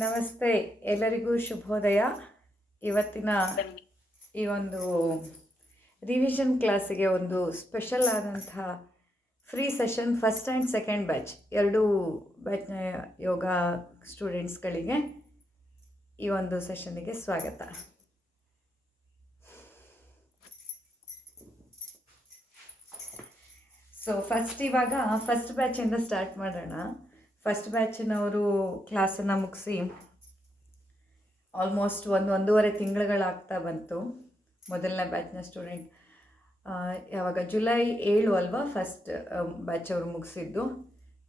ನಮಸ್ತೆ, ಎಲ್ಲರಿಗೂ ಶುಭೋದಯ. ಇವತ್ತಿನ ಈ ಒಂದು ರಿವಿಷನ್ ಕ್ಲಾಸಿಗೆ ಒಂದು ಸ್ಪೆಷಲ್ ಆದಂತಹ free session first and second batch ಎರಡೂ ಬ್ಯಾಚ್ನ ಯೋಗ ಸ್ಟೂಡೆಂಟ್ಸ್ಗಳಿಗೆ ಈ ಒಂದು ಸೆಷನ್ನಿಗೆ ಸ್ವಾಗತ. ಸೊ ಇವಾಗ ಫಸ್ಟ್ ಬ್ಯಾಚಿಂದ ಸ್ಟಾರ್ಟ್ ಮಾಡೋಣ. ಫಸ್ಟ್ ಬ್ಯಾಚಿನವರು ಕ್ಲಾಸನ್ನು ಮುಗಿಸಿ ಆಲ್ಮೋಸ್ಟ್ ಒಂದೂವರೆ ತಿಂಗಳುಗಳಾಗ್ತಾ ಬಂತು. ಮೊದಲನೇ ಬ್ಯಾಚ್ನ ಸ್ಟೂಡೆಂಟ್ ಯಾವಾಗ ಜುಲೈ 7 ಅಲ್ವಾ ಫಸ್ಟ್ ಬ್ಯಾಚ್ ಅವರು ಮುಗಿಸಿದ್ದು.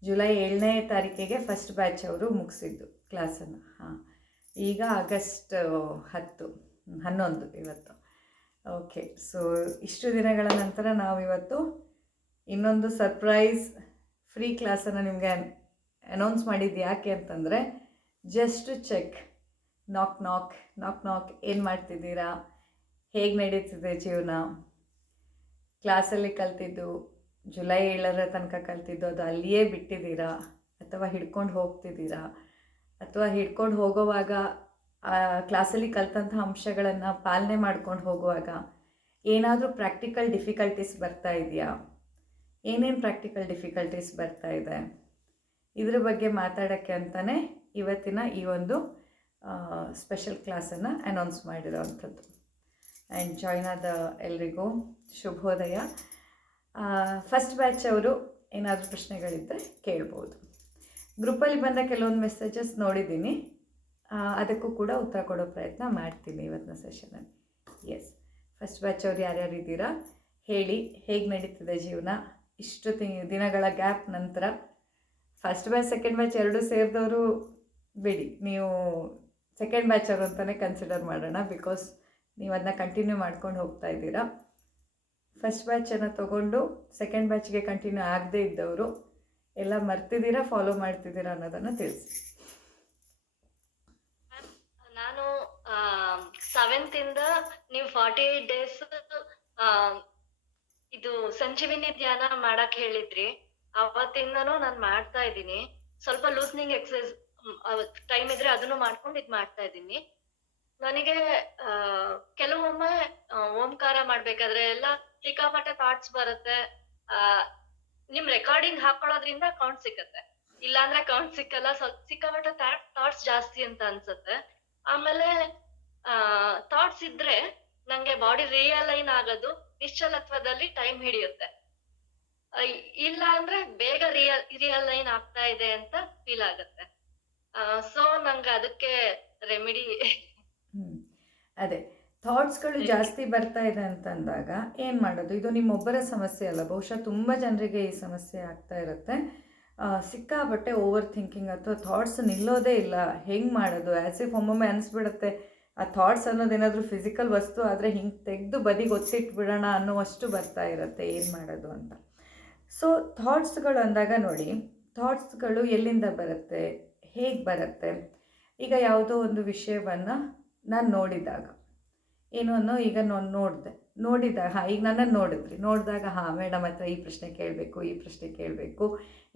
ಜುಲೈ 7ನೇ ತಾರೀಕಿಗೆ ಫಸ್ಟ್ ಬ್ಯಾಚ್ ಅವರು ಮುಗಿಸಿದ್ದು ಕ್ಲಾಸನ್ನು. ಈಗ ಆಗಸ್ಟ್ 11 ಇವತ್ತು. ಓಕೆ, ಸೊ ಇಷ್ಟು ದಿನಗಳ ನಂತರ ನಾವಿವತ್ತು ಇನ್ನೊಂದು ಸರ್ಪ್ರೈಸ್ ಫ್ರೀ ಕ್ಲಾಸನ್ನು ನಿಮಗೆ ಅನೌನ್ಸ್ ಮಾಡಿದ್ದು. ಯಾಕೆ ಅಂತಂದರೆ ಜಸ್ಟ್ ಟು ಚೆಕ್, ನಾಕ್ ಏನು ಮಾಡ್ತಿದ್ದೀರಾ, ಹೇಗೆ ನಡೀತಿದೆ ಜೀವನ, ಕ್ಲಾಸಲ್ಲಿ ಕಲ್ತಿದ್ದು ಜುಲೈ 7ರ ತನಕ ಕಲ್ತಿದ್ದು ಅದು ಅಲ್ಲಿಯೇ ಬಿಟ್ಟಿದ್ದೀರಾ, ಅಥವಾ ಹಿಡ್ಕೊಂಡು ಹೋಗ್ತಿದ್ದೀರಾ, ಅಥವಾ ಹಿಡ್ಕೊಂಡು ಹೋಗೋವಾಗ ಕ್ಲಾಸಲ್ಲಿ ಕಲ್ತಂಥ ಅಂಶಗಳನ್ನು ಪಾಲನೆ ಮಾಡ್ಕೊಂಡು ಹೋಗುವಾಗ ಏನಾದರೂ ಪ್ರಾಕ್ಟಿಕಲ್ ಡಿಫಿಕಲ್ಟೀಸ್ ಬರ್ತಾ ಇದೆಯಾ, ಏನೇನು ಪ್ರಾಕ್ಟಿಕಲ್ ಡಿಫಿಕಲ್ಟೀಸ್ ಬರ್ತಾ ಇದೆ, ಇದ್ರ ಬಗ್ಗೆ ಮಾತಾಡೋಕ್ಕೆ ಅಂತಲೇ ಇವತ್ತಿನ ಈ ಒಂದು ಸ್ಪೆಷಲ್ ಕ್ಲಾಸನ್ನು ಅನೌನ್ಸ್ ಮಾಡಿರೋವಂಥದ್ದು. ಆ್ಯಂಡ್ ಜಾಯ್ನ್ ಆದ ಎಲ್ರಿಗೂ ಶುಭೋದಯ. ಫಸ್ಟ್ ಬ್ಯಾಚ್ ಅವರು ಏನಾದರೂ ಪ್ರಶ್ನೆಗಳಿದ್ದರೆ ಕೇಳ್ಬೋದು. ಗ್ರೂಪಲ್ಲಿ ಬಂದ ಕೆಲವೊಂದು ಮೆಸೇಜಸ್ ನೋಡಿದ್ದೀನಿ, ಅದಕ್ಕೂ ಕೂಡ ಉತ್ತರ ಕೊಡೋ ಪ್ರಯತ್ನ ಮಾಡ್ತೀನಿ ಇವತ್ತಿನ ಸೆಷನಲ್ಲಿ. ಎಸ್, ಫಸ್ಟ್ ಬ್ಯಾಚ್ ಅವ್ರು ಯಾರ್ಯಾರು ಇದ್ದೀರಾ ಹೇಳಿ, ಹೇಗೆ ನಡೀತಿದೆ ಜೀವನ ಇಷ್ಟು ದಿನಗಳ ಗ್ಯಾಪ್ ನಂತರ. ಫಸ್ಟ್ ಬ್ಯಾಚ್ ಸೆಕೆಂಡ್ ಬ್ಯಾಚ್ ಎರಡೂ ಸೇರಿದವರು ಬಿಡಿ, ನೀವು ಸೆಕೆಂಡ್ ಬ್ಯಾಚ್ ಅವರು ಅಂತಲೇ ಕನ್ಸಿಡರ್ ಮಾಡೋಣ. ಬಿಕಾಸ್ ನೀವು ಅದನ್ನ ಕಂಟಿನ್ಯೂ ಮಾಡ್ಕೊಂಡು ಹೋಗ್ತಾ ಇದ್ದೀರಾ. ಫಸ್ಟ್ ಬ್ಯಾಚನ್ನು ತೊಗೊಂಡು ಸೆಕೆಂಡ್ ಬ್ಯಾಚ್ಗೆ ಕಂಟಿನ್ಯೂ ಆಗದೇ ಇದ್ದವರು ಎಲ್ಲ ಮರ್ತಿದ್ದೀರಾ, ಫಾಲೋ ಮಾಡ್ತಿದ್ದೀರಾ ಅನ್ನೋದನ್ನು ತಿಳಿಸಿ. ನಾನು 7th ಇಂದ ನೀವು 48 days ಇದು ಸಂಜೀವಿನಿ ಧ್ಯಾನ ಮಾಡಕ್ ಹೇಳಿದ್ರಿ. ಅವತ್ತಿಂದನೂ ನಾನು ಮಾಡ್ತಾ ಇದ್ದೀನಿ. ಸ್ವಲ್ಪ ಲೂಸ್ನಿಂಗ್ ಎಕ್ಸಸೈಸ್ ಟೈಮ್ ಇದ್ರೆ ಅದನ್ನು ಮಾಡ್ಕೊಂಡು ಇದು ಮಾಡ್ತಾ ಇದ್ದೀನಿ. ನನಗೆ ಕೆಲವೊಮ್ಮೆ ಓಂಕಾರ ಮಾಡ್ಬೇಕಾದ್ರೆ ಎಲ್ಲ ಸಿಕ್ಕಾಪಟ್ಟೆ ಥಾಟ್ಸ್ ಬರುತ್ತೆ. ನಿಮ್ ರೆಕಾರ್ಡಿಂಗ್ ಹಾಕೊಳ್ಳೋದ್ರಿಂದ ಕೌಂಟ್ ಸಿಕ್ಕತ್ತೆ, ಇಲ್ಲಾಂದ್ರೆ ಕೌಂಟ್ ಸಿಕ್ಕಲ್ಲ. ಸ್ವಲ್ಪ ಸಿಕ್ಕಾಪಟ್ಟೆ ಥಾಟ್ಸ್ ಜಾಸ್ತಿ ಅಂತ ಅನ್ಸುತ್ತೆ. ಆಮೇಲೆ ಥಾಟ್ಸ್ ಇದ್ರೆ ನಂಗೆ ಬಾಡಿ ರಿಯಲೈನ್ ಆಗೋದು ನಿಶ್ಚಲತ್ವದಲ್ಲಿ ಟೈಮ್ ಹಿಡಿಯುತ್ತೆ. ಇಲ್ಲ ಅಂದ್ರೆ ಬೇಗ ರಿಯಲೈನ್ ಆಗ್ತಾ ಇದೆ ಅಂತ ಫೀಲ್ ಆಗುತ್ತೆ. ಸೊ ನಂಗೆ ಅದಕ್ಕೆ ರೆಮಿಡಿ ಅದೇ ಥಾಟ್ಸ್ಗಳು ಜಾಸ್ತಿ ಬರ್ತಾ ಇದೆ ಅಂತಂದಾಗ ಏನು ಮಾಡೋದು? ಇದು ನಿಮ್ಮೊಬ್ಬರ ಸಮಸ್ಯೆ ಅಲ್ಲ, ಬಹುಶಃ ತುಂಬ ಜನರಿಗೆ ಈ ಸಮಸ್ಯೆ ಆಗ್ತಾ ಇರುತ್ತೆ. ಸಿಕ್ಕಾಬಟ್ಟೆ ಓವರ್ ಥಿಂಕಿಂಗ್ ಅಥವಾ ಥಾಟ್ಸ್ ನಿಲ್ಲೋದೇ ಇಲ್ಲ. ಹೆಂಗೆ ಮಾಡೋದು? ಆ್ಯಸ್ ಇಫ್ ಒಮ್ಮೊಮ್ಮೆ ಅನಿಸ್ಬಿಡುತ್ತೆ ಆ ಥಾಟ್ಸ್ ಅನ್ನೋದೇನಾದರೂ ಫಿಸಿಕಲ್ ವಸ್ತು ಆದರೆ ಹಿಂಗೆ ತೆಗೆದು ಬದಿಗೆ ಒತ್ತಿಟ್ಬಿಡೋಣ ಅನ್ನೋವಷ್ಟು ಬರ್ತಾ ಇರುತ್ತೆ. ಏನು ಮಾಡೋದು ಅಂತ. ಸೊ ಥಾಟ್ಸ್ಗಳು ಅಂದಾಗ ನೋಡಿ, ಥಾಟ್ಸ್ಗಳು ಎಲ್ಲಿಂದ ಬರುತ್ತೆ, ಹೇಗೆ ಬರುತ್ತೆ? ಈಗ ಯಾವುದೋ ಒಂದು ವಿಷಯವನ್ನು ನಾನು ನೋಡಿದಾಗ ಏನು ಅನ್ನೋ, ಈಗ ನಾನು ನೋಡಿದಾಗ ಈಗ ನನ್ನನ್ನು ನೋಡಿದಾಗ ಮೇಡಮ್ ಹತ್ರ ಈ ಪ್ರಶ್ನೆ ಕೇಳಬೇಕು,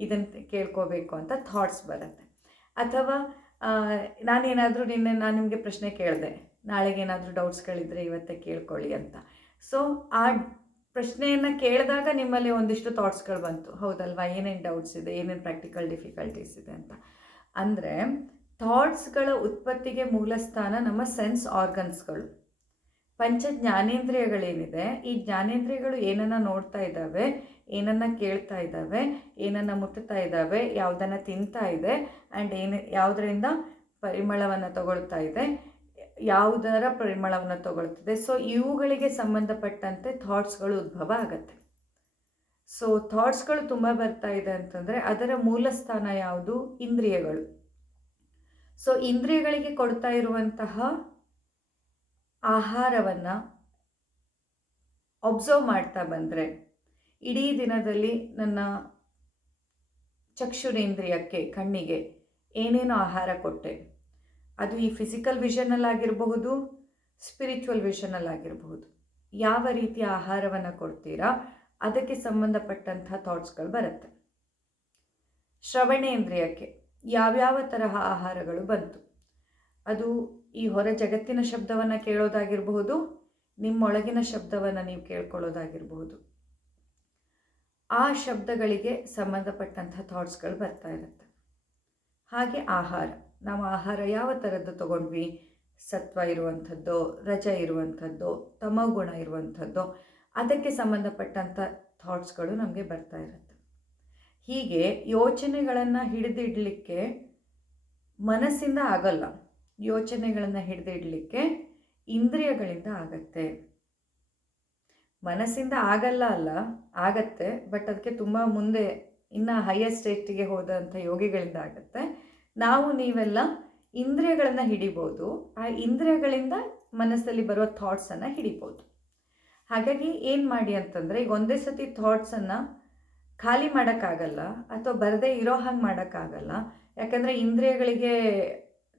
ಇದನ್ನು ಕೇಳ್ಕೋಬೇಕು ಅಂತ ಥಾಟ್ಸ್ ಬರುತ್ತೆ. ಅಥವಾ ನಾನೇನಾದರೂ ನಾನು ನಿಮಗೆ ಪ್ರಶ್ನೆ ಕೇಳಿದೆ, ನಾಳೆಗೇನಾದರೂ ಡೌಟ್ಸ್ಗಳಿದ್ದರೆ ಇವತ್ತೇ ಕೇಳ್ಕೊಳ್ಳಿ ಅಂತ. ಸೊ ಆ ಪ್ರಶ್ನೆಯನ್ನು ಕೇಳಿದಾಗ ನಿಮ್ಮಲ್ಲಿ ಒಂದಿಷ್ಟು ಥಾಟ್ಸ್ಗಳು ಬಂತು, ಹೌದಲ್ವಾ? ಏನೇನು ಡೌಟ್ಸ್ ಇದೆ, ಏನೇನು ಪ್ರಾಕ್ಟಿಕಲ್ ಡಿಫಿಕಲ್ಟೀಸ್ ಇದೆ ಅಂತ. ಅಂದರೆ ಥಾಟ್ಸ್ಗಳ ಉತ್ಪತ್ತಿಗೆ ಮೂಲ ಸ್ಥಾನ ನಮ್ಮ ಸೆನ್ಸ್ ಆರ್ಗನ್ಸ್ಗಳು, ಪಂಚ ಜ್ಞಾನೇಂದ್ರಿಯಗಳೇನಿದೆ. ಈ ಜ್ಞಾನೇಂದ್ರಿಯಗಳು ಏನನ್ನು ನೋಡ್ತಾ ಇದ್ದಾವೆ, ಏನನ್ನು ಕೇಳ್ತಾ ಇದ್ದಾವೆ, ಏನನ್ನು ಮುಟ್ತಾ ಇದ್ದಾವೆ, ಯಾವುದನ್ನು ತಿಂತಾ ಇದೆ, ಆ್ಯಂಡ್ ಯಾವುದರಿಂದ ಪರಿಮಳವನ್ನು ತಗೊಳ್ತಾ ಇದೆ, ಯಾವುದರ ಪರಿಮಳವನ್ನು ತಗೊಳ್ತಿದೆ. ಸೊ ಇವುಗಳಿಗೆ ಸಂಬಂಧಪಟ್ಟಂತೆ ಥಾಟ್ಸ್ಗಳು ಉದ್ಭವ ಆಗತ್ತೆ. ಸೊ ಥಾಟ್ಸ್ಗಳು ತುಂಬ ಬರ್ತಾ ಇದೆ ಅಂತಂದರೆ ಅದರ ಮೂಲ ಸ್ಥಾನ ಯಾವುದು? ಇಂದ್ರಿಯಗಳು. ಸೊ ಇಂದ್ರಿಯಗಳಿಗೆ ಕೊಡ್ತಾ ಇರುವಂತಹ ಆಹಾರವನ್ನು ಒಬ್ಸರ್ವ್ ಮಾಡ್ತಾ ಬಂದರೆ, ಇಡೀ ದಿನದಲ್ಲಿ ನನ್ನ ಚಕ್ಷುರೇಂದ್ರಿಯಕ್ಕೆ, ಕಣ್ಣಿಗೆ ಏನೇನು ಆಹಾರ ಕೊಟ್ಟೆ, ಅದು ಈ ಫಿಸಿಕಲ್ ವಿಷನಲ್ಲಾಗಿರಬಹುದು, ಸ್ಪಿರಿಚುವಲ್ ವಿಷನಲ್ಲಾಗಿರಬಹುದು, ಯಾವ ರೀತಿಯ ಆಹಾರವನ್ನು ಕೊಡ್ತೀರಾ ಅದಕ್ಕೆ ಸಂಬಂಧಪಟ್ಟಂಥ ಥಾಟ್ಸ್ಗಳು ಬರುತ್ತೆ. ಶ್ರವಣೇಂದ್ರಿಯಕ್ಕೆ ಯಾವ್ಯಾವ ತರಹ ಆಹಾರಗಳು ಬಂತು, ಅದು ಈ ಹೊರ ಜಗತ್ತಿನ ಶಬ್ದವನ್ನು ಕೇಳೋದಾಗಿರಬಹುದು, ನಿಮ್ಮೊಳಗಿನ ಶಬ್ದವನ್ನು ನೀವು ಕೇಳ್ಕೊಳ್ಳೋದಾಗಿರಬಹುದು. ಆ ಶಬ್ದಗಳಿಗೆ ಸಂಬಂಧಪಟ್ಟಂಥ ಥಾಟ್ಸ್ಗಳು ಬರ್ತಾ ಇರುತ್ತೆ. ಹಾಗೆ ಆಹಾರ, ನಾವು ಆಹಾರ ಯಾವ ಥರದ್ದು ತಗೊಂಡ್ವಿ, ಸತ್ವ ಇರುವಂಥದ್ದು, ರಜ ಇರುವಂಥದ್ದು, ತಮೋಗುಣ ಇರುವಂಥದ್ದು, ಅದಕ್ಕೆ ಸಂಬಂಧಪಟ್ಟಂಥ ಥಾಟ್ಸ್ಗಳು ನಮಗೆ ಬರ್ತಾ ಇರುತ್ತೆ. ಹೀಗೆ ಯೋಚನೆಗಳನ್ನು ಹಿಡಿದಿಡಲಿಕ್ಕೆ ಮನಸ್ಸಿಂದ ಆಗಲ್ಲ, ಯೋಚನೆಗಳನ್ನು ಹಿಡಿದಿಡಲಿಕ್ಕೆ ಇಂದ್ರಿಯಗಳಿಂದ ಆಗತ್ತೆ. ಮನಸ್ಸಿಂದ ಆಗಲ್ಲ ಅಲ್ಲ, ಆಗತ್ತೆ, ಬಟ್ ಅದಕ್ಕೆ ತುಂಬ ಮುಂದೆ ಇನ್ನು ಹೈಯರ್ ಸ್ಟೇಟಿಗೆ ಹೋದಂಥ ಯೋಗಿಗಳಿಂದ ಆಗುತ್ತೆ. ನೀವೆಲ್ಲ ಇಂದ್ರಿಯಗಳನ್ನು ಹಿಡಿಬೋದು, ಆ ಇಂದ್ರಿಯಗಳಿಂದ ಮನಸ್ಸಲ್ಲಿ ಬರೋ ಥಾಟ್ಸನ್ನು ಹಿಡಿಬೋದು. ಹಾಗಾಗಿ ಏನು ಮಾಡಿ ಅಂತಂದರೆ, ಈಗ ಒಂದೇ ಸತಿ ಥಾಟ್ಸನ್ನು ಖಾಲಿ ಮಾಡೋಕ್ಕಾಗಲ್ಲ ಅಥವಾ ಬರದೇ ಇರೋ ಹಾಗೆ ಮಾಡೋಕ್ಕಾಗಲ್ಲ. ಯಾಕಂದರೆ ಇಂದ್ರಿಯಗಳಿಗೆ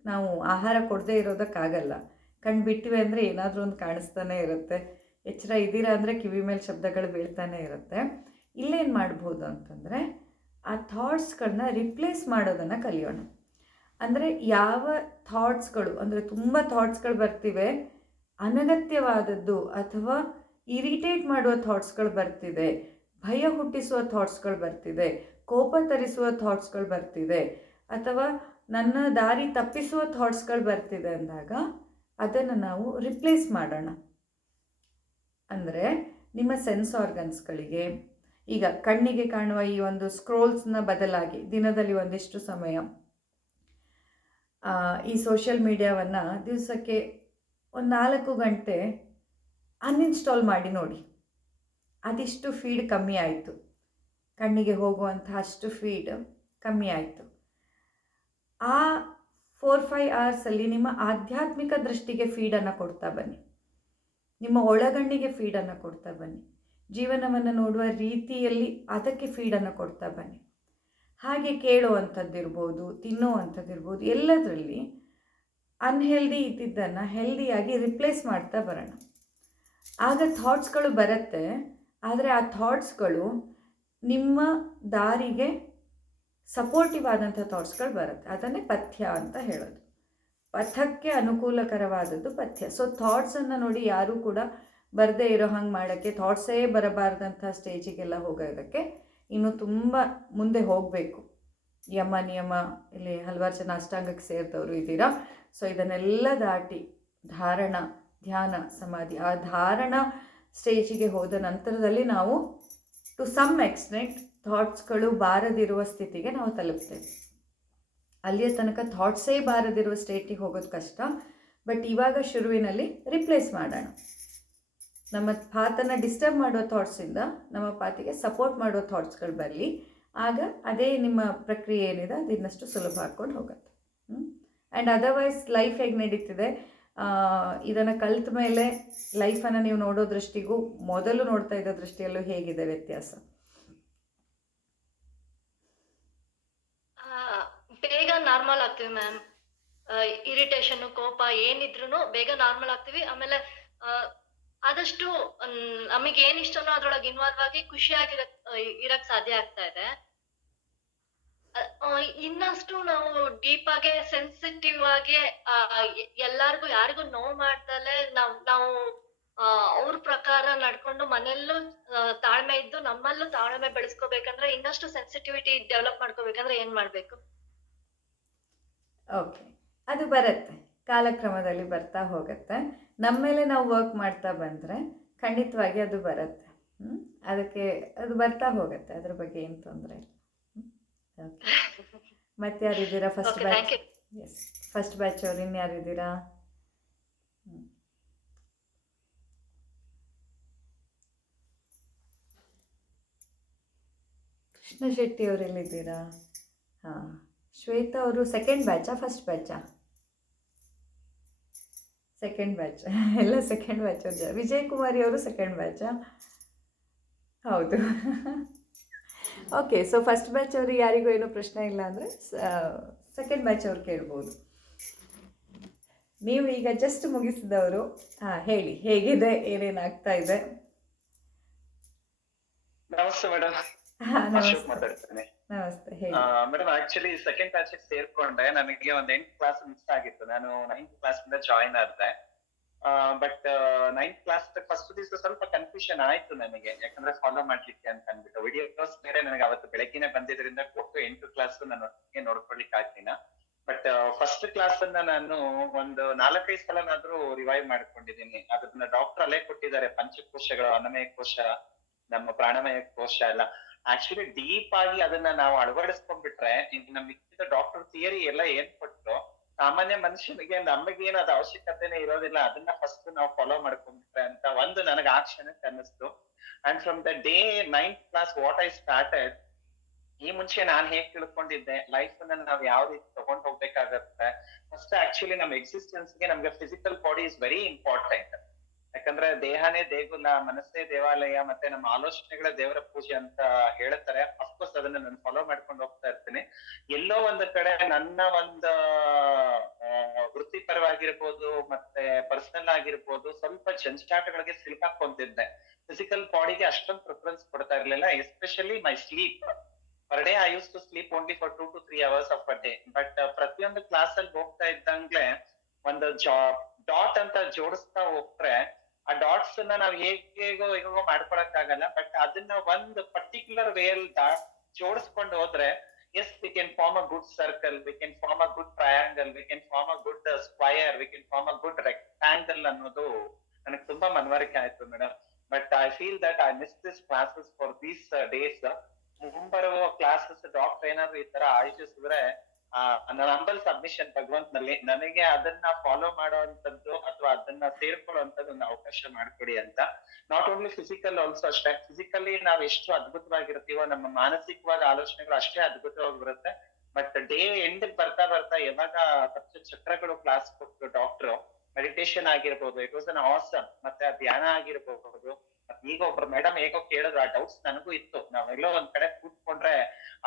ನಾವು ಆಹಾರ ಕೊಡದೇ ಇರೋದಕ್ಕಾಗಲ್ಲ. ಕಣ್ಣು ಬಿಟ್ಟಿವೆ ಅಂದರೆ ಏನಾದರೂ ಒಂದು ಕಾಣಿಸ್ತಾನೆ ಇರುತ್ತೆ, ಎಚ್ಚರ ಇದ್ದೀರಾ ಅಂದರೆ ಕಿವಿ ಮೇಲೆ ಶಬ್ದಗಳು ಬೀಳ್ತಾನೆ ಇರುತ್ತೆ. ಇಲ್ಲೇನು ಮಾಡ್ಬೋದು ಅಂತಂದರೆ, ಆ ಥಾಟ್ಸ್ಗಳನ್ನ ರಿಪ್ಲೇಸ್ ಮಾಡೋದನ್ನು ಕಲಿಯೋಣ. ಅಂದರೆ ಯಾವ ಥಾಟ್ಸ್ಗಳು, ಅಂದರೆ ತುಂಬ ಥಾಟ್ಸ್ಗಳು ಬರ್ತಿವೆ, ಅನಗತ್ಯವಾದದ್ದು ಅಥವಾ ಇರಿಟೇಟ್ ಮಾಡುವ ಥಾಟ್ಸ್ಗಳು ಬರ್ತಿದೆ, ಭಯ ಹುಟ್ಟಿಸುವ ಥಾಟ್ಸ್ಗಳು ಬರ್ತಿದೆ, ಕೋಪ ತರಿಸುವ ಥಾಟ್ಸ್ಗಳು ಬರ್ತಿದೆ, ಅಥವಾ ನನ್ನ ದಾರಿ ತಪ್ಪಿಸುವ ಥಾಟ್ಸ್ಗಳು ಬರ್ತಿದೆ ಅಂದಾಗ ಅದನ್ನು ನಾವು ರಿಪ್ಲೇಸ್ ಮಾಡೋಣ. ಅಂದರೆ ನಿಮ್ಮ ಸೆನ್ಸ್ ಆರ್ಗನ್ಸ್ಗಳಿಗೆ, ಈಗ ಕಣ್ಣಿಗೆ ಕಾಣುವ ಈ ಒಂದು ಸ್ಕ್ರೋಲ್ಸ್ನ ಬದಲಾಗಿ ದಿನದಲ್ಲಿ ಒಂದಿಷ್ಟು ಸಮಯ ಈ ಸೋಷಿಯಲ್ ಮೀಡಿಯಾವನ್ನು ದಿವಸಕ್ಕೆ ಒಂದು 4 ಗಂಟೆ ಅನ್ಇನ್ಸ್ಟಾಲ್ ಮಾಡಿ ನೋಡಿ. ಅದಿಷ್ಟು ಫೀಡ್ ಕಮ್ಮಿ ಆಯಿತು, ಕಣ್ಣಿಗೆ ಹೋಗುವಂಥ ಅಷ್ಟು ಫೀಡ್ ಕಮ್ಮಿ ಆಯಿತು. ಆ 4-5 ಅವರ್ಸಲ್ಲಿ ನಿಮ್ಮ ಆಧ್ಯಾತ್ಮಿಕ ದೃಷ್ಟಿಗೆ ಫೀಡನ್ನು ಕೊಡ್ತಾ ಬನ್ನಿ, ನಿಮ್ಮ ಒಳಗಣ್ಣಿಗೆ ಫೀಡನ್ನು ಕೊಡ್ತಾ ಬನ್ನಿ, ಜೀವನವನ್ನು ನೋಡುವ ರೀತಿಯಲ್ಲಿ ಅದಕ್ಕೆ ಫೀಡನ್ನು ಕೊಡ್ತಾ ಬನ್ನಿ. ಹಾಗೆ ಕೇಳುವಂಥದ್ದಿರ್ಬೋದು, ತಿನ್ನುವಂಥದ್ದಿರ್ಬೋದು, ಎಲ್ಲದರಲ್ಲಿ ಅನ್ಹೆಲ್ದಿ ಇದ್ದಿದ್ದನ್ನು ಹೆಲ್ದಿಯಾಗಿ ರಿಪ್ಲೇಸ್ ಮಾಡ್ತಾ ಬರೋಣ. ಆಗ ಥಾಟ್ಸ್ಗಳು ಬರುತ್ತೆ, ಆದರೆ ಆ ಥಾಟ್ಸ್ಗಳು ನಿಮ್ಮ ದಾರಿಗೆ ಸಪೋರ್ಟಿವ್ ಆದಂಥ ಥಾಟ್ಸ್ಗಳು ಬರುತ್ತೆ. ಅದನ್ನೇ ಪಥ್ಯ ಅಂತ ಹೇಳೋದು. ಪಥಕ್ಕೆ ಅನುಕೂಲಕರವಾದದ್ದು ಪಥ್ಯ. ಸೊ ಥಾಟ್ಸನ್ನು ನೋಡಿ ಯಾರೂ ಕೂಡ ಬರದೇ ಇರೋ ಹಂಗೆ ಮಾಡೋಕ್ಕೆ, ಥಾಟ್ಸೇ ಬರಬಾರ್ದಂಥ ಸ್ಟೇಜಿಗೆಲ್ಲ ಹೋಗೋದಕ್ಕೆ ಇನ್ನೂ ತುಂಬ ಮುಂದೆ ಹೋಗಬೇಕು. ಯಮ ನಿಯಮ, ಇಲ್ಲಿ ಹಲವಾರು ಜನ ಅಷ್ಟಾಂಗಕ್ಕೆ ಸೇರಿದವರು ಇದ್ದೀರಾ. ಸೊ ಇದನ್ನೆಲ್ಲ ದಾಟಿ ಧಾರಣ, ಧ್ಯಾನ, ಸಮಾಧಿ, ಆ ಧಾರಣ ಸ್ಟೇಜಿಗೆ ಹೋದ ನಂತರದಲ್ಲಿ ನಾವು ಟು ಸಮ್ ಎಕ್ಸ್ಟೆಂಟ್ ಥಾಟ್ಸ್ಗಳು ಬಾರದಿರುವ ಸ್ಥಿತಿಗೆ ನಾವು ತಲುಪ್ತೇವೆ. ಅಲ್ಲಿಯ ತನಕ ಥಾಟ್ಸೇ ಬಾರದಿರುವ ಸ್ಟೇಟಿಗೆ ಹೋಗೋದು ಕಷ್ಟ. ಬಟ್ ಇವಾಗ ಶುರುವಿನಲ್ಲಿ ರಿಪ್ಲೇಸ್ ಮಾಡೋಣ. ನಮ್ಮ ಪಾತನ್ನು ಡಿಸ್ಟರ್ಬ್ ಮಾಡೋ ಥಾಟ್ಸಿಂದ ನಮ್ಮ ಪಾತಿಗೆ ಸಪೋರ್ಟ್ ಮಾಡೋ ಥಾಟ್ಸ್ಗಳು ಬರಲಿ. ಆಗ ಅದೇ ನಿಮ್ಮ ಪ್ರಕ್ರಿಯೆ ಏನಿದೆ ಅದು ಇನ್ನಷ್ಟು ಸುಲಭ ಹಾಕ್ಕೊಂಡು ಹೋಗುತ್ತೆ. ಆ್ಯಂಡ್ ಅದರ್ವೈಸ್ ಲೈಫ್ ಹೇಗೆ ನಡೀತಿದೆ, ಇದನ್ನು ಕಲಿತ ಮೇಲೆ ಲೈಫನ್ನು ನೀವು ನೋಡೋ ದೃಷ್ಟಿಗೂ ಮೊದಲು ನೋಡ್ತಾ ಇದ್ದ ದೃಷ್ಟಿಯಲ್ಲೂ ಹೇಗಿದೆ ವ್ಯತ್ಯಾಸ? ಬೇಗ ನಾರ್ಮಲ್ ಆಗ್ತೀವಿ ಮ್ಯಾಮ್. ಇರಿಟೇಷನ್, ಕೋಪ ಏನಿದ್ರು ಬೇಗ ನಾರ್ಮಲ್ ಆಗ್ತೀವಿ. ಆಮೇಲೆ ಆದಷ್ಟು ನಮಗೆ ಏನ್ ಇಷ್ಟನೋ ಅದ್ರೊಳಗೆ ಇನ್ವಾಲ್ವ್ ಆಗಿ ಇರಕ್ ಸಾಧ್ಯ ಆಗ್ತಾ ಇದೆ. ಇನ್ನಷ್ಟು ನಾವು ಡೀಪ್ ಆಗಿ ಸೆನ್ಸಿಟಿವ್ ಆಗಿ ಎಲ್ಲಾರ್ಗು ಯಾರಿಗೂ ನೋವು ಮಾಡ್ದಲೆ ನಾವು ಅವ್ರ ಪ್ರಕಾರ ನಡ್ಕೊಂಡು ಮನೆಯಲ್ಲೂ ತಾಳ್ಮೆ ಇದ್ದು ನಮ್ಮಲ್ಲೂ ತಾಳ್ಮೆ ಬೆಳೆಸ್ಕೋಬೇಕಂದ್ರೆ, ಇನ್ನಷ್ಟು ಸೆನ್ಸಿಟಿವಿಟಿ ಡೆವಲಪ್ ಮಾಡ್ಕೋಬೇಕಂದ್ರೆ ಏನ್ ಮಾಡ್ಬೇಕು? ಓಕೆ, ಅದು ಬರುತ್ತೆ, ಕಾಲಕ್ರಮದಲ್ಲಿ ಬರ್ತಾ ಹೋಗುತ್ತೆ. ನಮ್ಮ ಮೇಲೆ ನಾವು ವರ್ಕ್ ಮಾಡ್ತಾ ಬಂದರೆ ಖಂಡಿತವಾಗಿ ಅದು ಬರುತ್ತೆ. ಅದಕ್ಕೆ ಅದು ಬರ್ತಾ ಹೋಗುತ್ತೆ, ಅದ್ರ ಬಗ್ಗೆ ಏನು ತೊಂದರೆ ಇಲ್ಲ. ಓಕೆ, ಮತ್ತೆ ಯಾರಿದ್ದೀರಾ? First batch. Yes, first batch ಅವ್ರು ಇನ್ಯಾರಿದ್ದೀರಾ? ಕೃಷ್ಣ ಶೆಟ್ಟಿ ಅವರು ಎಲ್ಲಿದ್ದೀರಾ? ಹಾಂ, ಶ್ವೇತಾ ಅವರು ಸೆಕೆಂಡ್ ಬ್ಯಾಚಾ ಫಸ್ಟ್ ಬ್ಯಾಚಾ? ಸೆಕೆಂಡ್ ಬ್ಯಾಚ್, ಎಲ್ಲ ಸೆಕೆಂಡ್ ಬ್ಯಾಚ್ ಅವ್ರು. ವಿಜಯ್ ಕುಮಾರಿ ಅವರು ಸೆಕೆಂಡ್ ಬ್ಯಾಚಾ? ಹೌದು. ಓಕೆ, ಸೊ ಫಸ್ಟ್ ಬ್ಯಾಚ್ ಅವ್ರಿಗೆ ಯಾರಿಗೂ ಏನೂ ಪ್ರಶ್ನೆ ಇಲ್ಲ ಅಂದರೆ ಸೆಕೆಂಡ್ ಬ್ಯಾಚ್ ಅವ್ರು ಕೇಳ್ಬೋದು. ನೀವು ಈಗ ಜಸ್ಟ್ ಮುಗಿಸಿದವರು, ಹೇಳಿ, ಹೇಗಿದೆ, ಏನೇನಾಗ್ತಾ ಇದೆ? ನಮಸ್ತೆ ಮೇಡಮ್. ನಮಸ್ತೆ. ನಮಸ್ತೆ, ಹೇಳಿ. ಮೇಡಮ್ ಆಕ್ಚುಲಿ ಸೆಕೆಂಡ್ ಬ್ಯಾಚ್ ಸೇರ್ಕೊಂಡೆ. ನನಗೆ ಒಂದ್ 8 ಕ್ಲಾಸ್ ಮಿಸ್ ಆಗಿತ್ತು. ನಾನು 9th ಕ್ಲಾಸ್ ಇಂದ ಜಾಯಿನ್ ಆದ್ರೆ. ಬಟ್ 9th ಕ್ಲಾಸ್ ಫಸ್ಟ್ ದಿವಸ ಸ್ವಲ್ಪ ಕನ್ಫ್ಯೂಷನ್ ಆಯ್ತು ನನಗೆ, ಯಾಕಂದ್ರೆ ಫಾಲೋ ಮಾಡ್ಲಿಕ್ಕೆ ಅಂತ ಅನ್ಬಿಟ್ಟು. ವಿಡಿಯೋಸ್ ಬೇರೆ ನನಗೆ ಅವತ್ತು ಬೆಳಗ್ಗೆನೆ ಬಂದಿದ್ರಿಂದ ಒಟ್ಟು 8 ಕ್ಲಾಸ್ ನಾನು ಒಟ್ಟಿಗೆ ನೋಡ್ಕೊಳ್ಲಿಕ್ಕೆ ಆಗ್ಲಿಲ್ಲ. ಬಟ್ ಫಸ್ಟ್ ಕ್ಲಾಸ್ ಅನ್ನ ನಾನು ಒಂದು 4-5 ಸಲನಾದ್ರೂ ರಿವೈವ್ ಮಾಡ್ಕೊಂಡಿದ್ದೀನಿ. ಅದನ್ನ ಡಾಕ್ಟರ್ ಅಲ್ಲೇ ಕೊಟ್ಟಿದ್ದಾರೆ, ಪಂಚಕೋಶಗಳು, ಅನ್ನಮಯ ಕೋಶ, ನಮ್ಮ ಪ್ರಾಣಮಯ ಕೋಶ ಎಲ್ಲ. ಆಕ್ಚುಲಿ ಡೀಪ್ ಆಗಿ ಅದನ್ನ ನಾವು ಅಳವಡಿಸ್ಕೊಂಡ್ಬಿಟ್ರೆ ಇನ್ನು ಮಿಕ್ಕಿದ ಡಾಕ್ಟರ್ ಥಿಯರಿ ಎಲ್ಲ ಏನ್ ಕೊಟ್ರು, ಸಾಮಾನ್ಯ ಮನುಷ್ಯನಿಗೆ ನಮಗೇನು ಅದ ಅವಶ್ಯಕತೆನೇ ಇರೋದಿಲ್ಲ. ಅದನ್ನ ಫಸ್ಟ್ ನಾವು ಫಾಲೋ ಮಾಡ್ಕೊಂಡ್ಬಿಟ್ರೆ ಅಂತ ಒಂದು ನನಗೆ ಆ ಕ್ಷಣಕ್ಕೆ ಅನ್ನಿಸ್ತು. And from the day 9th class what I started, ಈ ಮುಂಚೆ ನಾನ್ ಹೇಗ್ ತಿಳ್ಕೊಂಡಿದ್ದೆ ಲೈಫ್ ಅನ್ನ ನಾವ್ ಯಾವ ರೀತಿ ತಗೊಂಡ್ ಹೋಗ್ಬೇಕಾಗತ್ತೆ. ಫಸ್ಟ್ ಆಕ್ಚುಲಿ ನಮ್ಮ ಎಕ್ಸಿಸ್ಟೆನ್ಸ್ ಗೆ ನಮ್ಗೆ physical body is very important. ಯಾಕಂದ್ರೆ ದೇಹನೇ ದೇಗುಲ, ಮನಸ್ಸೇ ದೇವಾಲಯ, ಮತ್ತೆ ನಮ್ಮ ಆಲೋಚನೆಗಳ ದೇವರ ಪೂಜೆ ಅಂತ ಹೇಳ್ತಾರೆ. ಅಫ್ಕೋರ್ಸ್ ಅದನ್ನ ನಾನು ಫಾಲೋ ಮಾಡ್ಕೊಂಡು ಹೋಗ್ತಾ ಇರ್ತೀನಿ. ಎಲ್ಲೋ ಒಂದು ಕಡೆ ನನ್ನ ಒಂದು ವೃತ್ತಿಪರವಾಗಿರ್ಬೋದು ಮತ್ತೆ ಪರ್ಸನಲ್ ಆಗಿರ್ಬೋದು ಸ್ವಲ್ಪ ಜಂಜಾಟಗಳಿಗೆ ಸಿಲುಕಾಕೊಂತಿದ್ದೆ. ಫಿಸಿಕಲ್ ಬಾಡಿಗೆ ಅಷ್ಟೊಂದು ಪ್ರಿಫರೆನ್ಸ್ ಕೊಡ್ತಾ ಇರ್ಲಿಲ್ಲ, especially my sleep. Per day I use to sleep only for 2 to 3 hours of a day. But ಪ್ರತಿಯೊಂದು ಕ್ಲಾಸ್ ಅಲ್ಲಿ ಹೋಗ್ತಾ ಇದ್ದಂಗ್ಲೆ ಒಂದು ಡಾಟ್ ಅಂತ ಜೋಡಿಸ್ತಾ ಹೋಗ್ರೆ ಆ ಡಾಟ್ಸ್ ಅನ್ನ ನಾವ್ ಹೇಗೋ ಮಾಡ್ಕೊಳಕ್ ಆಗಲ್ಲ. ಬಟ್ ಅದನ್ನ ಒಂದು ಪರ್ಟಿಕ್ಯುಲರ್ ವೇ ಅಲ್ಲಿ ಜೋಡಿಸ್ಕೊಂಡು ಹೋದ್ರೆ yes we can form a good circle, we can form a good triangle, we can form a good square, we can form a good rectangle ಅನ್ನೋದು ನನಗೆ ತುಂಬಾ ಮನವರಿಕೆ ಆಯ್ತು madam. But I feel that I miss this classes for these days. ಮುಂಬರುವ classes doctor ಏನಾದ್ರು ಈ ತರ ಆಯೋಜಿಸಿದ್ರೆ ನನ್ನ ಹಂಬಲ್ ಸಬ್ಮಿಷನ್ ಭಗವಂತನಲ್ಲಿ ನನಗೆ ಅದನ್ನ ಫಾಲೋ ಮಾಡುವಂತದ್ದು ಅಥವಾ ಅದನ್ನ ಸೇರ್ಕೊಳ್ಳುವಂತದ್ದು ಒಂದು ಅವಕಾಶ ಮಾಡ್ಕೊಡಿ ಅಂತ. ನಾಟ್ ಓನ್ಲಿ ಫಿಸಿಕಲ್, ಆಲ್ಸೋ ಅಷ್ಟೇ. ಫಿಸಿಕಲಿ ನಾವ್ ಎಷ್ಟು ಅದ್ಭುತವಾಗಿರ್ತೀವೋ ನಮ್ಮ ಮಾನಸಿಕವಾಗಿ ಆಲೋಚನೆಗಳು ಅಷ್ಟೇ ಅದ್ಭುತವಾಗಿ ಬರುತ್ತೆ. ಬಟ್ ಡೇ ಎಂಡ್ ಬರ್ತಾ ಬರ್ತಾ ಯಾವಾಗ ಚಕ್ರಗಳು ಕ್ಲಾಸ್ ಕೊಟ್ಟು ಡಾಕ್ಟರ್, ಮೆಡಿಟೇಷನ್ ಆಗಿರ್ಬೋದು, ಇಟ್ ವಾಸ್ ಅನ್ ಆಸಮ್, ಮತ್ತೆ ಧ್ಯಾನ ಆಗಿರ್ಬೋದು. ಈಗ ಒಬ್ರು ಮೇಡಮ್ ಹೇಗೋ ಕೇಳಿದ್ರು, ಆ ಡೌಟ್ಸ್ ನನಗೂ ಇತ್ತು. ನಾವೆಲ್ಲೋ ಒಂದ್ ಕಡೆ ಕೂತ್ಕೊಂಡ್ರೆ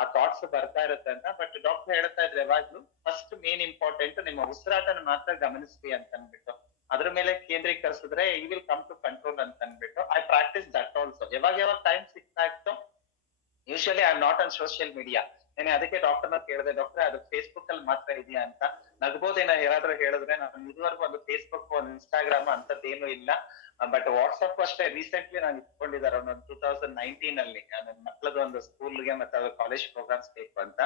ಆ ಥಾಟ್ಸ್ ಬರ್ತಾ ಇರುತ್ತೆ ಅಂತ. ಬಟ್ ಡಾಕ್ಟರ್ ಹೇಳ್ತಾ ಇದ್ರೆ ಯಾವಾಗ್ಲೂ ಫಸ್ಟ್ ಮೇನ್ ಇಂಪಾರ್ಟೆಂಟ್ ನಿಮ್ಮ ಉಸಿರಾಟನ ಮಾತ್ರ ಗಮನಿಸ್ರಿ ಅಂತ ಅನ್ಬಿಟ್ಟು, ಅದ್ರ ಮೇಲೆ ಕೇಂದ್ರೀಕರಿಸಿದ್ರೆ you will come to control ಅಂತ ಅನ್ಬಿಟ್ಟು ಐ ಪ್ರಾಕ್ಟಿಸ್ ದಟ್ ಆಲ್ಸೋ. ಯಾವಾಗ ಟೈಮ್ ಸಿಗ್ತಾ ಇತ್ತು, usually I am not on social media. ನಾನು ಅದಕ್ಕೆ ಡಾಕ್ಟರ್ನ ಕೇಳಿದೆ, ಡಾಕ್ಟರ್ ಅದು ಫೇಸ್ಬುಕ್ ಅಲ್ಲಿ ಮಾತ್ರ ಇದೆಯಾ ಅಂತ. ನಗ್ಬೋದೇನೋ ಯಾರಾದ್ರೂ ಹೇಳಿದ್ರೆ, ನಾನು ಇದುವರೆಗೂ ಒಂದು ಫೇಸ್ಬುಕ್ ಒಂದು ಇನ್ಸ್ಟಾಗ್ರಾಮ್ ಅಂತದ್ದೇನು ಇಲ್ಲ. ಬಟ್ ವಾಟ್ಸ್ಆಪ್ ಅಷ್ಟೇ ರೀಸೆಂಟ್ಲಿ ನಾನು ಇಟ್ಕೊಂಡಿದ್ದಾರೆ ಒಂದು 2019 ಅಲ್ಲಿ. ನನ್ನ ಮಕ್ಕಳದ್ದು ಒಂದು ಸ್ಕೂಲ್ಗೆ ಮತ್ತೆ ಅದು ಕಾಲೇಜ್ ಪ್ರೋಗ್ರಾಮ್ಸ್ ಬೇಕು ಅಂತ.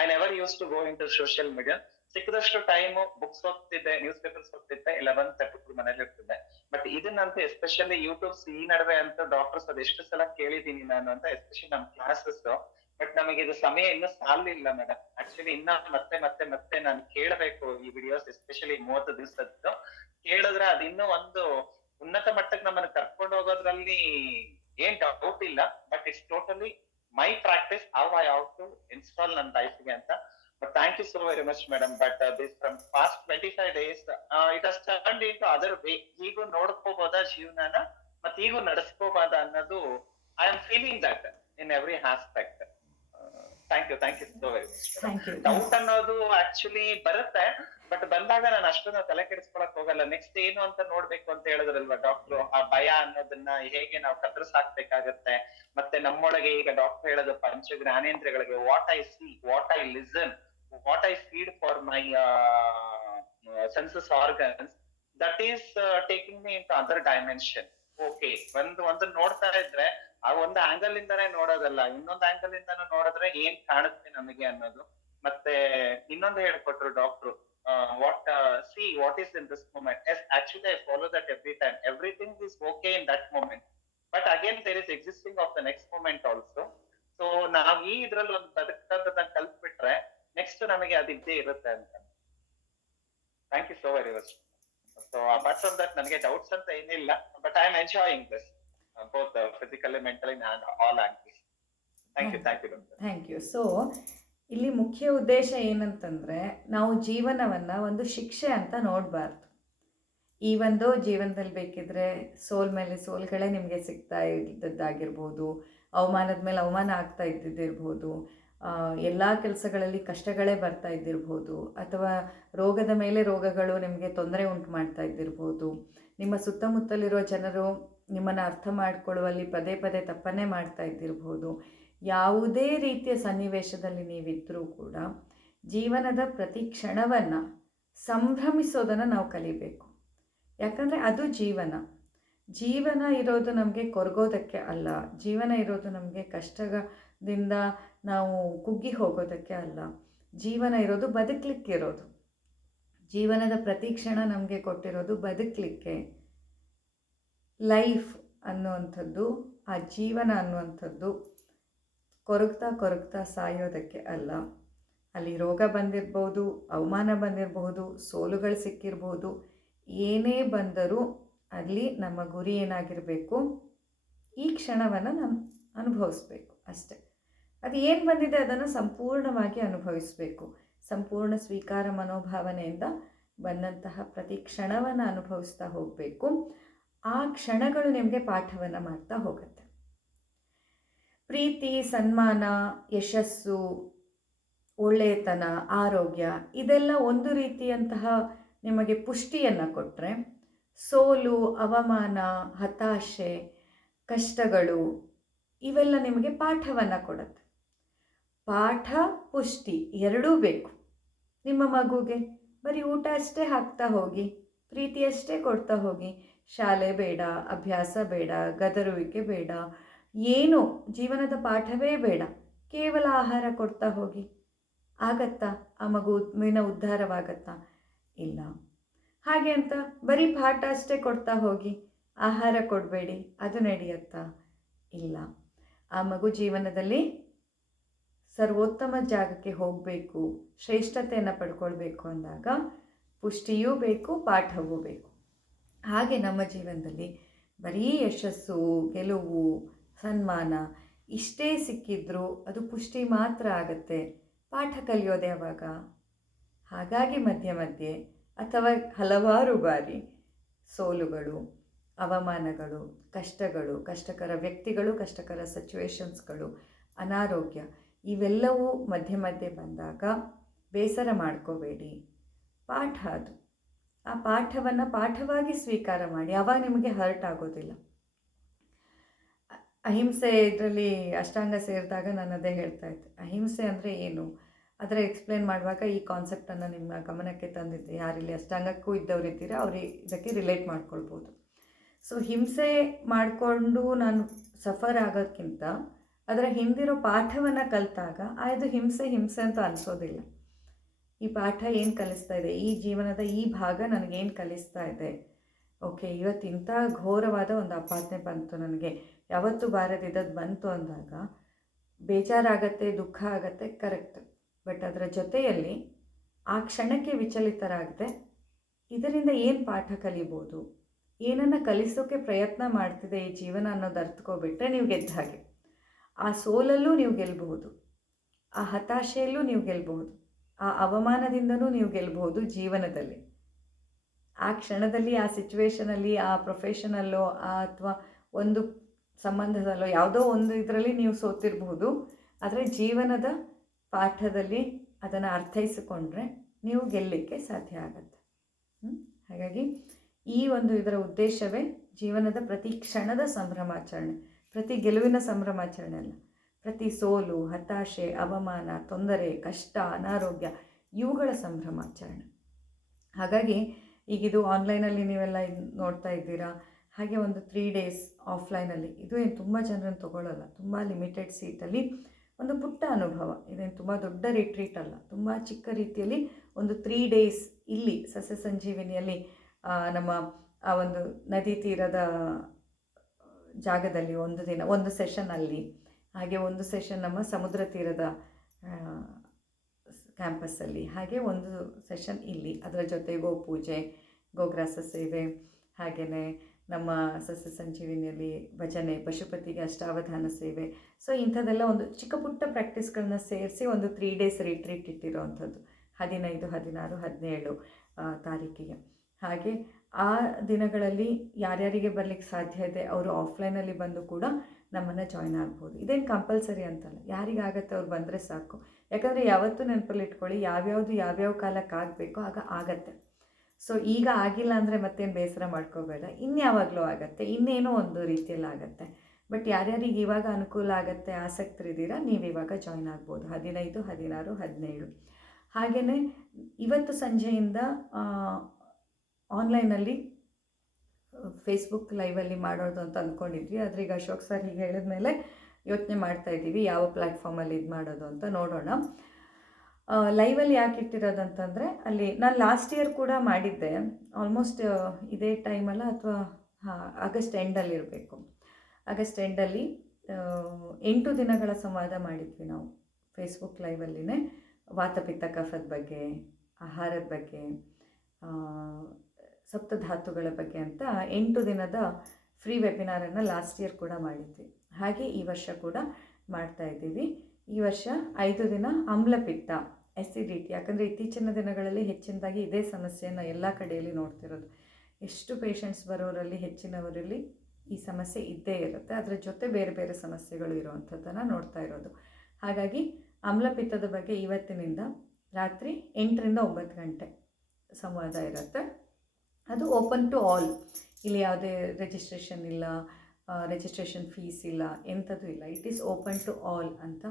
I never use to go into social media. ಸಿಕ್ಕದಷ್ಟು ಟೈಮ್ ಬುಕ್ಸ್ ಓದ್ತಿದ್ದೆ, ನ್ಯೂಸ್ ಪೇಪರ್ಸ್ ಓದ್ತಿದ್ದೆ, ಇಲ್ಲ ಬಂದ್ ತಪ್ಪಿಟ್ಟು ಮನೇಲಿ ಇರ್ತಿದ್ದೆ. ಬಟ್ ಇದನ್ನಂತೂ ಎಸ್ಪೆಷಲಿ ಯೂಟ್ಯೂಬ್ಸ್ ಈ ನಡುವೆ ಅಂತ ಡಾಕ್ಟರ್ಸ್ ಅದೆಷ್ಟು ಸಲ ಕೇಳಿದೀನಿ ನಾನು ಅಂತ, ಎಸ್ಪೆಷಲಿ ನಮ್ ಕ್ಲಾಸಸ್. ಬಟ್ ನಮಗೆ ಇದು ಸಮಯ ಇನ್ನೂ ಸಾಲಿಲ್ಲ ಮೇಡಮ್. ಆಕ್ಚುಲಿ ಇನ್ನ ಮತ್ತೆ ಮತ್ತೆ ಮತ್ತೆ ನಾನು ಕೇಳಬೇಕು ಈ ವಿಡಿಯೋಸ್, ಎಸ್ಪೆಷಲಿ 30 ದಿವಸದ್ದು ಕೇಳಿದ್ರೆ ಅದು ಇನ್ನೂ ಒಂದು ಉನ್ನತ ಮಟ್ಟಕ್ಕೆ ನಮ್ಮನ್ನ ಕರ್ಕೊಂಡು ಹೋಗೋದ್ರಲ್ಲಿ ಏನ್ ಡೌಟ್ ಇಲ್ಲ. But it's totally my practice how I how to install ನನ್ನ ಲೈಫ್ಗೆ ಅಂತ. But thank you so very much madam. But this from past 25 days it has turned into other way. ಈಗೂ ನೋಡ್ಕೋಬೋದಾ ಜೀವನನ, ಮತ್ತೆ ಈಗೂ ನಡೆಸ್ಕೋಬೋದಾ ಅನ್ನೋದು I am feeling that in every aspect. Thank you so very much. Thank you. Doubt ಅನ್ನೋದು actually ಬರುತ್ತೆ, but ಬಂದಾಗ ನಾನು ಅಷ್ಟೊಂದು ತಲೆ ಕೆಡಿಸ್ಕೊಳಕ್ ಹೋಗಲ್ಲ. ನೆಕ್ಸ್ಟ್ ಏನು ಅಂತ ನೋಡ್ಬೇಕು ಅಂತ ಹೇಳಿದ್ರಲ್ವಾ ಡಾಕ್ಟ್ರು, ಆ ಭಯ ಅನ್ನೋದನ್ನ ಹೇಗೆ ನಾವು ಕತ್ತರಿಸಾಕ್ಬೇಕಾಗತ್ತೆ. ಮತ್ತೆ ನಮ್ಮೊಳಗೆ ಈಗ ಡಾಕ್ಟರ್ ಹೇಳೋದು ಪಂಚ ಜ್ಞಾನೇಂದ್ರಿಯಗಳಿಗೆ, what I see, what I listen, what I feed for my senses organs, that is taking me into other dimension. Okay, ಒಂದು ನೋಡ್ತಾ ಇದ್ರೆ ಆ ಒಂದು ಆಂಗಲ್ ಇಂದಾನೇ ನೋಡೋದಲ್ಲ, ಇನ್ನೊಂದು ಆಂಗಲ್ ಇಂದಾನು ನೋಡಿದ್ರೆ ಏನ್ ಕಾಣುತ್ತೆ ನಮಗೆ ಅನ್ನೋದು. ಮತ್ತೆ ಇನ್ನೊಂದು ಹೇಳ್ಕೊಟ್ರು doctor, what is in this moment. Yes, actually I follow that every time. Everything is okay in that moment, but again there is existing of the next moment also. So ನಾವ್ ಈ ಇದ್ರಲ್ಲಿ ಒಂದು ಬದುಕದನ್ನ ಕಲ್ತ್ಬಿಟ್ರೆ ನೆಕ್ಸ್ಟ್ ನಮಗೆ ಅದಿದ್ದೇ ಇರುತ್ತೆ ಅಂತ. Thank you so very much. So apart from that ನನಗೆ doubts ಅಂತ ಏನಿಲ್ಲ, but I am enjoying this both physically, mentally and all angles. Thank you thank you. So ಇಲ್ಲಿ ಮುಖ್ಯ ಉದ್ದೇಶ ಏನಂತಂದರೆ, ನಾವು ಜೀವನವನ್ನು ಒಂದು ಶಿಕ್ಷೆ ಅಂತ ನೋಡಬಾರ್ದು. ಈ ಒಂದು ಜೀವನದಲ್ಲಿ ಬೇಕಿದ್ರೆ ಸೋಲ್ ಮೇಲೆ ಸೋಲ್ಗಳೇ ನಿಮಗೆ ಸಿಗ್ತಾ ಇದ್ದದ್ದಾಗಿರ್ಬೋದು, ಅವಮಾನದ ಮೇಲೆ ಅವಮಾನ ಆಗ್ತಾ ಇದ್ದಿದ್ದಿರ್ಬೋದು, ಎಲ್ಲ ಕೆಲಸಗಳಲ್ಲಿ ಕಷ್ಟಗಳೇ ಬರ್ತಾ ಇದ್ದಿರ್ಬೋದು, ಅಥವಾ ರೋಗದ ಮೇಲೆ ರೋಗಗಳು ನಿಮಗೆ ತೊಂದರೆ ಉಂಟು ಮಾಡ್ತಾ ಇದ್ದಿರ್ಬೋದು, ನಿಮ್ಮ ಸುತ್ತಮುತ್ತಲಿರೋ ಜನರು ನಿಮ್ಮನ್ನು ಅರ್ಥ ಮಾಡ್ಕೊಳ್ಳುವಲ್ಲಿ ಪದೇ ಪದೇ ತಪ್ಪನ್ನೇ ಮಾಡ್ತಾ ಇದ್ದಿರ್ಬೋದು. ಯಾವುದೇ ರೀತಿಯ ಸನ್ನಿವೇಶದಲ್ಲಿ ನೀವಿದ್ದರೂ ಕೂಡ ಜೀವನದ ಪ್ರತಿ ಕ್ಷಣವನ್ನು ಸಂಭ್ರಮಿಸೋದನ್ನು ನಾವು ಕಲಿಬೇಕು. ಯಾಕಂದರೆ ಅದು ಜೀವನ ಇರೋದು ನಮಗೆ ಕೊರಗೋದಕ್ಕೆ ಅಲ್ಲ, ಜೀವನ ಇರೋದು ನಮಗೆ ಕಷ್ಟದಿಂದ ನಾವು ಕುಗ್ಗಿ ಹೋಗೋದಕ್ಕೆ ಅಲ್ಲ, ಜೀವನ ಇರೋದು ಬದುಕಲಿಕ್ಕಿರೋದು. ಜೀವನದ ಪ್ರತಿ ಕ್ಷಣ ನಮಗೆ ಕೊಟ್ಟಿರೋದು ಬದುಕಲಿಕ್ಕೆ. ಲೈಫ್ ಅನ್ನುವಂಥದ್ದು, ಆ ಜೀವನ ಅನ್ನುವಂಥದ್ದು ಕೊರಗ್ತಾ ಸಾಯೋದಕ್ಕೆ ಅಲ್ಲ. ಅಲ್ಲಿ ರೋಗ ಬಂದಿರ್ಬೋದು, ಅವಮಾನ ಬಂದಿರಬಹುದು, ಸೋಲುಗಳು ಸಿಕ್ಕಿರ್ಬೋದು, ಏನೇ ಬಂದರೂ ಅಲ್ಲಿ ನಮ್ಮ ಗುರಿ ಏನಾಗಿರಬೇಕು, ಈ ಕ್ಷಣವನ್ನು ನಾನು ಅನುಭವಿಸ್ಬೇಕು ಅಷ್ಟೆ. ಅದು ಏನು ಬಂದಿದೆ ಅದನ್ನು ಸಂಪೂರ್ಣವಾಗಿ ಅನುಭವಿಸಬೇಕು. ಸಂಪೂರ್ಣ ಸ್ವೀಕಾರ ಮನೋಭಾವನೆಯಿಂದ ಬಂದಂತಹ ಪ್ರತಿ ಕ್ಷಣವನ್ನು ಅನುಭವಿಸ್ತಾ ಹೋಗಬೇಕು. ಆ ಕ್ಷಣಗಳು ನಿಮಗೆ ಪಾಠವನ್ನು ಮಾಡ್ತಾ ಹೋಗುತ್ತೆ. ಪ್ರೀತಿ, ಸನ್ಮಾನ, ಯಶಸ್ಸು, ಒಳ್ಳೆಯತನ, ಆರೋಗ್ಯ ಇದೆಲ್ಲ ಒಂದು ರೀತಿಯಂತಹ ನಿಮಗೆ ಪುಷ್ಟಿಯನ್ನು ಕೊಟ್ಟರೆ, ಸೋಲು, ಅವಮಾನ, ಹತಾಶೆ, ಕಷ್ಟಗಳು ಇವೆಲ್ಲ ನಿಮಗೆ ಪಾಠವನ್ನು ಕೊಡುತ್ತೆ. ಪಾಠ, ಪುಷ್ಟಿ ಎರಡೂ ಬೇಕು. ನಿಮ್ಮ ಮಗುಗೆ ಬರೀ ಊಟ ಅಷ್ಟೇ ಹಾಕ್ತಾ ಹೋಗಿ, ಪ್ರೀತಿ ಅಷ್ಟೇ ಕೊಡ್ತಾ ಹೋಗಿ, ಶಾಲೆ ಬೇಡ, ಅಭ್ಯಾಸ ಬೇಡ, ಗದರುವಿಕೆ ಬೇಡ, ಏನು ಜೀವನದ ಪಾಠವೇ ಬೇಡ, ಕೇವಲ ಆಹಾರ ಕೊಡ್ತಾ ಹೋಗಿ, ಆಗತ್ತಾ? ಆ ಮಗುವಿನ ಉದ್ಧಾರವಾಗತ್ತಾ? ಇಲ್ಲ. ಹಾಗೆ ಅಂತ ಬರೀ ಪಾಠ ಅಷ್ಟೇ ಕೊಡ್ತಾ ಹೋಗಿ ಆಹಾರ ಕೊಡಬೇಡಿ, ಅದು ನಡೆಯುತ್ತಾ? ಇಲ್ಲ. ಆ ಮಗು ಜೀವನದಲ್ಲಿ ಸರ್ವೋತ್ತಮ ಜಾಗಕ್ಕೆ ಹೋಗಬೇಕು, ಶ್ರೇಷ್ಠತೆಯನ್ನು ಪಡ್ಕೊಳ್ಬೇಕು ಅಂದಾಗ ಪುಷ್ಟಿಯೂ ಬೇಕು, ಪಾಠವೂ ಬೇಕು. ಹಾಗೆ ನಮ್ಮ ಜೀವನದಲ್ಲಿ ಬರೀ ಯಶಸ್ಸು, ಗೆಲುವು, ಸನ್ಮಾನ ಇಷ್ಟೇ ಸಿಕ್ಕಿದ್ರೂ ಅದು ಪುಷ್ಟಿ ಮಾತ್ರ ಆಗುತ್ತೆ. ಪಾಠ ಕಲಿಯೋದು ಯಾವಾಗ? ಹಾಗಾಗಿ ಮಧ್ಯೆ ಅಥವಾ ಹಲವಾರು ಬಾರಿ ಸೋಲುಗಳು, ಅವಮಾನಗಳು, ಕಷ್ಟಗಳು, ಕಷ್ಟಕರ ವ್ಯಕ್ತಿಗಳು, ಕಷ್ಟಕರ ಸಿಚುವೇಶನ್ಸ್ಗಳು, ಅನಾರೋಗ್ಯ ಇವೆಲ್ಲವೂ ಮಧ್ಯೆ ಬಂದಾಗ ಬೇಸರ ಮಾಡ್ಕೋಬೇಡಿ. ಪಾಠ ಅದು. ಆ ಪಾಠವನ್ನು ಪಾಠವಾಗಿ ಸ್ವೀಕಾರ ಮಾಡಿ. ಆವಾಗ ನಿಮಗೆ ಹರ್ಟ್ ಆಗೋದಿಲ್ಲ. ಅಹಿಂಸೆ ಇದರಲ್ಲಿ ಅಷ್ಟಾಂಗ ಸೇರಿದಾಗ ನಾನು ಅದೇ ಹೇಳ್ತಾ ಇದ್ದೆ. ಅಹಿಂಸೆ ಅಂದರೆ ಏನು ಅದರ ಎಕ್ಸ್ಪ್ಲೇನ್ ಮಾಡುವಾಗ ಈ ಕಾನ್ಸೆಪ್ಟನ್ನು ನಿಮ್ಮ ಗಮನಕ್ಕೆ ತಂದಿದ್ದೆ. ಯಾರಿಲ್ಲಿ ಅಷ್ಟಾಂಗಕ್ಕೂ ಇದ್ದವರಿದ್ದೀರಾ ಅವ್ರಿಗೆ ಇದಕ್ಕೆ ರಿಲೇಟ್ ಮಾಡ್ಕೊಳ್ಬೋದು. ಸೊ ಹಿಂಸೆ ಮಾಡಿಕೊಂಡು ನಾನು ಸಫರ್ ಆಗೋದಕ್ಕಿಂತ ಅದರ ಹಿಂದಿರೋ ಪಾಠವನ್ನು ಕಲಿತಾಗ ಅದು ಹಿಂಸೆ ಅಂತ ಅನಿಸೋದಿಲ್ಲ. ಈ ಪಾಠ ಏನು ಕಲಿಸ್ತಾ ಇದೆ, ಈ ಜೀವನದ ಈ ಭಾಗ ನನಗೇನು ಕಲಿಸ್ತಾ ಇದೆ, ಓಕೆ ಇವತ್ತು ಇಂಥ ಘೋರವಾದ ಒಂದು ಅಪಾದನೆ ಬಂತು, ನನಗೆ ಯಾವತ್ತೂ ಬಾರದಿದ್ದದ್ದು ಬಂತು ಅಂದಾಗ ಬೇಜಾರಾಗತ್ತೆ, ದುಃಖ ಆಗತ್ತೆ, ಕರೆಕ್ಟ್. ಬಟ್ ಅದರ ಜೊತೆಯಲ್ಲಿ ಆ ಕ್ಷಣಕ್ಕೆ ವಿಚಲಿತರಾಗದೆ ಇದರಿಂದ ಏನು ಪಾಠ ಕಲಿಬೋದು, ಏನನ್ನು ಕಲಿಸೋಕ್ಕೆ ಪ್ರಯತ್ನ ಮಾಡ್ತಿದೆ ಈ ಜೀವನ ಅನ್ನೋದು ಅರ್ಥಕೋಬಿಟ್ರೆ ನೀವು ಗೆದ್ದ ಹಾಗೆ. ಆ ಸೋಲಲ್ಲೂ ನೀವು ಗೆಲ್ಲಬಹುದು, ಆ ಹತಾಶೆಯಲ್ಲೂ ನೀವು ಗೆಲ್ಲಬಹುದು, ಆ ಅವಮಾನದಿಂದನೂ ನೀವು ಗೆಲ್ಲಬಹುದು ಜೀವನದಲ್ಲಿ. ಆ ಕ್ಷಣದಲ್ಲಿ, ಆ ಸಿಚುವೇಶನಲ್ಲಿ, ಆ ಪ್ರೊಫೆಷನಲ್ಲೋ ಅಥವಾ ಒಂದು ಸಂಬಂಧದಲ್ಲೋ ಯಾವುದೋ ಒಂದು ಇದರಲ್ಲಿ ನೀವು ಸೋತಿರಬಹುದು. ಆದರೆ ಜೀವನದ ಪಾಠದಲ್ಲಿ ಅದನ್ನು ಅರ್ಥೈಸಿಕೊಂಡ್ರೆ ನೀವು ಗೆಲ್ಲಲಿಕ್ಕೆ ಸಾಧ್ಯ ಆಗುತ್ತೆ. ಹಾಗಾಗಿ ಈ ಒಂದು ಇದರ ಉದ್ದೇಶವೇ ಜೀವನದ ಪ್ರತಿ ಕ್ಷಣದ ಸಂಭ್ರಮಾಚರಣೆ, ಪ್ರತಿ ಗೆಲುವಿನ ಸಂಭ್ರಮಾಚರಣೆ ಅಲ್ಲ, ಪ್ರತಿ ಸೋಲು, ಹತಾಶೆ, ಅವಮಾನ, ತೊಂದರೆ, ಕಷ್ಟ, ಅನಾರೋಗ್ಯ ಇವುಗಳ ಸಂಭ್ರಮಾಚರಣೆ. ಹಾಗಾಗಿ ಈಗಿದು ಆನ್ಲೈನಲ್ಲಿ ನೀವೆಲ್ಲ ನೋಡ್ತಾ ಇದ್ದೀರಾ. ಹಾಗೆ ಒಂದು 3 days ಆಫ್ಲೈನಲ್ಲಿ, ಇದು ಏನು ತುಂಬ ಜನರನ್ನು ತೊಗೊಳ್ಳಲ್ಲ, ತುಂಬ ಲಿಮಿಟೆಡ್ ಸೀಟಲ್ಲಿ ಒಂದು ಪುಟ್ಟ ಅನುಭವ. ಇದೇನು ತುಂಬ ದೊಡ್ಡ ರಿಟ್ರೀಟ್ ಅಲ್ಲ, ತುಂಬ ಚಿಕ್ಕ ರೀತಿಯಲ್ಲಿ ಒಂದು 3 days ಇಲ್ಲಿ ಸಸ್ಯ ಸಂಜೀವಿನಿಯಲ್ಲಿ ನಮ್ಮ ಆ ಒಂದು ನದಿ ತೀರದ ಜಾಗದಲ್ಲಿ ಒಂದು ದಿನ ಒಂದು ಸೆಷನ್ ಅಲ್ಲಿ, ಹಾಗೆ ಒಂದು ಸೆಷನ್ ನಮ್ಮ ಸಮುದ್ರ ತೀರದ ಕ್ಯಾಂಪಸ್ಸಲ್ಲಿ, ಹಾಗೆ ಒಂದು ಸೆಷನ್ ಇಲ್ಲಿ. ಅದರ ಜೊತೆ ಗೋಪೂಜೆ, ಗೋಗ್ರಾಸ ಸೇವೆ, ಹಾಗೆಯೇ ನಮ್ಮ ಸಸ್ಯ ಸಂಜೀವಿನಿಯಲ್ಲಿ ಭಜನೆ, ಪಶುಪತಿಗೆ ಅಷ್ಟಾವಧಾನ ಸೇವೆ. ಸೊ ಇಂಥದ್ದೆಲ್ಲ ಒಂದು ಚಿಕ್ಕ ಪುಟ್ಟ ಪ್ರಾಕ್ಟೀಸ್ಗಳನ್ನ ಸೇರಿಸಿ ಒಂದು 3 days ರಿಟ್ರೀಟ್ ಇಟ್ಟಿರೋವಂಥದ್ದು 15, 16, 17 ತಾರೀಕಿಗೆ. ಹಾಗೆ ಆ ದಿನಗಳಲ್ಲಿ ಯಾರ್ಯಾರಿಗೆ ಬರಲಿಕ್ಕೆ ಸಾಧ್ಯ ಇದೆ ಅವರು ಆಫ್ಲೈನಲ್ಲಿ ಬಂದು ಕೂಡ ನಮ್ಮನ್ನು ಜಾಯ್ನ್ ಆಗ್ಬೋದು. ಇದೇನು ಕಂಪಲ್ಸರಿ ಅಂತಲ್ಲ, ಯಾರಿಗಾಗತ್ತೆ ಅವ್ರು ಬಂದರೆ ಸಾಕು. ಯಾಕಂದರೆ ಯಾವತ್ತೂ ನೆನಪಲ್ಲಿ ಇಟ್ಕೊಳ್ಳಿ, ಯಾವ್ಯಾವ ಕಾಲಕ್ಕೆ ಆಗಬೇಕೋ ಆಗ ಆಗತ್ತೆ. ಸೊ ಈಗ ಆಗಿಲ್ಲ ಅಂದರೆ ಮತ್ತೇನು ಬೇಸರ ಮಾಡ್ಕೋಬೇಡ, ಇನ್ಯಾವಾಗಲೂ ಆಗುತ್ತೆ, ಇನ್ನೇನೋ ಒಂದು ರೀತಿಯಲ್ಲಿ ಆಗುತ್ತೆ. ಬಟ್ ಯಾರ್ಯಾರಿಗೆ ಇವಾಗ ಅನುಕೂಲ ಆಗುತ್ತೆ, ಆಸಕ್ತರಿದ್ದೀರಾ, ನೀವು ಇವಾಗ ಜಾಯ್ನ್ ಆಗ್ಬೋದು 15, 16, 17. ಹಾಗೆಯೇ ಇವತ್ತು ಸಂಜೆಯಿಂದ ಆನ್ಲೈನಲ್ಲಿ ಫೇಸ್ಬುಕ್ ಲೈವಲ್ಲಿ ಮಾಡೋದು ಅಂತ ಅಂದ್ಕೊಂಡಿದ್ವಿ. ಆದರೆ ಈಗ ಅಶೋಕ್ ಸರ್ ಹೀಗೆ ಹೇಳಿದ್ಮೇಲೆ ಯೋಚನೆ ಮಾಡ್ತಾ ಇದ್ದೀವಿ ಯಾವ ಪ್ಲ್ಯಾಟ್ಫಾರ್ಮಲ್ಲಿ ಇದು ಮಾಡೋದು ಅಂತ ನೋಡೋಣ. ಲೈವಲ್ಲಿ ಯಾಕೆ ಇಟ್ಟಿರೋದು ಅಂತಂದರೆ, ಅಲ್ಲಿ ನಾನು ಲಾಸ್ಟ್ ಇಯರ್ ಕೂಡ ಮಾಡಿದ್ದೆ, ಆಲ್ಮೋಸ್ಟ್ ಇದೇ ಟೈಮಲ್ಲ ಅಥವಾ ಆಗಸ್ಟ್ ಎಂಡಲ್ಲಿ ಇರಬೇಕು. ಆಗಸ್ಟ್ ಎಂಡಲ್ಲಿ 8 ದಿನಗಳ ಸಂವಾದ ಮಾಡಿದ್ವಿ ನಾವು ಫೇಸ್ಬುಕ್ ಲೈವಲ್ಲಿನೇ. ವಾತಪಿತ್ತ ಕಫದ ಬಗ್ಗೆ, ಆಹಾರದ ಬಗ್ಗೆ, ಸಪ್ತಧಾತುಗಳ ಬಗ್ಗೆ ಅಂತ 8 ದಿನದ ಫ್ರೀ ವೆಬಿನಾರನ್ನು ಲಾಸ್ಟ್ ಇಯರ್ ಕೂಡ ಮಾಡಿದ್ವಿ. ಹಾಗೆ ಈ ವರ್ಷ ಕೂಡ ಮಾಡ್ತಾಯಿದ್ದೀವಿ. ಈ ವರ್ಷ 5 ದಿನ ಆಮ್ಲಪಿತ್ತ, ಎಸಿಡಿಟಿ. ಯಾಕಂದರೆ ಇತ್ತೀಚಿನ ದಿನಗಳಲ್ಲಿ ಹೆಚ್ಚಿನದಾಗಿ ಇದೇ ಸಮಸ್ಯೆಯನ್ನು ಎಲ್ಲ ಕಡೆಯಲ್ಲಿ ನೋಡ್ತಿರೋದು. ಎಷ್ಟು ಪೇಷಂಟ್ಸ್ ಬರೋರಲ್ಲಿ ಹೆಚ್ಚಿನವರಲ್ಲಿ ಈ ಸಮಸ್ಯೆ ಇದ್ದೇ ಇರುತ್ತೆ. ಅದರ ಜೊತೆ ಬೇರೆ ಬೇರೆ ಸಮಸ್ಯೆಗಳು ಇರುವಂಥದ್ದನ್ನು ನೋಡ್ತಾ ಇರೋದು. ಹಾಗಾಗಿ ಆಮ್ಲಪಿತ್ತದ ಬಗ್ಗೆ ಇವತ್ತಿನಿಂದ ರಾತ್ರಿ 8ರಿಂದ 9 ಗಂಟೆ ಸಂವಾದ ಇರುತ್ತೆ. ಅದು ಓಪನ್ ಟು ಆಲ್. ಇಲ್ಲಿ ಯಾವುದೇ ರಿಜಿಸ್ಟ್ರೇಷನ್ ಇಲ್ಲ, ರಿಜಿಸ್ಟ್ರೇಷನ್ ಫೀಸ್ ಇಲ್ಲ, ಎಂಥದ್ದು ಇಲ್ಲ. It is open to all ಅಂತ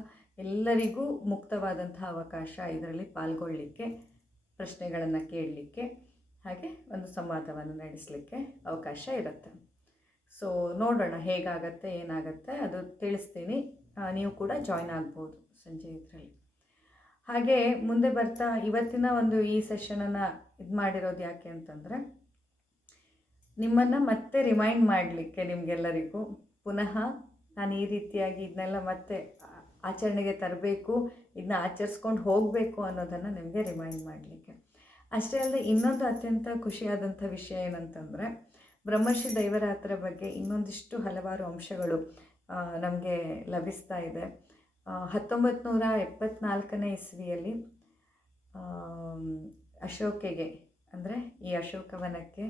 ಎಲ್ಲರಿಗೂ ಮುಕ್ತವಾದಂತಹ ಅವಕಾಶ ಇದರಲ್ಲಿ ಪಾಲ್ಗೊಳ್ಳಲಿಕ್ಕೆ, ಪ್ರಶ್ನೆಗಳನ್ನು ಕೇಳಲಿಕ್ಕೆ, ಹಾಗೆ ಒಂದು ಸಂವಾದವನ್ನು ನಡೆಸಲಿಕ್ಕೆ ಅವಕಾಶ ಇರುತ್ತೆ. ಸೊ ನೋಡೋಣ ಹೇಗಾಗತ್ತೆ, ಏನಾಗುತ್ತೆ ಅದು ತಿಳಿಸ್ತೀನಿ. ನೀವು ಕೂಡ ಜಾಯ್ನ್ ಆಗ್ಬೋದು ಸಂಜೆ ಇದರಲ್ಲಿ. ಹಾಗೆ ಮುಂದೆ ಬರ್ತಾ ಇವತ್ತಿನ ಒಂದು ಈ ಸೆಷನನ್ನು ಇದು ಮಾಡಿರೋದು ಯಾಕೆ ಅಂತಂದರೆ, ನಿಮ್ಮನ್ನು ಮತ್ತೆ ರಿಮೈಂಡ್ ಮಾಡಲಿಕ್ಕೆ, ನಿಮಗೆಲ್ಲರಿಗೂ ಪುನಃ ನಾನು ಈ ರೀತಿಯಾಗಿ ಇದನ್ನೆಲ್ಲ ಮತ್ತೆ ಆಚರಣೆಗೆ ತರಬೇಕು, ಇದನ್ನ ಆಚರಿಸ್ಕೊಂಡು ಹೋಗಬೇಕು ಅನ್ನೋದನ್ನು ನಿಮಗೆ ರಿಮೈಂಡ್ ಮಾಡಲಿಕ್ಕೆ. ಅಷ್ಟೇ ಅಲ್ಲದೆ ಇನ್ನೊಂದು ಅತ್ಯಂತ ಖುಷಿಯಾದಂಥ ವಿಷಯ ಏನಂತಂದರೆ, ಬ್ರಹ್ಮರ್ಷಿ ದೈವರಾತ್ರ ಬಗ್ಗೆ ಇನ್ನೊಂದಿಷ್ಟು ಹಲವಾರು ಅಂಶಗಳು ನಮಗೆ ಲಭಿಸ್ತಾ ಇದೆ. 1974ನೇ ಇಸ್ವಿಯಲ್ಲಿ ಅಶೋಕೆಗೆ, ಅಂದರೆ ಈ ಅಶೋಕವನಕ್ಕೆ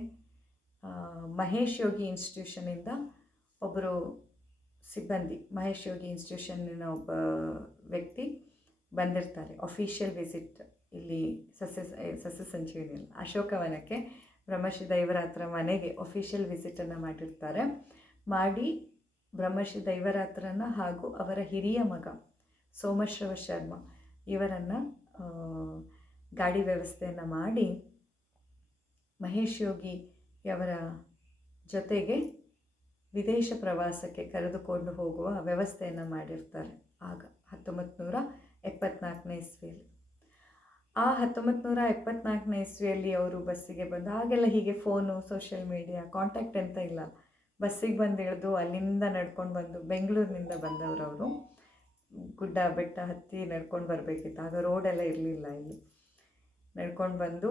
ಮಹೇಶ್ ಯೋಗಿ ಇನ್ಸ್ಟಿಟ್ಯೂಷನಿಂದ ಒಬ್ಬರು ಸಿಬ್ಬಂದಿ, ಮಹೇಶ್ ಯೋಗಿ ಇನ್ಸ್ಟಿಟ್ಯೂಷನ್ನಿನ ಒಬ್ಬ ವ್ಯಕ್ತಿ ಬಂದಿರ್ತಾರೆ. ಅಫಿಷಿಯಲ್ ವಿಸಿಟ್ ಇಲ್ಲಿ ಸಸ್ಯ ಸಂಜೀವಿನಿಯಲ್ಲಿ ಅಶೋಕವನಕ್ಕೆ ಬ್ರಹ್ಮರ್ಷಿ ದೈವರಾತ್ರ ಮನೆಗೆ ಅಫಿಷಿಯಲ್ ವಿಸಿಟನ್ನು ಮಾಡಿರ್ತಾರೆ. ಮಾಡಿ ಬ್ರಹ್ಮರ್ಷಿ ದೈವರಾತ್ರನ ಹಾಗೂ ಅವರ ಹಿರಿಯ ಮಗ ಸೋಮಶ್ರವ ಶರ್ಮ ಇವರನ್ನು ಗಾಡಿ ವ್ಯವಸ್ಥೆಯನ್ನು ಮಾಡಿ ಮಹೇಶ್ ಯೋಗಿಯವರ ಜೊತೆಗೆ ವಿದೇಶ ಪ್ರವಾಸಕ್ಕೆ ಕರೆದುಕೊಂಡು ಹೋಗುವ ವ್ಯವಸ್ಥೆಯನ್ನು ಮಾಡಿರ್ತಾರೆ. ಆಗ 1974ನೇ ಇಸ್ವಿಯಲ್ಲಿ. ಆ 1974ನೇ ಇಸ್ವಿಯಲ್ಲಿ ಅವರು ಬಸ್ಸಿಗೆ ಬಂದು, ಆಗೆಲ್ಲ ಹೀಗೆ ಫೋನು, ಸೋಷಿಯಲ್ ಮೀಡಿಯಾ, ಕಾಂಟ್ಯಾಕ್ಟ್ ಅಂತ ಇಲ್ಲ. ಬಸ್ಸಿಗೆ ಬಂದು ಇಳಿದು ಅಲ್ಲಿಂದ ನಡ್ಕೊಂಡು ಬಂದು, ಬೆಂಗಳೂರಿನಿಂದ ಬಂದವರು ಅವರು. ಗುಡ್ಡ ಬೆಟ್ಟ ಹತ್ತಿ ನಡ್ಕೊಂಡು ಬರಬೇಕಿತ್ತು. ಆಗ ರೋಡೆಲ್ಲ ಇರಲಿಲ್ಲ. ಇಲ್ಲಿ ನಡ್ಕೊಂಡು ಬಂದು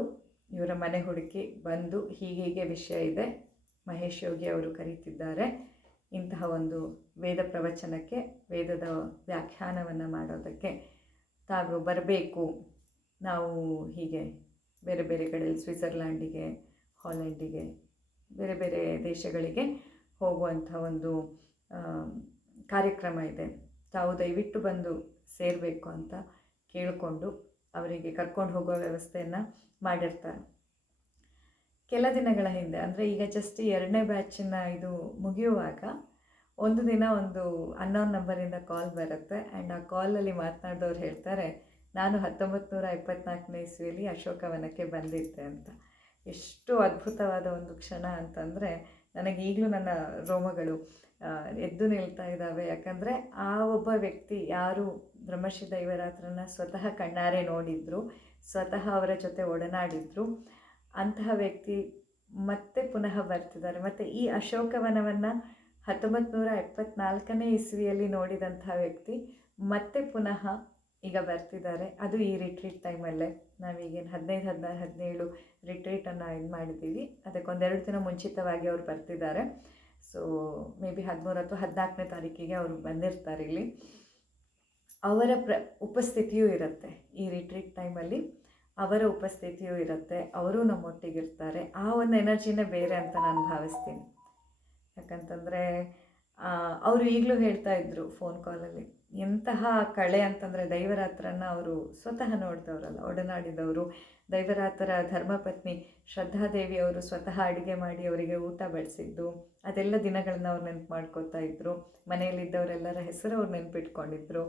ಇವರ ಮನೆ ಹುಡುಕಿ ಬಂದು, ಹೀಗೆ ವಿಷಯ ಇದೆ, ಮಹೇಶ್ ಯೋಗಿ ಅವರು ಕರೀತಿದ್ದಾರೆ, ಇಂತಹ ಒಂದು ವೇದ ಪ್ರವಚನಕ್ಕೆ, ವೇದದ ವ್ಯಾಖ್ಯಾನವನ್ನು ಮಾಡೋದಕ್ಕೆ ತಾವು ಬರಬೇಕು. ನಾವು ಹೀಗೆ ಬೇರೆ ಬೇರೆ ಕಡೆಯಲ್ಲಿ ಸ್ವಿಟ್ಜರ್ಲ್ಯಾಂಡಿಗೆ, ಹಾಲೆಂಡಿಗೆ, ಬೇರೆ ಬೇರೆ ದೇಶಗಳಿಗೆ ಹೋಗುವಂಥ ಒಂದು ಕಾರ್ಯಕ್ರಮ ಇದೆ, ತಾವು ದಯವಿಟ್ಟು ಬಂದು ಸೇರಬೇಕು ಅಂತ ಕೇಳಿಕೊಂಡು ಅವರಿಗೆ ಕರ್ಕೊಂಡು ಹೋಗುವ ವ್ಯವಸ್ಥೆಯನ್ನು ಮಾಡಿರ್ತಾರೆ. ಕೆಲ ದಿನಗಳ ಹಿಂದೆ, ಅಂದರೆ ಈಗ ಜಸ್ಟ್ 2ನೇ ಬ್ಯಾಚಿನ ಇದು ಮುಗಿಯುವಾಗ ಒಂದು ದಿನ ಒಂದು ಅನ್ನೋನ್ ನಂಬರಿಂದ ಕಾಲ್ ಬರುತ್ತೆ. ಆ್ಯಂಡ್ ಆ ಕಾಲಲ್ಲಿ ಮಾತನಾಡಿದವ್ರು ಹೇಳ್ತಾರೆ, ನಾನು 1974ನೇ ಇಸ್ವಿಯಲ್ಲಿ ಅಶೋಕವನಕ್ಕೆ ಬಂದಿದ್ದೆ ಅಂತ. ಎಷ್ಟು ಅದ್ಭುತವಾದ ಒಂದು ಕ್ಷಣ ಅಂತಂದರೆ, ನನಗೆ ಈಗಲೂ ನನ್ನ ರೋಮಗಳು ಎದ್ದು ನಿಲ್ತಾ ಇದ್ದಾವೆ. ಯಾಕಂದರೆ ಆ ಒಬ್ಬ ವ್ಯಕ್ತಿ ಯಾರು ಬ್ರಹ್ಮರ್ಷಿ ದೈವರಾತ್ರನ ಸ್ವತಃ ಕಣ್ಣಾರೆ ನೋಡಿದ್ರು, ಸ್ವತಃ ಅವರ ಜೊತೆ ಒಡನಾಡಿದ್ರು, ಅಂತಹ ವ್ಯಕ್ತಿ ಮತ್ತೆ ಪುನಃ ಬರ್ತಿದ್ದಾರೆ. ಮತ್ತು ಈ ಅಶೋಕವನವನ್ನು 1974ನೇ ಇಸ್ವಿಯಲ್ಲಿ ನೋಡಿದಂಥ ವ್ಯಕ್ತಿ ಮತ್ತೆ ಪುನಃ ಈಗ ಬರ್ತಿದ್ದಾರೆ. ಅದು ಈ ರಿಟ್ರೀಟ್ ಟೈಮಲ್ಲೇ. ನಾವೀಗೇನು 15, 16, 17 ರಿಟ್ರೀಟನ್ನು ಇದು ಮಾಡಿದ್ದೀವಿ. ಅದಕ್ಕೊಂದೆರಡು ದಿನ ಮುಂಚಿತವಾಗಿ ಅವರು ಬರ್ತಿದ್ದಾರೆ. ಸೊ ಮೇ ಬಿ 13 ಅಥವಾ 14ನೇ ತಾರೀಕಿಗೆ ಅವರು ಬಂದಿರ್ತಾರೆ ಇಲ್ಲಿ. ಅವರ ಉಪಸ್ಥಿತಿಯೂ ಇರುತ್ತೆ ಈ ರಿಟ್ರೀಟ್ ಟೈಮಲ್ಲಿ. ಅವರ ಉಪಸ್ಥಿತಿಯೂ ಇರುತ್ತೆ, ಅವರು ನಮ್ಮೊಟ್ಟಿಗಿರ್ತಾರೆ. ಆ ಒಂದು ಎನರ್ಜಿನೇ ಬೇರೆ ಅಂತ ನಾನು ಭಾವಿಸ್ತೀನಿ. ಯಾಕಂತಂದರೆ ಅವರು ಈಗಲೂ ಹೇಳ್ತಾ ಇದ್ದರು ಫೋನ್ ಕಾಲಲ್ಲಿ, ಎಂತಹ ಕಳೆ ಅಂತಂದರೆ ದೈವರಾತ್ರನ ಅವರು ಸ್ವತಃ ನೋಡಿದವರಲ್ಲ, ಒಡನಾಡಿದವರು. ದೈವರಾತ್ರ ಧರ್ಮಪತ್ನಿ ಶ್ರದ್ಧಾದೇವಿ ಅವರು ಸ್ವತಃ ಅಡುಗೆ ಮಾಡಿ ಅವರಿಗೆ ಊಟ ಬಡಿಸಿದ್ದು, ಅದೆಲ್ಲ ದಿನಗಳನ್ನ ಅವ್ರು ನೆನಪು ಮಾಡ್ಕೋತಾ ಇದ್ದರು. ಮನೆಯಲ್ಲಿದ್ದವರೆಲ್ಲರ ಹೆಸರು ಅವ್ರು ನೆನಪಿಟ್ಕೊಂಡಿದ್ರು.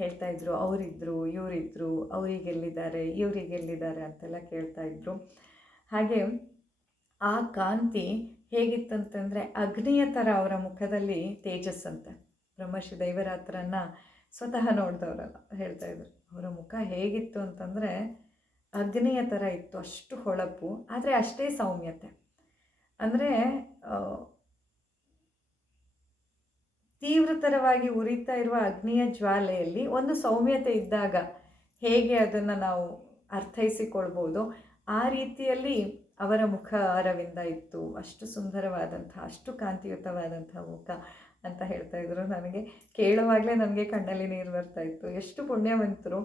ಹೇಳ್ತಾಯಿದ್ರು ಅವರಿದ್ದರು, ಇವರಿದ್ದರು, ಅವರಿಗೆಲ್ಲಿದ್ದಾರೆ, ಇವರಿಗೆಲ್ಲಿದ್ದಾರೆ ಅಂತೆಲ್ಲ ಕೇಳ್ತಾಯಿದ್ರು. ಹಾಗೆ ಆ ಕಾಂತಿ ಹೇಗಿತ್ತಂತಂದರೆ ಅಗ್ನಿಯ ಥರ ಅವರ ಮುಖದಲ್ಲಿ ತೇಜಸ್ಸಂತೆ. ಬ್ರಹ್ಮಶ್ರೀ ದೈವರಾತ್ರನ ಸ್ವತಃ ನೋಡಿದವರಲ್ಲ ಹೇಳ್ತಾಯಿದ್ರು, ಅವರ ಮುಖ ಹೇಗಿತ್ತು ಅಂತಂದರೆ ಅಗ್ನಿಯ ಥರ ಇತ್ತು, ಅಷ್ಟು ಹೊಳಪು, ಆದರೆ ಅಷ್ಟೇ ಸೌಮ್ಯತೆ. ಅಂದರೆ ತೀವ್ರತರವಾಗಿ ಉರಿತಾ ಇರುವ ಅಗ್ನಿಯ ಜ್ವಾಲೆಯಲ್ಲಿ ಒಂದು ಸೌಮ್ಯತೆ ಇದ್ದಾಗ ಹೇಗೆ ಅದನ್ನು ನಾವು ಅರ್ಥೈಸಿಕೊಳ್ಬೋದು, ಆ ರೀತಿಯಲ್ಲಿ ಅವರ ಮುಖ ಅರವಿಂದ ಇತ್ತು. ಅಷ್ಟು ಸುಂದರವಾದಂಥ, ಅಷ್ಟು ಕಾಂತಿಯುತವಾದಂಥ ಮುಖ ಅಂತ ಹೇಳ್ತಾಯಿದ್ರು. ನನಗೆ ಕೇಳುವಾಗಲೇ ನನಗೆ ಕಣ್ಣಲ್ಲಿ ನೀರು ಬರ್ತಾಯಿತ್ತು. ಎಷ್ಟು ಪುಣ್ಯವಂತರು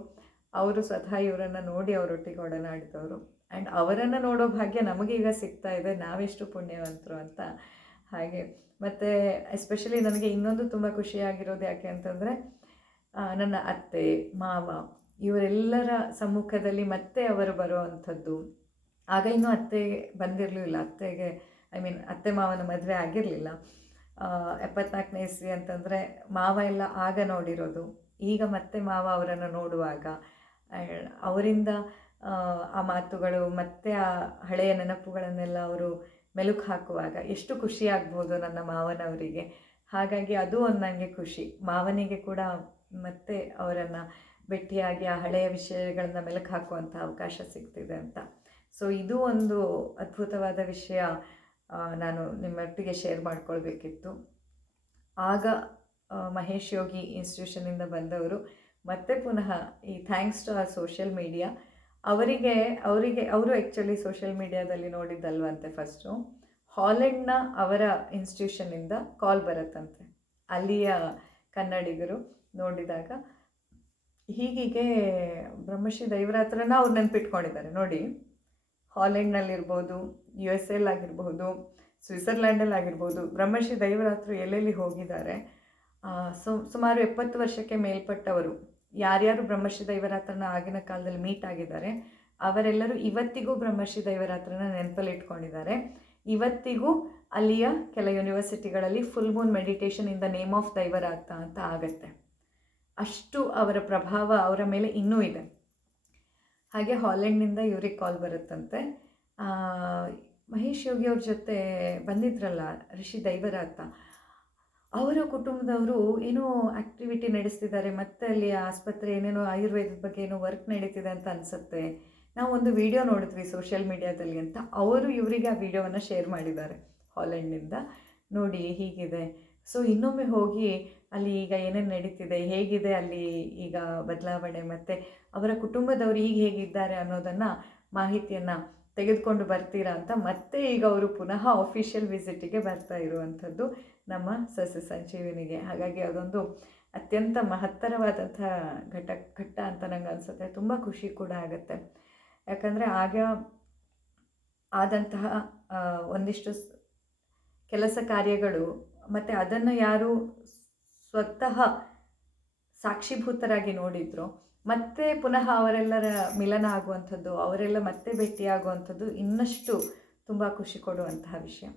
ಅವರು, ಸ್ವತಃ ಇವರನ್ನು ನೋಡಿ ಅವರೊಟ್ಟಿಗೆ ಒಡನಾಡಿದವರು. ಆ್ಯಂಡ್ ಅವರನ್ನು ನೋಡೋ ಭಾಗ್ಯ ನಮಗೀಗ ಸಿಗ್ತಾ ಇದೆ, ನಾವೆಷ್ಟು ಪುಣ್ಯವಂತರು ಅಂತ. ಹಾಗೆ ಮತ್ತು ಎಸ್ಪೆಷಲಿ ನನಗೆ ಇನ್ನೊಂದು ತುಂಬ ಖುಷಿಯಾಗಿರೋದು ಯಾಕೆ ಅಂತಂದರೆ, ನನ್ನ ಅತ್ತೆ ಮಾವ ಇವರೆಲ್ಲರ ಸಮ್ಮುಖದಲ್ಲಿ ಮತ್ತೆ ಅವರು ಬರೋ ಅಂಥದ್ದು. ಆಗ ಇನ್ನೂ ಅತ್ತೆ ಬಂದಿರಲಿಲ್ಲ, ಅತ್ತೆ ಮಾವನ ಮದುವೆ ಆಗಿರಲಿಲ್ಲ. 74ನೇ ಇಸ್ವಿ ಅಂತಂದರೆ ಮಾವ ಎಲ್ಲ ಆಗ ನೋಡಿರೋದು. ಈಗ ಮತ್ತೆ ಮಾವ ಅವರನ್ನು ನೋಡುವಾಗ ಅವರಿಂದ ಆ ಮಾತುಗಳು ಮತ್ತು ಆ ಹಳೆಯ ನೆನಪುಗಳನ್ನೆಲ್ಲ ಅವರು ಮೆಲುಕು ಹಾಕುವಾಗ ಎಷ್ಟು ಖುಷಿಯಾಗ್ಬೋದು ನನ್ನ ಮಾವನವರಿಗೆ. ಹಾಗಾಗಿ ಅದು ಒಂದು ನನಗೆ ಖುಷಿ, ಮಾವನಿಗೆ ಕೂಡ ಮತ್ತೆ ಅವರನ್ನು ಭೇಟಿಯಾಗಿ ಆ ಹಳೆಯ ವಿಷಯಗಳನ್ನು ಮೆಲುಕು ಹಾಕುವಂಥ ಅವಕಾಶ ಸಿಗ್ತಿದೆ ಅಂತ. ಸೊ ಇದು ಒಂದು ಅದ್ಭುತವಾದ ವಿಷಯ, ನಾನು ನಿಮ್ಮೊಟ್ಟಿಗೆ ಶೇರ್ ಮಾಡ್ಕೊಳ್ಬೇಕಿತ್ತು. ಆಗ ಮಹೇಶ್ ಯೋಗಿ ಇನ್ಸ್ಟಿಟ್ಯೂಷನಿಂದ ಬಂದವರು ಮತ್ತೆ ಪುನಃ ಈ ಥ್ಯಾಂಕ್ಸ್ ಟು ಆ ಸೋಷಿಯಲ್ ಮೀಡಿಯಾ ಅವರಿಗೆ ಅವರು ಆ್ಯಕ್ಚುಲಿ ಸೋಷಿಯಲ್ ಮೀಡಿಯಾದಲ್ಲಿ ನೋಡಿದ್ದಲ್ವಂತೆ. ಫಸ್ಟು ಹಾಲೆಂಡ್ನ ಅವರ ಇನ್ಸ್ಟಿಟ್ಯೂಷನಿಂದ ಕಾಲ್ ಬರುತ್ತಂತೆ, ಅಲ್ಲಿಯ ಕನ್ನಡಿಗರು ನೋಡಿದಾಗ ಹೀಗೆ ಬ್ರಹ್ಮಶ್ರೀ ದೈವರಾತ್ರನ ಅವ್ರು ನೆನಪಿಟ್ಕೊಂಡಿದ್ದಾರೆ ನೋಡಿ. ಹಾಲೆಂಡ್ನಲ್ಲಿರ್ಬೋದು, USA ಆಗಿರ್ಬೋದು, ಸ್ವಿಟ್ಜರ್ಲ್ಯಾಂಡಲ್ಲಿ ಆಗಿರ್ಬೋದು, ಬ್ರಹ್ಮಶ್ರೀ ದೈವರಾತ್ರು ಎಲ್ಲೆಲ್ಲಿ ಹೋಗಿದ್ದಾರೆ. ಸುಮಾರು 70 ವರ್ಷಕ್ಕೆ ಮೇಲ್ಪಟ್ಟವರು ಯಾರ್ಯಾರು ಬ್ರಹ್ಮಶ್ರೀ ದೈವರಾತ್ರನ ಆಗಿನ ಕಾಲದಲ್ಲಿ ಮೀಟ್ ಆಗಿದ್ದಾರೆ ಅವರೆಲ್ಲರೂ ಇವತ್ತಿಗೂ ಬ್ರಹ್ಮಶ್ರೀ ದೈವರಾತ್ರನ ನೆನಪಲ್ಲಿ ಇಟ್ಕೊಂಡಿದ್ದಾರೆ. ಇವತ್ತಿಗೂ ಅಲ್ಲಿಯ ಕೆಲ ಯೂನಿವರ್ಸಿಟಿಗಳಲ್ಲಿ full moon meditation in the name of Daivarata ಅಂತ ಆಗುತ್ತೆ. ಅಷ್ಟು ಅವರ ಪ್ರಭಾವ ಅವರ ಮೇಲೆ ಇನ್ನೂ ಇದೆ. ಹಾಗೆ ಹಾಲೆಂಡ್ನಿಂದ ಇವ್ರಿಗೆ ಕಾಲ್ ಬರುತ್ತಂತೆ. ಮಹೇಶ್ ಯೋಗಿ ಅವ್ರ ಜೊತೆ ಬಂದಿದ್ರಲ್ಲ ಋಷಿ ದೈವರಾತ್ರ, ಅವರ ಕುಟುಂಬದವರು ಏನೋ ಆ್ಯಕ್ಟಿವಿಟಿ ನಡೆಸ್ತಿದ್ದಾರೆ, ಮತ್ತು ಅಲ್ಲಿ ಆಸ್ಪತ್ರೆ ಏನೇನೋ ಆಯುರ್ವೇದದ ಬಗ್ಗೆ ಏನೋ ವರ್ಕ್ ನಡೀತಿದೆ ಅಂತ ಅನಿಸುತ್ತೆ. ನಾವು ಒಂದು ವಿಡಿಯೋ ನೋಡಿದ್ವಿ ಸೋಷಿಯಲ್ ಮೀಡಿಯಾದಲ್ಲಿ ಅಂತ. ಅವರು ಇವರಿಗೆ ಆ ವಿಡಿಯೋವನ್ನು ಶೇರ್ ಮಾಡಿದ್ದಾರೆ ಹಾಲೆಂಡ್ನಿಂದ. ನೋಡಿ ಹೀಗಿದೆ, ಸೊ ಇನ್ನೊಮ್ಮೆ ಹೋಗಿ ಅಲ್ಲಿ ಈಗ ಏನೇನು ನಡೀತಿದೆ, ಹೇಗಿದೆ ಅಲ್ಲಿ ಈಗ ಬದಲಾವಣೆ, ಮತ್ತು ಅವರ ಕುಟುಂಬದವರು ಈಗ ಹೇಗಿದ್ದಾರೆ ಅನ್ನೋದನ್ನು ಮಾಹಿತಿಯನ್ನು ತೆಗೆದುಕೊಂಡು ಬರ್ತೀರಾ ಅಂತ ಮತ್ತೆ ಈಗ ಅವರು ಪುನಃ ಆಫಿಷಿಯಲ್ ವಿಸಿಟಿಗೆ ಬರ್ತಾ ಇರುವಂಥದ್ದು ನಮ್ಮ ಸಸ್ಯ ಸಂಜೀವಿನಿಗೆ. ಹಾಗಾಗಿ ಅದೊಂದು ಅತ್ಯಂತ ಮಹತ್ತರವಾದಂಥ ಘಟ್ಟ ಅಂತ ನಂಗೆ ಅನಿಸುತ್ತೆ. ತುಂಬ ಖುಷಿ ಕೂಡ ಆಗುತ್ತೆ, ಯಾಕಂದರೆ ಆಗ ಆದಂತಹ ಒಂದಿಷ್ಟು ಕೆಲಸ ಕಾರ್ಯಗಳು ಮತ್ತು ಅದನ್ನು ಯಾರು ಸ್ವತಃ ಸಾಕ್ಷಿಭೂತರಾಗಿ ನೋಡಿದ್ರು, ಮತ್ತೆ ಪುನಃ ಅವರೆಲ್ಲರ ಮಿಲನ ಆಗುವಂಥದ್ದು, ಅವರೆಲ್ಲ ಮತ್ತೆ ಭೇಟಿಯಾಗುವಂಥದ್ದು ಇನ್ನಷ್ಟು ತುಂಬ ಖುಷಿ ಕೊಡುವಂತಹ ವಿಷಯ.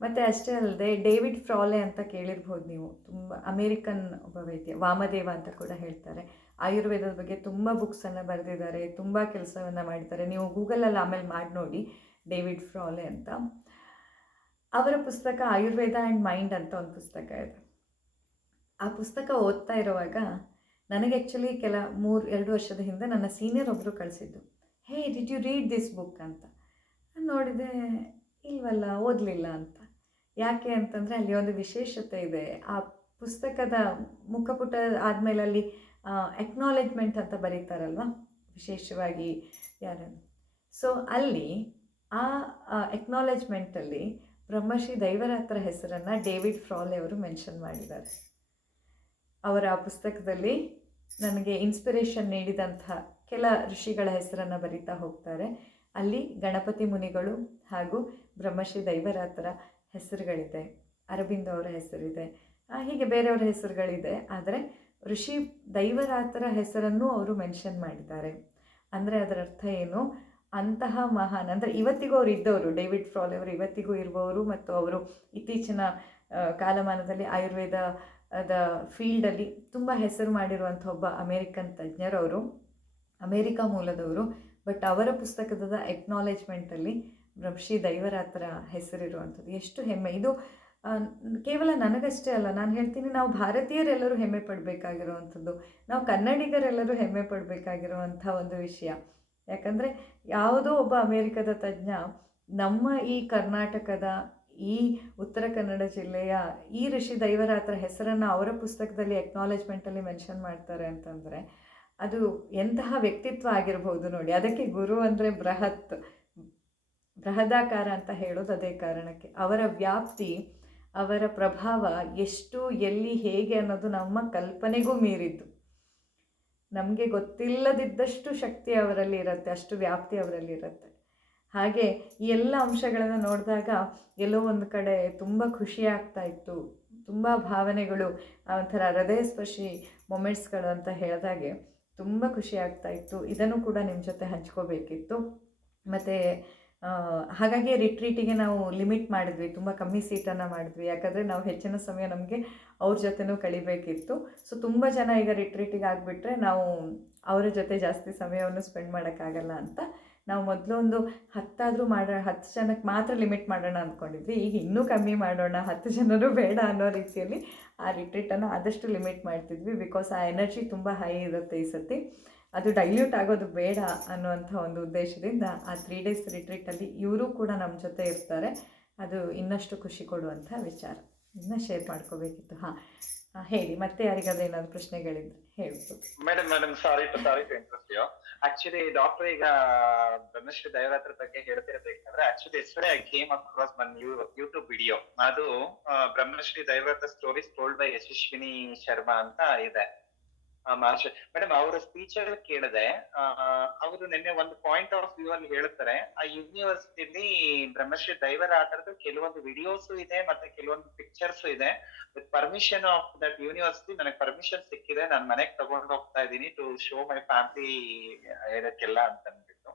ಮತ್ತು ಅಷ್ಟೇ ಅಲ್ಲದೆ ಡೇವಿಡ್ ಫ್ರಾಲೆ ಅಂತ ಕೇಳಿರ್ಬೋದು ನೀವು, ತುಂಬ ಅಮೇರಿಕನ್ ಒಬ್ಬ ವೈದ್ಯ, ವಾಮದೇವ ಅಂತ ಕೂಡ ಹೇಳ್ತಾರೆ. ಆಯುರ್ವೇದದ ಬಗ್ಗೆ ತುಂಬ ಬುಕ್ಸನ್ನು ಬರೆದಿದ್ದಾರೆ, ತುಂಬ ಕೆಲಸವನ್ನು ಮಾಡಿದ್ದಾರೆ. ನೀವು ಗೂಗಲಲ್ಲಿ ಆಮೇಲೆ ಮಾಡಿ ನೋಡಿ ಡೇವಿಡ್ ಫ್ರಾಲೆ ಅಂತ. ಅವರ ಪುಸ್ತಕ ಆಯುರ್ವೇದ ಆ್ಯಂಡ್ ಮೈಂಡ್ ಅಂತ ಒಂದು ಪುಸ್ತಕ ಇದೆ. ಆ ಪುಸ್ತಕ ಓದ್ತಾ ಇರುವಾಗ ನನಗೆ ಆ್ಯಕ್ಚುಲಿ 2 ವರ್ಷದ ಹಿಂದೆ ನನ್ನ ಸೀನಿಯರ್ ಒಬ್ಬರು ಕಳಿಸಿದ್ದು, hey did you read this book ಅಂತ. ನಾನು ನೋಡಿದೆ, ಇಲ್ವಲ್ಲ, ಓದಲಿಲ್ಲ ಅಂತ. ಯಾಕೆ ಅಂತಂದರೆ ಅಲ್ಲಿ ಒಂದು ವಿಶೇಷತೆ ಇದೆ. ಆ ಪುಸ್ತಕದ ಮುಖಪುಟ ಆದಮೇಲೆ ಅಲ್ಲಿ ಎಕ್ನಾಲೆಜ್ಮೆಂಟ್ ಅಂತ ಬರೀತಾರಲ್ವ, ವಿಶೇಷವಾಗಿ ಯಾರನ್ನು. ಸೊ ಅಲ್ಲಿ ಆ ಎಕ್ನಾಲೆಜ್ಮೆಂಟಲ್ಲಿ ಬ್ರಹ್ಮಶ್ರೀ ದೈವರಾತ್ರ ಹೆಸರನ್ನು ಡೇವಿಡ್ ಫ್ರಾಲೆ ಅವರು ಮೆನ್ಷನ್ ಮಾಡಿದ್ದಾರೆ. ಅವರ ಆ ಪುಸ್ತಕದಲ್ಲಿ ನನಗೆ ಇನ್ಸ್ಪಿರೇಷನ್ ನೀಡಿದಂಥ ಕೆಲ ಋಷಿಗಳ ಹೆಸರನ್ನು ಬರಿತಾ ಹೋಗ್ತಾರೆ. ಅಲ್ಲಿ ಗಣಪತಿ ಮುನಿಗಳು ಹಾಗೂ ಬ್ರಹ್ಮಶ್ರೀ ದೈವರಾತ್ರ ಹೆಸರುಗಳಿದೆ, ಅರಬಿಂದೋ ಅವರ ಹೆಸರಿದೆ, ಹೀಗೆ ಬೇರೆಯವರ ಹೆಸರುಗಳಿದೆ. ಆದರೆ ಋಷಿ ದೈವರಾತ್ರ ಹೆಸರನ್ನು ಅವರು ಮೆನ್ಷನ್ ಮಾಡಿದ್ದಾರೆ. ಅಂದರೆ ಅದರ ಅರ್ಥ ಏನು, ಅಂತಹ ಮಹಾನ್ ಅಂದರೆ ಇವತ್ತಿಗೂ ಅವರು ಇದ್ದವರು, ಡೇವಿಡ್ ಫ್ರಾಲೆ ಅವರು ಇವತ್ತಿಗೂ ಇರುವವರು, ಮತ್ತು ಅವರು ಇತ್ತೀಚಿನ ಕಾಲಮಾನದಲ್ಲಿ ಆಯುರ್ವೇದದ ಫೀಲ್ಡಲ್ಲಿ ತುಂಬ ಹೆಸರು ಮಾಡಿರುವಂಥ ಒಬ್ಬ ಅಮೇರಿಕನ್ ತಜ್ಞರವರು, ಅಮೇರಿಕಾ ಮೂಲದವರು. ಬಟ್ ಅವರ ಪುಸ್ತಕದ ಎಕ್ನಾಲೇಜ್ಮೆಂಟಲ್ಲಿ ಬ್ರಹ್ಮಶ್ರೀ ದೈವರಾತ್ರ ಹೆಸರಿರುವಂಥದ್ದು ಎಷ್ಟು ಹೆಮ್ಮೆ. ಇದು ಕೇವಲ ನನಗಷ್ಟೇ ಅಲ್ಲ, ನಾನು ಹೇಳ್ತೀನಿ, ನಾವು ಭಾರತೀಯರೆಲ್ಲರೂ ಹೆಮ್ಮೆ ಪಡಬೇಕಾಗಿರುವಂಥದ್ದು, ನಾವು ಕನ್ನಡಿಗರೆಲ್ಲರೂ ಹೆಮ್ಮೆ ಪಡಬೇಕಾಗಿರುವಂಥ ಒಂದು ವಿಷಯ. ಯಾಕಂದರೆ ಯಾವುದೋ ಒಬ್ಬ ಅಮೇರಿಕದ ತಜ್ಞ ನಮ್ಮ ಈ ಕರ್ನಾಟಕದ ಈ ಉತ್ತರ ಕನ್ನಡ ಜಿಲ್ಲೆಯ ಈ ಋಷಿ ದೈವರಾತ್ರ ಹೆಸರನ್ನು ಅವರ ಪುಸ್ತಕದಲ್ಲಿ ಎಕ್ನಾಲೇಜ್ಮೆಂಟಲ್ಲಿ ಮೆನ್ಷನ್ ಮಾಡ್ತಾರೆ ಅಂತಂದರೆ ಅದು ಎಂತಹ ವ್ಯಕ್ತಿತ್ವ ಆಗಿರ್ಬೋದು ನೋಡಿ. ಅದಕ್ಕೆ ಗುರು ಅಂದರೆ ಬೃಹದಾಕಾರ ಅಂತ ಹೇಳೋದು ಅದೇ ಕಾರಣಕ್ಕೆ. ಅವರ ವ್ಯಾಪ್ತಿ, ಅವರ ಪ್ರಭಾವ ಎಷ್ಟು, ಎಲ್ಲಿ, ಹೇಗೆ ಅನ್ನೋದು ನಮ್ಮ ಕಲ್ಪನೆಗೂ ಮೀರಿದ್ದು. ನಮಗೆ ಗೊತ್ತಿಲ್ಲದಿದ್ದಷ್ಟು ಶಕ್ತಿ ಅವರಲ್ಲಿ ಇರುತ್ತೆ, ಅಷ್ಟು ವ್ಯಾಪ್ತಿ ಅವರಲ್ಲಿ ಇರುತ್ತೆ. ಹಾಗೆ ಈ ಎಲ್ಲ ಅಂಶಗಳನ್ನು ನೋಡಿದಾಗ ಎಲ್ಲೋ ಒಂದು ಕಡೆ ತುಂಬ ಖುಷಿ ಆಗ್ತಾ ಇತ್ತು, ತುಂಬ ಭಾವನೆಗಳು, ಒಂಥರ ಹೃದಯಸ್ಪರ್ಶಿ ಮೊಮೆಂಟ್ಸ್ಗಳು ಅಂತ ಹೇಳಿದಾಗೆ ತುಂಬ ಖುಷಿ ಆಗ್ತಾ ಇತ್ತು. ಇದನ್ನು ಕೂಡ ನಿಮ್ಮ ಜೊತೆ ಹಂಚ್ಕೋಬೇಕಿತ್ತು. ಮತ್ತು ಹಾಗಾಗಿ ರಿಟ್ರೀಟಿಗೆ ನಾವು ಲಿಮಿಟ್ ಮಾಡಿದ್ವಿ, ತುಂಬ ಕಮ್ಮಿ ಸೀಟನ್ನು ಮಾಡಿದ್ವಿ. ಯಾಕಂದರೆ ನಾವು ಹೆಚ್ಚಿನ ಸಮಯ ನಮಗೆ ಅವ್ರ ಜೊತೆನೂ ಕಳಿಬೇಕಿತ್ತು. ಸೊ ತುಂಬ ಜನ ಈಗ ರಿಟ್ರೀಟಿಗೆ ಆಗಿಬಿಟ್ರೆ ನಾವು ಅವರ ಜೊತೆ ಜಾಸ್ತಿ ಸಮಯವನ್ನು ಸ್ಪೆಂಡ್ ಮಾಡೋಕ್ಕಾಗಲ್ಲ ಅಂತ ನಾವು ಮೊದಲು ಒಂದು 10 ಜನಕ್ಕೆ ಮಾತ್ರ ಲಿಮಿಟ್ ಮಾಡೋಣ ಅಂದ್ಕೊಂಡಿದ್ವಿ. ಈಗ ಇನ್ನೂ ಕಮ್ಮಿ ಮಾಡೋಣ, 10 ಜನರು ಬೇಡ ಅನ್ನೋ ರೀತಿಯಲ್ಲಿ ಆ ರಿಟ್ರೀಟನ್ನು ಆದಷ್ಟು ಲಿಮಿಟ್ ಮಾಡ್ತಿದ್ವಿ. ಬಿಕಾಸ್ ಆ ಎನರ್ಜಿ ತುಂಬ ಹೈ ಇರುತ್ತೆ ಈ ಸತಿ, ಅದು ಡೈಲ್ಯೂಟ್ ಆಗೋದು ಬೇಡ ಅನ್ನುವಂಥ ಒಂದು ಉದ್ದೇಶದಿಂದ ಆ 3 days ರಿಟ್ರೀಟಲ್ಲಿ ಇವರು ಕೂಡ ನಮ್ಮ ಜೊತೆ ಇರ್ತಾರೆ. ಅದು ಇನ್ನಷ್ಟು ಖುಷಿ ಕೊಡುವಂಥ ವಿಚಾರ. ಇನ್ನೂ ಶೇರ್ ಮಾಡ್ಕೋಬೇಕಿತ್ತು. ಹೇಳಿ, ಮತ್ತೆ ಯಾರಿಗಾದ್ರೂ ಏನಾದ್ರು ಪ್ರಶ್ನೆಗಳಿದ್ರೆ ಹೇಳ್ಬೋದು. Madam sorry to interest you. Actually doctor ಈಗ ಬ್ರಹ್ಮಶ್ರೀ ದೈವರಾತ್ರ ಬಗ್ಗೆ ಹೇಳ್ತಿರ್ಬೇಕಾದ್ರೆ actually yesterday I came across one YouTube video. ಅದು Brahmashri Daivarata stories told by Yashaswini Sharma ಅಂತ ಇದೆ. ಮೇಡಮ್ ಅವರ ಸ್ಪೀಚ್ ಅಲ್ಲಿ ಕೇಳಿದೆ, ಅವರು ನಿನ್ನೆ ಒಂದು ಪಾಯಿಂಟ್ ಆಫ್ ವ್ಯೂ ಅಲ್ಲಿ ಹೇಳ್ತಾರೆ, ಆ ಯೂನಿವರ್ಸಿಟಿಲಿ ಬ್ರಹ್ಮಶ್ರೀ ದೈವರಾತ್ರದ ಕೆಲವೊಂದು ವಿಡಿಯೋಸ್ ಇದೆ ಮತ್ತೆ ಕೆಲವೊಂದು ಪಿಕ್ಚರ್ಸ್ ಇದೆ. With permission of that university ನನಗೆ ಪರ್ಮಿಷನ್ ಸಿಕ್ಕಿದೆ, ನಾನು ಮನೆಗೆ ತಗೊಂಡು ಹೋಗ್ತಾ ಇದ್ದೀನಿ ಟು ಶೋ ಮೈ ಫ್ಯಾಮಿಲಿ ಇದಕ್ಕೆಲ್ಲ ಅಂತ ಅಂದ್ಬಿಟ್ಟು.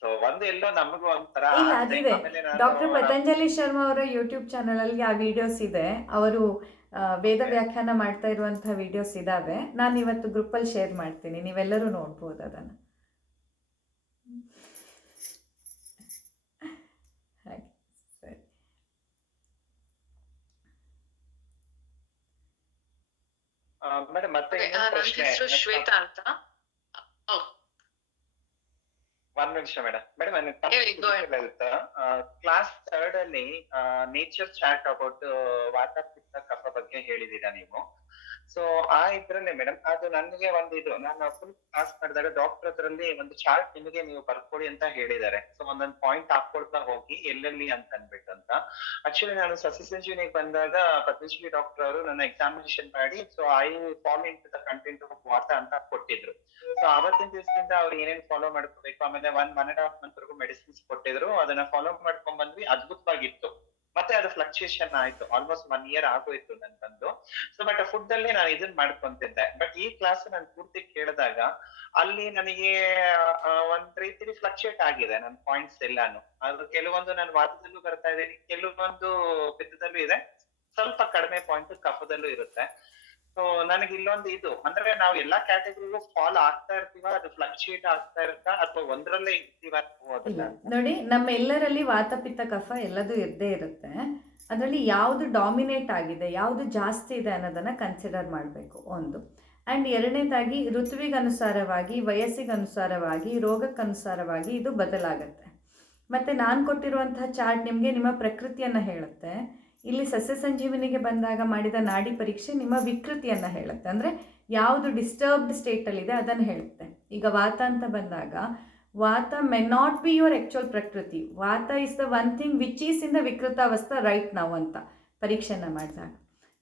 ಸೊ ಒಂದು ಎಲ್ಲೋ ನಮಗೂ ಒಂಥರ ಡಾಕ್ಟರ್ ಪತಂಜಲಿ ಶರ್ಮಾ ಅವರ ಯೂಟ್ಯೂಬ್ ಚಾನಲ್ ಅಲ್ಲಿ ಆ ವಿಡಿಯೋಸ್ ಇದೆ. ಅವರು ವೇದ ವ್ಯಾಖ್ಯಾನ ಮಾಡ್ತಾ ಇರುವಂಥ ವಿಡಿಯೋಸ್ ಇದ್ದಾವೆ. ನಾನು ಇವತ್ತು ಗ್ರೂಪಲ್ಲಿ ಶೇರ್ ಮಾಡ್ತೀನಿ, ನೀವೆಲ್ಲರೂ ನೋಡ್ಬೋದು ಅದನ್ನು. ಹಾಗೆ ಸರಿ. ಮೇಡಮ್ ಮತ್ತೆ ಶ್ವೇತಾ ಅಂತ. ಒಂದ್ ನಿಮಿಷ ಮೇಡಮ್ ಕ್ಲಾಸ್ 3rd ಅಲ್ಲಿ ನೇಚರ್ ಚಾರ್ಟ್ ಅಬೌಟ್ ವಾತ ಪಿತ್ತ ಕಫ ಬಗ್ಗೆ ಹೇಳಿದೀರಾ ನೀವು. ಸೊ ಆ ಇದ್ರಲ್ಲೇ ಮೇಡಮ್ ಅದು ನನಗೆ ಒಂದು ಇದು, ನಾನು ಫುಲ್ ಕ್ಲಾಸ್ ಮಾಡಿದಾಗ ಡಾಕ್ಟರ್ ಅದ್ರಲ್ಲಿ ಒಂದು ಚಾರ್ಟ್ ನಿಮಗೆ ನೀವು ಬರ್ಕೊಳ್ಳಿ ಅಂತ ಹೇಳಿದ್ದಾರೆ. ಸೊ ಒಂದೊಂದು ಪಾಯಿಂಟ್ ಹಾಕೊಳ್ತಾ ಹೋಗಿ ಎಲ್ಲೆಲ್ಲಿ ಅಂತ ಅನ್ಬಿಟ್ಟು ಅಂತ. ಆಕ್ಚುಲಿ ನಾನು ಸಸ್ಯಸಂಜೀವನಿಗೆ ಬಂದಾಗ ಪತಂಜಲಿ ಡಾಕ್ಟರ್ ಅವರು ನನ್ನ ಎಕ್ಸಾಮಿನೇಷನ್ ಮಾಡಿ so I follow in to the content of ವಾತ ಅಂತ ಕೊಟ್ಟಿದ್ರು. ಸೊ ಅವತ್ತಿನ ದಿವಸದಿಂದ ಅವ್ರು ಏನೇನ್ ಫಾಲೋ ಮಾಡ್ಕೋಬೇಕು, ಆಮೇಲೆ 1.5 month ವರೆಗೂ ಮೆಡಿಸಿನ್ಸ್ ಕೊಟ್ಟಿದ್ರು, ಅದನ್ನ ಫಾಲೋ ಮಾಡ್ಕೊಂಡ್ ಬಂದ್ವಿ. ಅದ್ಭುತವಾಗಿತ್ತು. ಮತ್ತೆ ಅದು ಫ್ಲಕ್ಚುಯೇಷನ್ ಆಯ್ತು, ಆಲ್ಮೋಸ್ಟ್ 1 year ಆಗೋಯ್ತು ನನ್ ಬಂದು. ಸೊ ಬಟ್ ಫುಡ್ ಅಲ್ಲಿ ನಾನು ಇದನ್ನ ಮಾಡ್ಕೊಂತಿದ್ದೆ. ಬಟ್ ಈ ಕ್ಲಾಸ್ ನಾನು ಪೂರ್ತಿ ಕೇಳಿದಾಗ ಅಲ್ಲಿ ನನಗೆ ಒಂದ್ ರೀತಿಲಿ ಫ್ಲಕ್ಚುಯೇಟ್ ಆಗಿದೆ ನನ್ನ ಪಾಯಿಂಟ್ಸ್ ಎಲ್ಲಾನು. ಅದು ಕೆಲವೊಂದು ನಾನು ವಾತದಲ್ಲೂ ಬರ್ತಾ ಇದ್ದೀನಿ, ಕೆಲವೊಂದು ಪಿತ್ತದಲ್ಲೂ ಇದೆ, ಸ್ವಲ್ಪ ಕಡಿಮೆ ಪಾಯಿಂಟ್ ಕಫದಲ್ಲೂ ಇರುತ್ತೆ. ಸೊ ನನಗೆ ಇಲ್ಲೊಂದು ಇದು ಅಂದ್ರೆ ನಾವು ಎಲ್ಲಾ ಕ್ಯಾಟಗರಿಗೂ ಫಾಲೋ ಆಗ್ತಾ ಇರ್ತೀವ, ಅದು ಫ್ಲಕ್ಚುಯೇಟ್ ಆಗ್ತಾ ಇರುತ್ತಾ ಅಥವಾ ಒಂದ್ರಲ್ಲೇ ಇರ್ತೀವ? ನೋಡಿ, ನಮ್ಮೆಲ್ಲರಲ್ಲಿ ವಾತ ಪಿತ್ತ ಕಫ ಎಲ್ಲದೂ ಇದ್ದೇ ಇರುತ್ತೆ. ಅದರಲ್ಲಿ ಯಾವುದು ಡಾಮಿನೇಟ್ ಆಗಿದೆ, ಯಾವುದು ಜಾಸ್ತಿ ಇದೆ ಅನ್ನೋದನ್ನು ಕನ್ಸಿಡರ್ ಮಾಡಬೇಕು ಒಂದು. ಆ್ಯಂಡ್ ಎರಡನೇದಾಗಿ ಋತುವಿಗನುಸಾರವಾಗಿ, ವಯಸ್ಸಿಗನುಸಾರವಾಗಿ, ರೋಗಕ್ಕನುಸಾರವಾಗಿ ಇದು ಬದಲಾಗುತ್ತೆ. ಮತ್ತು ನಾನು ಕೊಟ್ಟಿರುವಂತಹ ಚಾರ್ಟ್ ನಿಮಗೆ ನಿಮ್ಮ ಪ್ರಕೃತಿಯನ್ನು ಹೇಳುತ್ತೆ. ಇಲ್ಲಿ ಸಸ್ಯ ಸಂಜೀವನಿಗೆ ಬಂದಾಗ ಮಾಡಿದ ನಾಡಿ ಪರೀಕ್ಷೆ ನಿಮ್ಮ ವಿಕೃತಿಯನ್ನು ಹೇಳುತ್ತೆ, ಅಂದರೆ ಯಾವುದು ಡಿಸ್ಟರ್ಬ್ಡ್ ಸ್ಟೇಟಲ್ಲಿದೆ ಅದನ್ನು ಹೇಳುತ್ತೆ. ಈಗ ವಾತ ಅಂತ ಬಂದಾಗ ವಾತ may not be your actual ಪ್ರಕೃತಿ. ವಾತ is the one thing which is in the ವಿಕೃತಾವಸ್ಥಾ ರೈಟ್ ನಾವು ಅಂತ ಪರೀಕ್ಷೆಯನ್ನು ಮಾಡಿದಾಗ.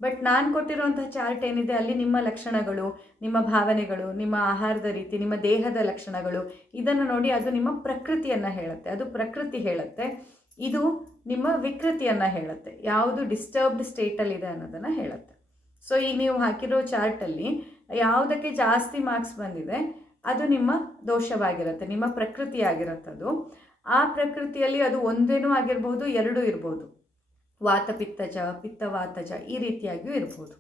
ಬಟ್ ನಾನು ಕೊಟ್ಟಿರುವಂಥ ಚಾರ್ಟ್ ಏನಿದೆ ಅಲ್ಲಿ ನಿಮ್ಮ ಲಕ್ಷಣಗಳು, ನಿಮ್ಮ ಭಾವನೆಗಳು, ನಿಮ್ಮ ಆಹಾರದ ರೀತಿ, ನಿಮ್ಮ ದೇಹದ ಲಕ್ಷಣಗಳು ಇದನ್ನು ನೋಡಿ ಅದು ನಿಮ್ಮ ಪ್ರಕೃತಿಯನ್ನು ಹೇಳುತ್ತೆ, ಅದು ಪ್ರಕೃತಿ ಹೇಳುತ್ತೆ. ಇದು ನಿಮ್ಮ ವಿಕೃತಿಯನ್ನು ಹೇಳುತ್ತೆ, ಯಾವುದು ಡಿಸ್ಟರ್ಬ್ಡ್ ಸ್ಟೇಟಲ್ಲಿದೆ ಅನ್ನೋದನ್ನು ಹೇಳುತ್ತೆ. ಸೊ ಈಗ ನೀವು ಹಾಕಿರೋ ಚಾರ್ಟಲ್ಲಿ ಯಾವುದಕ್ಕೆ ಜಾಸ್ತಿ ಮಾರ್ಕ್ಸ್ ಬಂದಿದೆ ಅದು ನಿಮ್ಮ ದೋಷವಾಗಿರುತ್ತೆ, ನಿಮ್ಮ ಪ್ರಕೃತಿಯಾಗಿರುತ್ತದು. ಆ ಪ್ರಕೃತಿಯಲ್ಲಿ ಅದು ಒಂದೇನೂ ಆಗಿರ್ಬೋದು, ಎರಡೂ ಇರ್ಬೋದು. ವಾತ ಪಿತ್ತಜ, ಪಿತ್ತ ವಾತಜ ಈ ರೀತಿಯಾಗಿಯೂ ಇರ್ಬೋದು.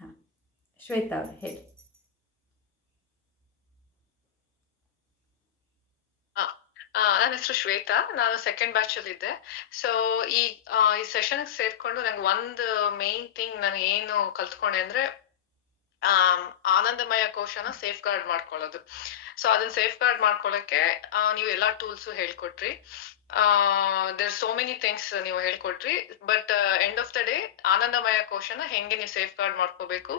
ಹಾಂ, ಶ್ವೇತಾ ಅವರು ಹೇಳಿ. ನನ್ನ ಹೆಸರು ಶ್ವೇತಾ, ನಾನು ಸೆಕೆಂಡ್ ಬ್ಯಾಚ್ ಅಲ್ಲಿ ಇದ್ದೆ. ಸೊ ಈ ಸೆಷನ್ ಸೇರ್ಕೊಂಡು ನಂಗೆ ಒಂದು ಮೇನ್ ಥಿಂಗ್ ನಾನು ಏನು ಕಲ್ತ್ಕೊಂಡೆ ಅಂದ್ರೆ ಆನಂದಮಯ ಕೋಶನ ಸೇಫ್ ಗಾರ್ಡ್ ಮಾಡ್ಕೊಳ್ಳೋದು. ಸೊ ಅದನ್ನ ಸೇಫ್ ಗಾರ್ಡ್ ಮಾಡ್ಕೊಳ್ಳೋಕೆ ನೀವು ಎಲ್ಲಾ ಟೂಲ್ಸ್ ಹೇಳ್ಕೊಟ್ರಿ. ದೇರ್ ಸೋ ಮೆನಿ ಥಿಂಗ್ಸ್ ನೀವು ಹೇಳ್ಕೊಟ್ರಿ. But end of the day ಆನಂದಮಯ ಕೋಶನ ಹೆಂಗೆ ನೀವು ಸೇಫ್ ಗಾರ್ಡ್ ಮಾಡ್ಕೋಬೇಕು